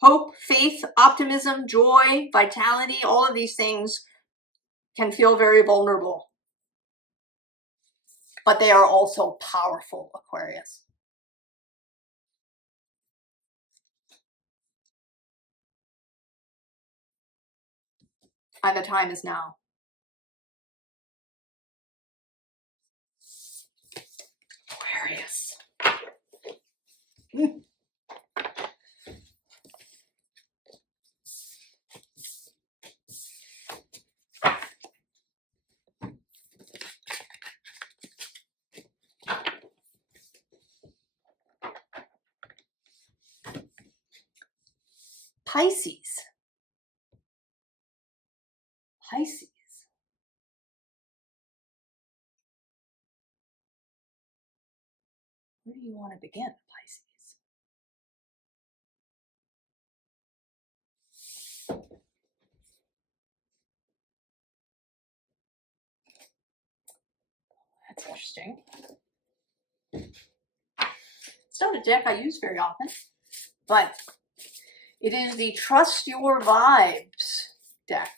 Hope, faith, optimism, joy, vitality, all of these things can feel very vulnerable. But they are also powerful, Aquarius. And the time is now. Aquarius. Pisces. Pisces. do you want to begin, Pisces? That's interesting. It's not a deck I use very often, but it is the Trust Your Vibes deck.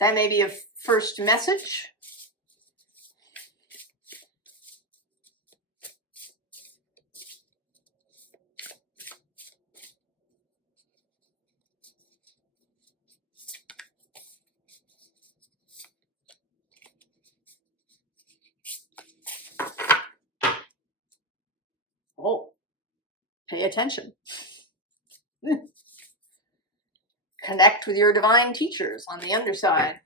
That may be a first message. Oh, pay attention. Connect with your divine teachers on the underside.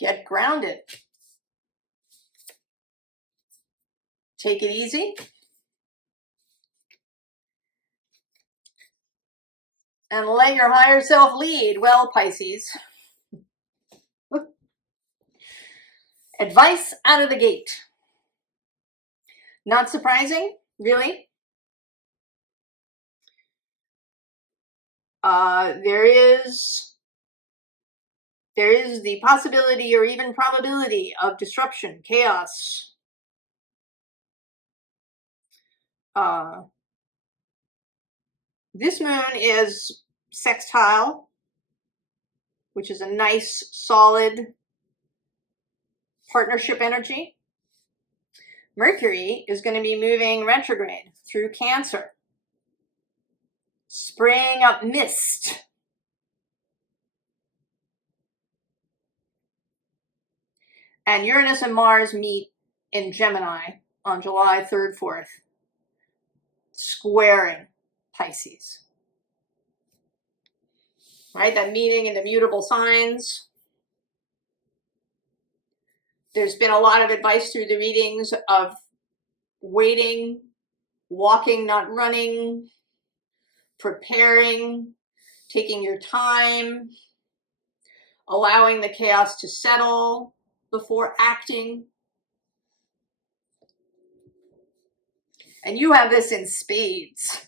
Get grounded. Take it easy. And let your higher self lead. Well, Pisces. Advice out of the gate. Not surprising, really. There is the possibility or even probability of disruption, chaos. This moon is sextile, which is a nice, solid partnership energy. Mercury is going to be moving retrograde through Cancer, spraying up mist. And Uranus and Mars meet in Gemini on July 3rd, 4th, squaring Pisces. Right, that meeting in the mutable signs. There's been a lot of advice through the readings of waiting, walking, not running, preparing, taking your time, allowing the chaos to settle before acting. And you have this in spades.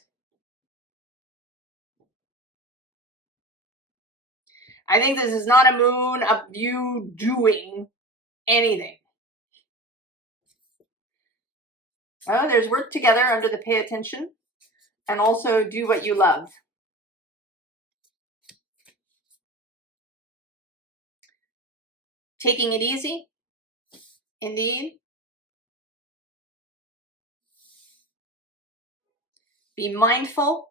I think this is not a moon of you doing anything. Well, there's work together under the pay attention and also do what you love. Taking it easy, indeed. Be mindful.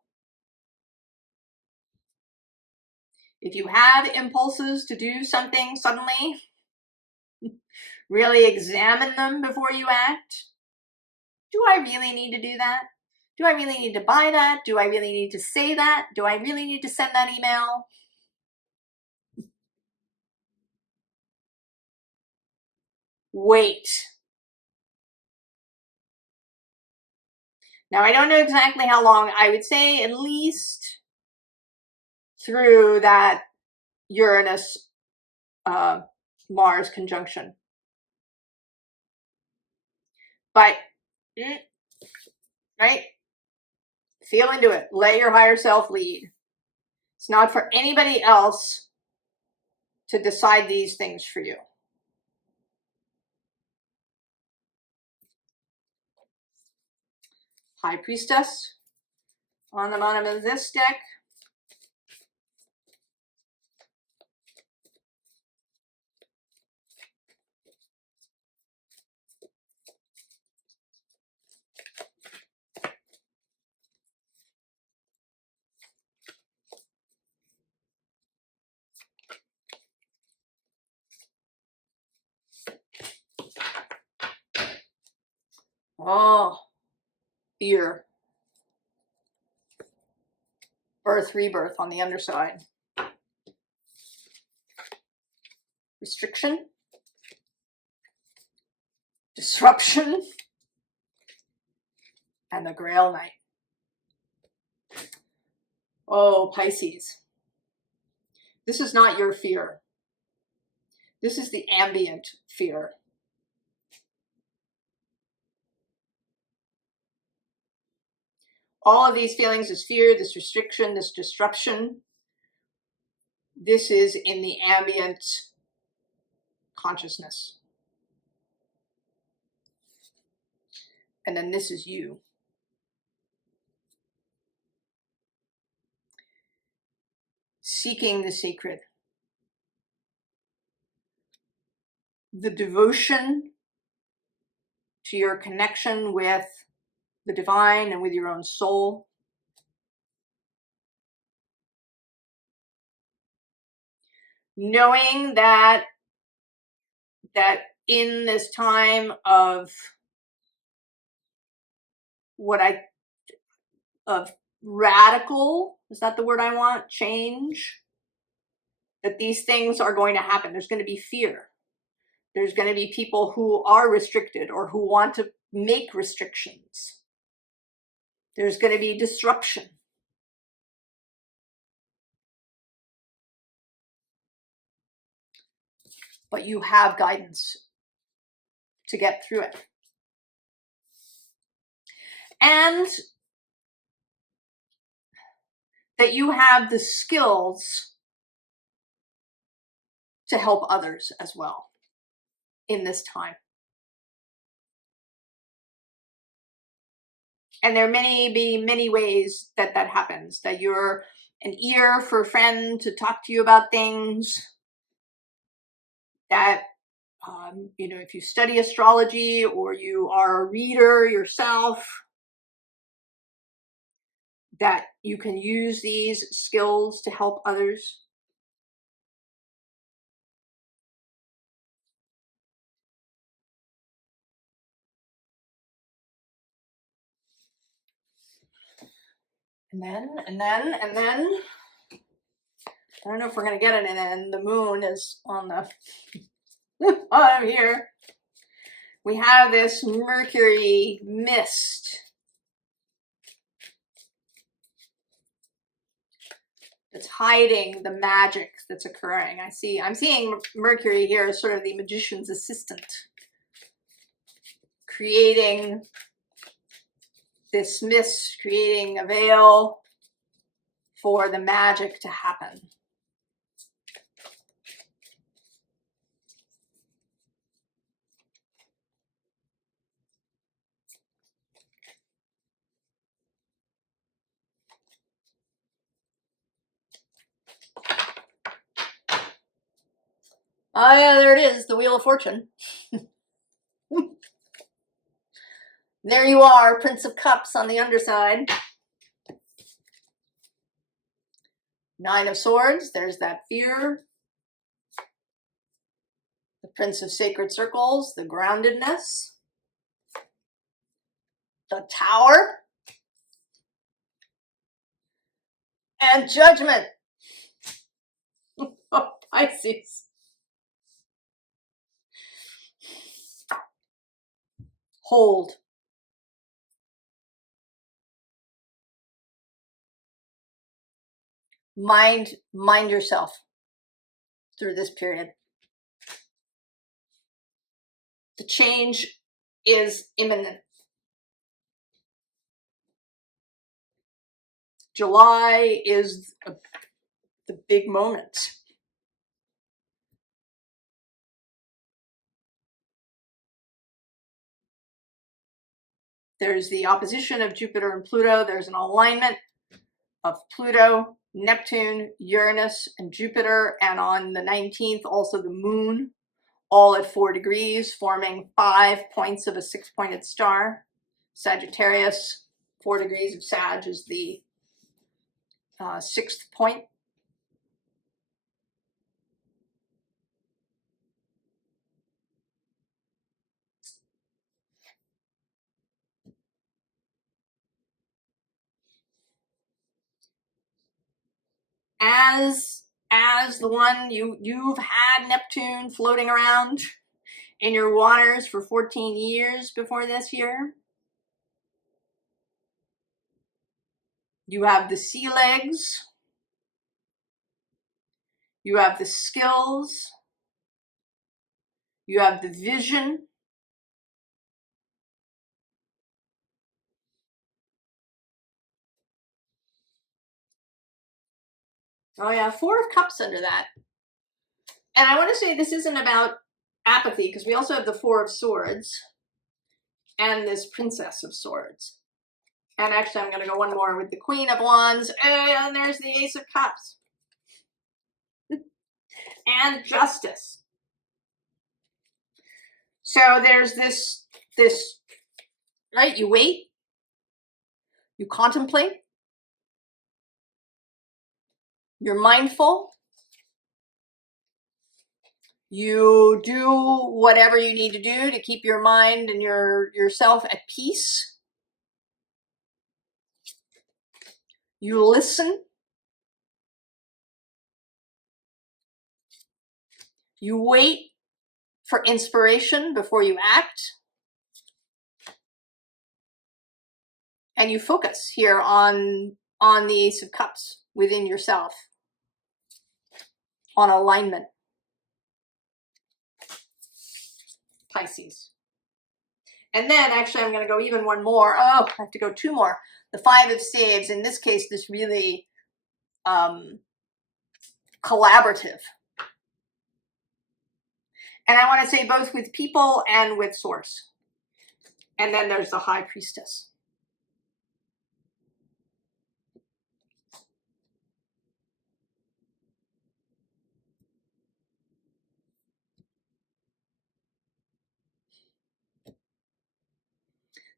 If you have impulses to do something suddenly, really examine them before you act. Do I really need to do that? Do I really need to buy that? Do I really need to say that? Do I really need to send that email? Wait. Now, I don't know exactly how long. I would say at least through that Uranus Mars conjunction. But, right? Feel into it. Let your higher self lead. It's not for anybody else to decide these things for you. High Priestess on the bottom of this deck. Oh, fear. Birth, rebirth on the underside. Restriction. Disruption. And the Grail Knight. Oh, Pisces. This is not your fear. This is the ambient fear. All of these feelings, this fear, this restriction, this disruption, this is in the ambient consciousness. And then this is you. Seeking the sacred. The devotion to your connection with the divine and with your own soul. Knowing that in this time of of radical, is that the word I want? Change. That these things are going to happen. There's going to be fear. There's going to be people who are restricted or who want to make restrictions. There's going to be disruption. But you have guidance to get through it. And that you have the skills to help others as well in this time. And there may be many ways that that happens, that you're an ear for a friend to talk to you about things, that, if you study astrology or you are a reader yourself, that you can use these skills to help others. And then, I don't know if we're going to get it, and then the moon is on the, I'm here. We have this Mercury mist. It's hiding the magic that's occurring. I'm seeing Mercury here as sort of the magician's assistant, creating this mist, creating a veil for the magic to happen. Oh yeah, there it is, the Wheel of Fortune. There you are, Prince of Cups on the underside. Nine of Swords, there's that fear. The Prince of Sacred Circles, the groundedness. The Tower. And Judgment. Oh, Pisces. Hold. Mind yourself through this period. The change is imminent. July is the big moment. There's the opposition of Jupiter and Pluto. There's an alignment of Pluto, Neptune, Uranus, and Jupiter. And on the 19th, also the moon, all at 4 degrees, forming 5 points of a 6-pointed star. Sagittarius, 4 degrees of Sag is the 6th point. As the one you've had Neptune floating around in your waters for 14 years before this year. You have the sea legs. You have the skills. You have the vision. Oh yeah, 4 of Cups under that. And I want to say this isn't about apathy, because we also have the 4 of Swords and this Princess of Swords. And actually I'm going to go one more with the Queen of Wands. And there's the Ace of Cups. And Justice. So there's this, right? You wait. You contemplate. You're mindful. You do whatever you need to do to keep your mind and yourself at peace. You listen. You wait for inspiration before you act. And you focus here on the Ace of Cups within yourself, on alignment. Pisces. And then actually I'm going to go even one more. Oh, I have to go 2 more. The 5 of Staves. In this case, this really collaborative. And I want to say both with people and with source. And then there's the High Priestess.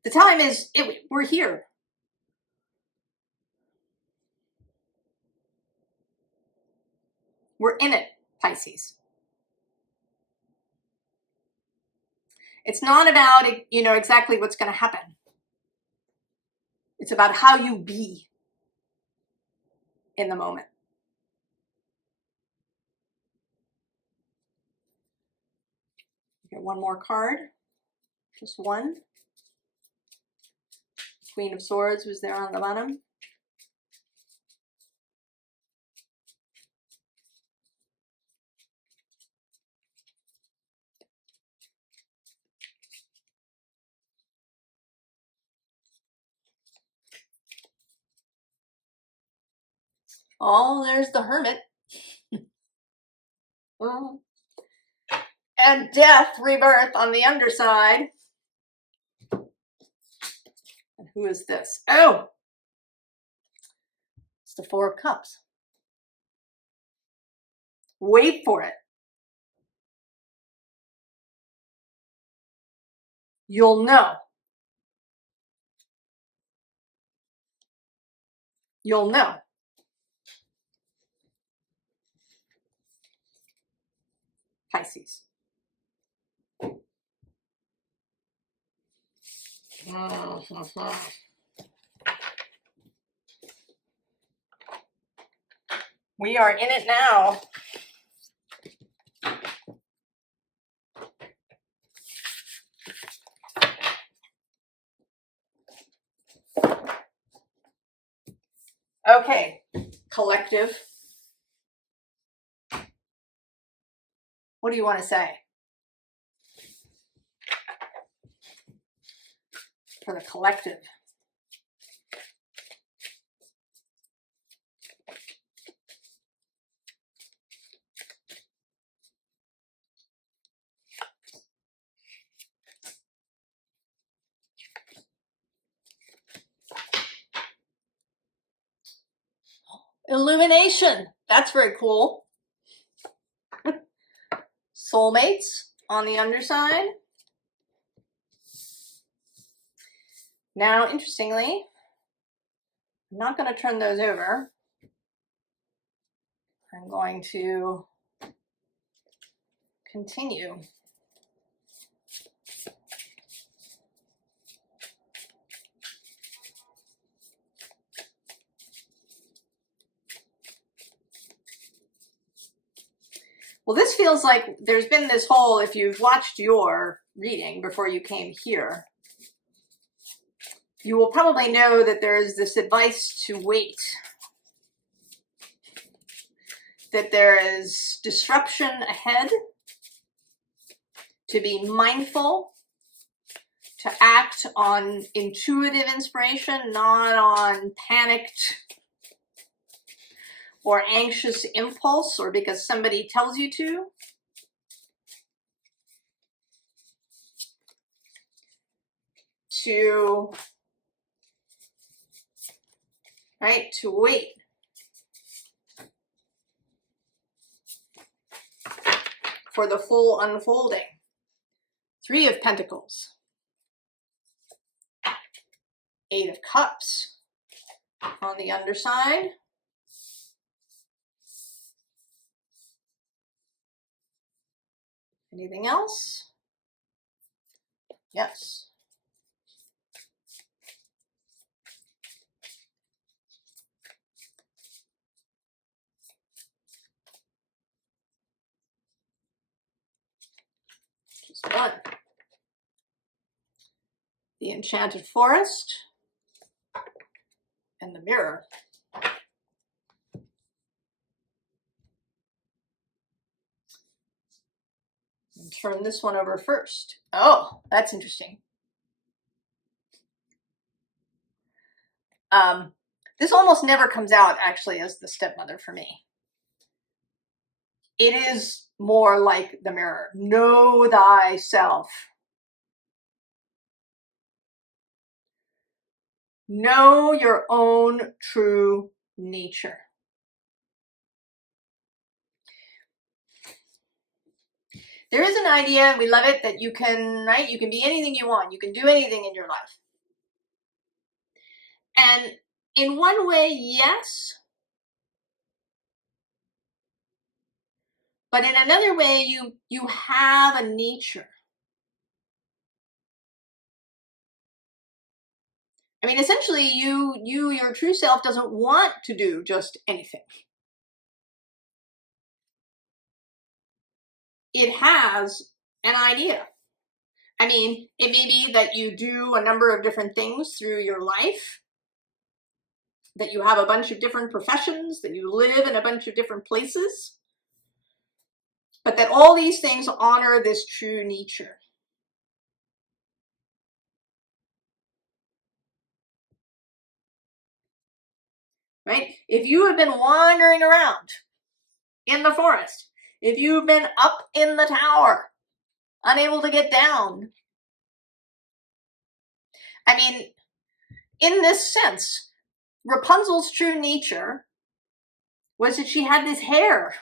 The time is, we're here. We're in it, Pisces. It's not about, you know, exactly what's going to happen. It's about how you be in the moment. Get one more card. Just one. Queen of Swords was there on the bottom. Oh, there's the Hermit. And Death, rebirth on the underside. And who is this? Oh, it's the 4 of Cups. Wait for it. You'll know. You'll know. Pisces. We are in it now. Okay, collective. What do you want to say? For the collective. Illumination. That's very cool. Soulmates on the underside. Now, interestingly, I'm not going to turn those over. I'm going to continue. Well, this feels like there's been this whole, if you've watched your reading before you came here, you will probably know that there's this advice to wait. that there is disruption ahead, to be mindful, to act on intuitive inspiration, not on panicked or anxious impulse or because somebody tells you to. To wait. For the full unfolding. 3 of Pentacles. 8 of Cups on the underside. Anything else? Yes. Just done. The Enchanted Forest and the Mirror. And turn this one over first. Oh, that's interesting. This almost never comes out actually as the stepmother for me. It is more like the Mirror. Know thyself. Know your own true nature. There is an idea, we love it, that you can, right? You can be anything you want. You can do anything in your life. And in one way, yes. But in another way, you have a nature. I mean, essentially, your true self doesn't want to do just anything. It has an idea. I mean, it may be that you do a number of different things through your life, that you have a bunch of different professions, that you live in a bunch of different places, but that all these things honor this true nature. Right? If you have been wandering around in the forest, if you've been up in the tower, unable to get down, I mean, in this sense, Rapunzel's true nature was that she had this hair.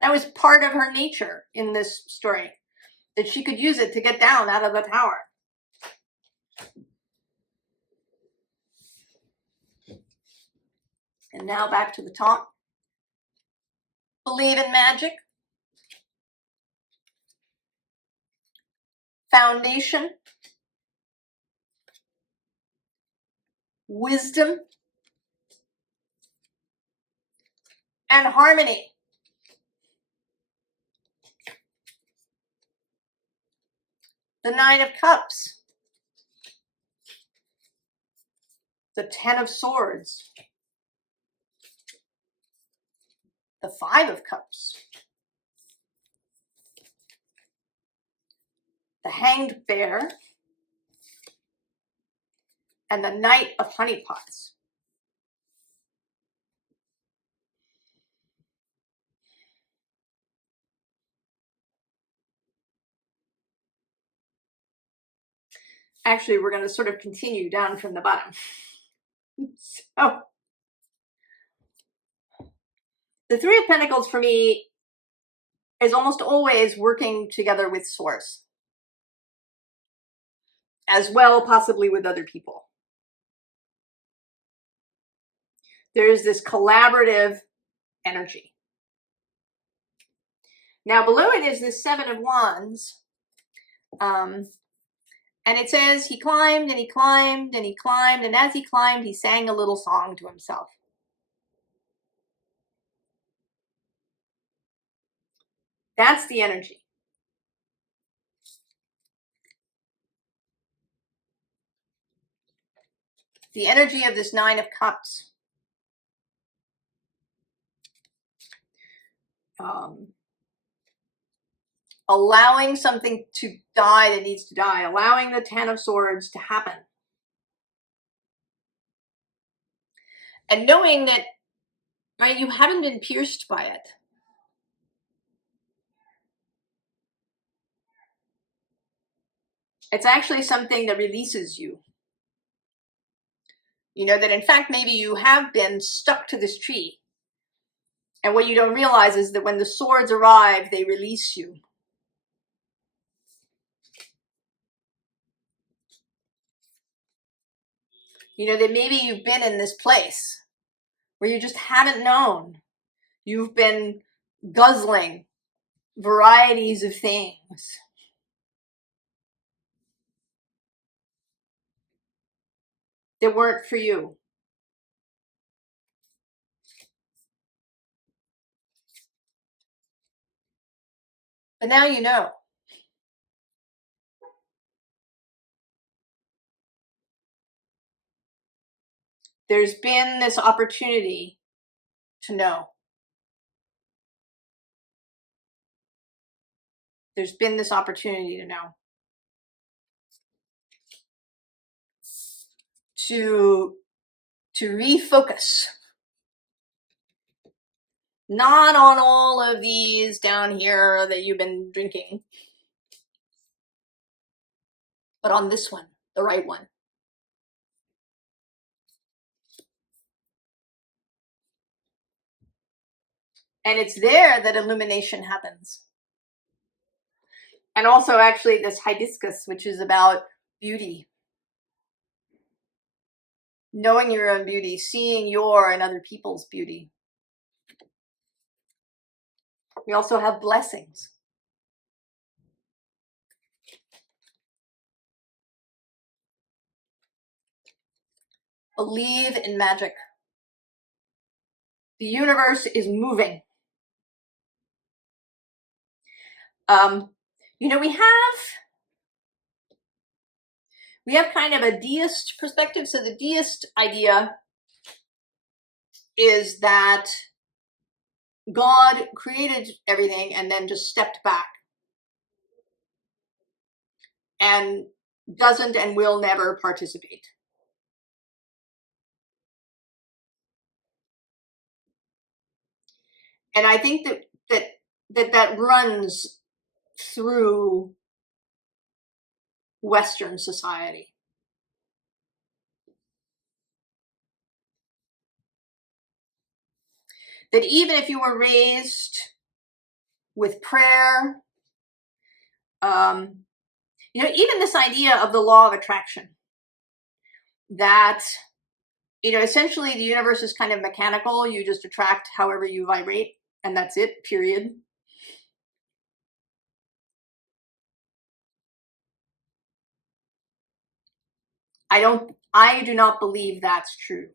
That was part of her nature in this story, that she could use it to get down out of the tower. And now back to the top. Believe in magic. Foundation. Wisdom. And harmony. The 9 of Cups. The 10 of Swords. The 5 of Cups. The Hanged Bear. And the Knight of Honeypots. Actually, we're going to sort of continue down from the bottom. So, the 3 of Pentacles for me is almost always working together with Source, as well possibly with other people. There's this collaborative energy. Now below it is this 7 of Wands, and it says he climbed and he climbed and he climbed, and as he climbed he sang a little song to himself. That's the energy. The energy of this 9 of Cups. allowing something to die that needs to die, allowing the Ten of Swords to happen. And knowing that, right, you haven't been pierced by it. It's actually something that releases you. You know, that in fact, maybe you have been stuck to this tree. And what you don't realize is that when the swords arrive, they release you. You know, that maybe you've been in this place where you just haven't known. You've been guzzling varieties of things. That weren't for you. But now you know. There's been this opportunity to know. There's been this opportunity to know. To refocus. Not on all of these down here that you've been drinking, but on this one, the right one. And it's there that illumination happens. And also actually this hibiscus, which is about beauty. Knowing your own beauty, seeing your and other people's beauty. We also have blessings. Believe in magic. The universe is moving. You know, we have kind of a deist perspective. So the deist idea is that God created everything and then just stepped back and doesn't and will never participate. And I think that runs through Western society. That even if you were raised with prayer, you know, even this idea of the law of attraction, that, you know, essentially the universe is kind of mechanical. You just attract however you vibrate, and that's it, period. I do not believe that's true.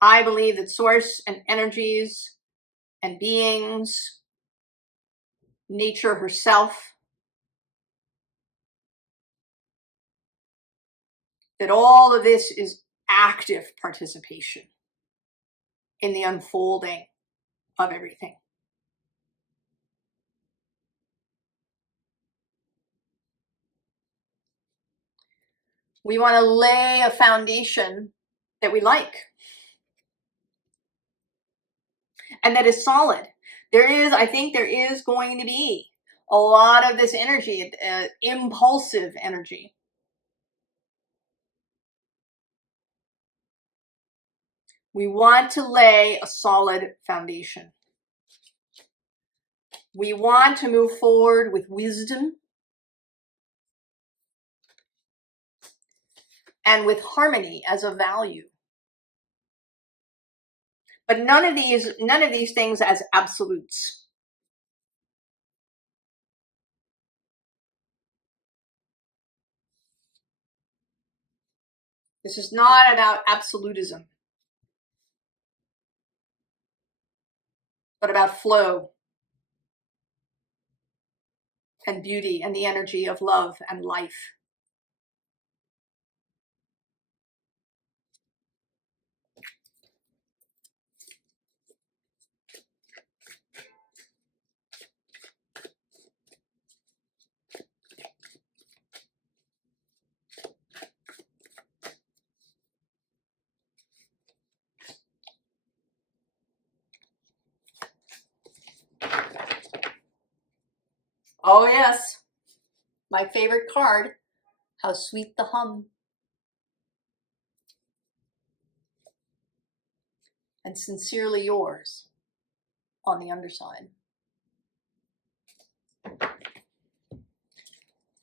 I believe that source and energies and beings, nature herself, that all of this is active participation in the unfolding of everything. We want to lay a foundation that we like and that is solid. I think there is going to be a lot of this energy, impulsive energy. We want to lay a solid foundation. We want to move forward with wisdom and with harmony as a value. But none of these things as absolutes. This is not about absolutism, but about flow and beauty and the energy of love and life. Oh yes, my favorite card, How Sweet the Hum. And Sincerely Yours on the underside.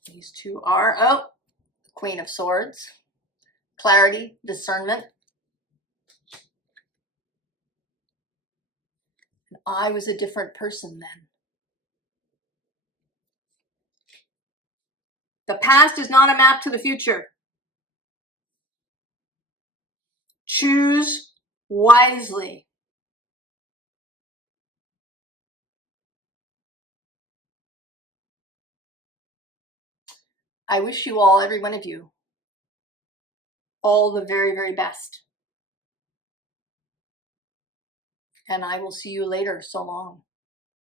These two are, oh, Queen of Swords, clarity, discernment. And I was a different person then. The past is not a map to the future. Choose wisely. I wish you all, every one of you, all the very, very best. And I will see you later. So long.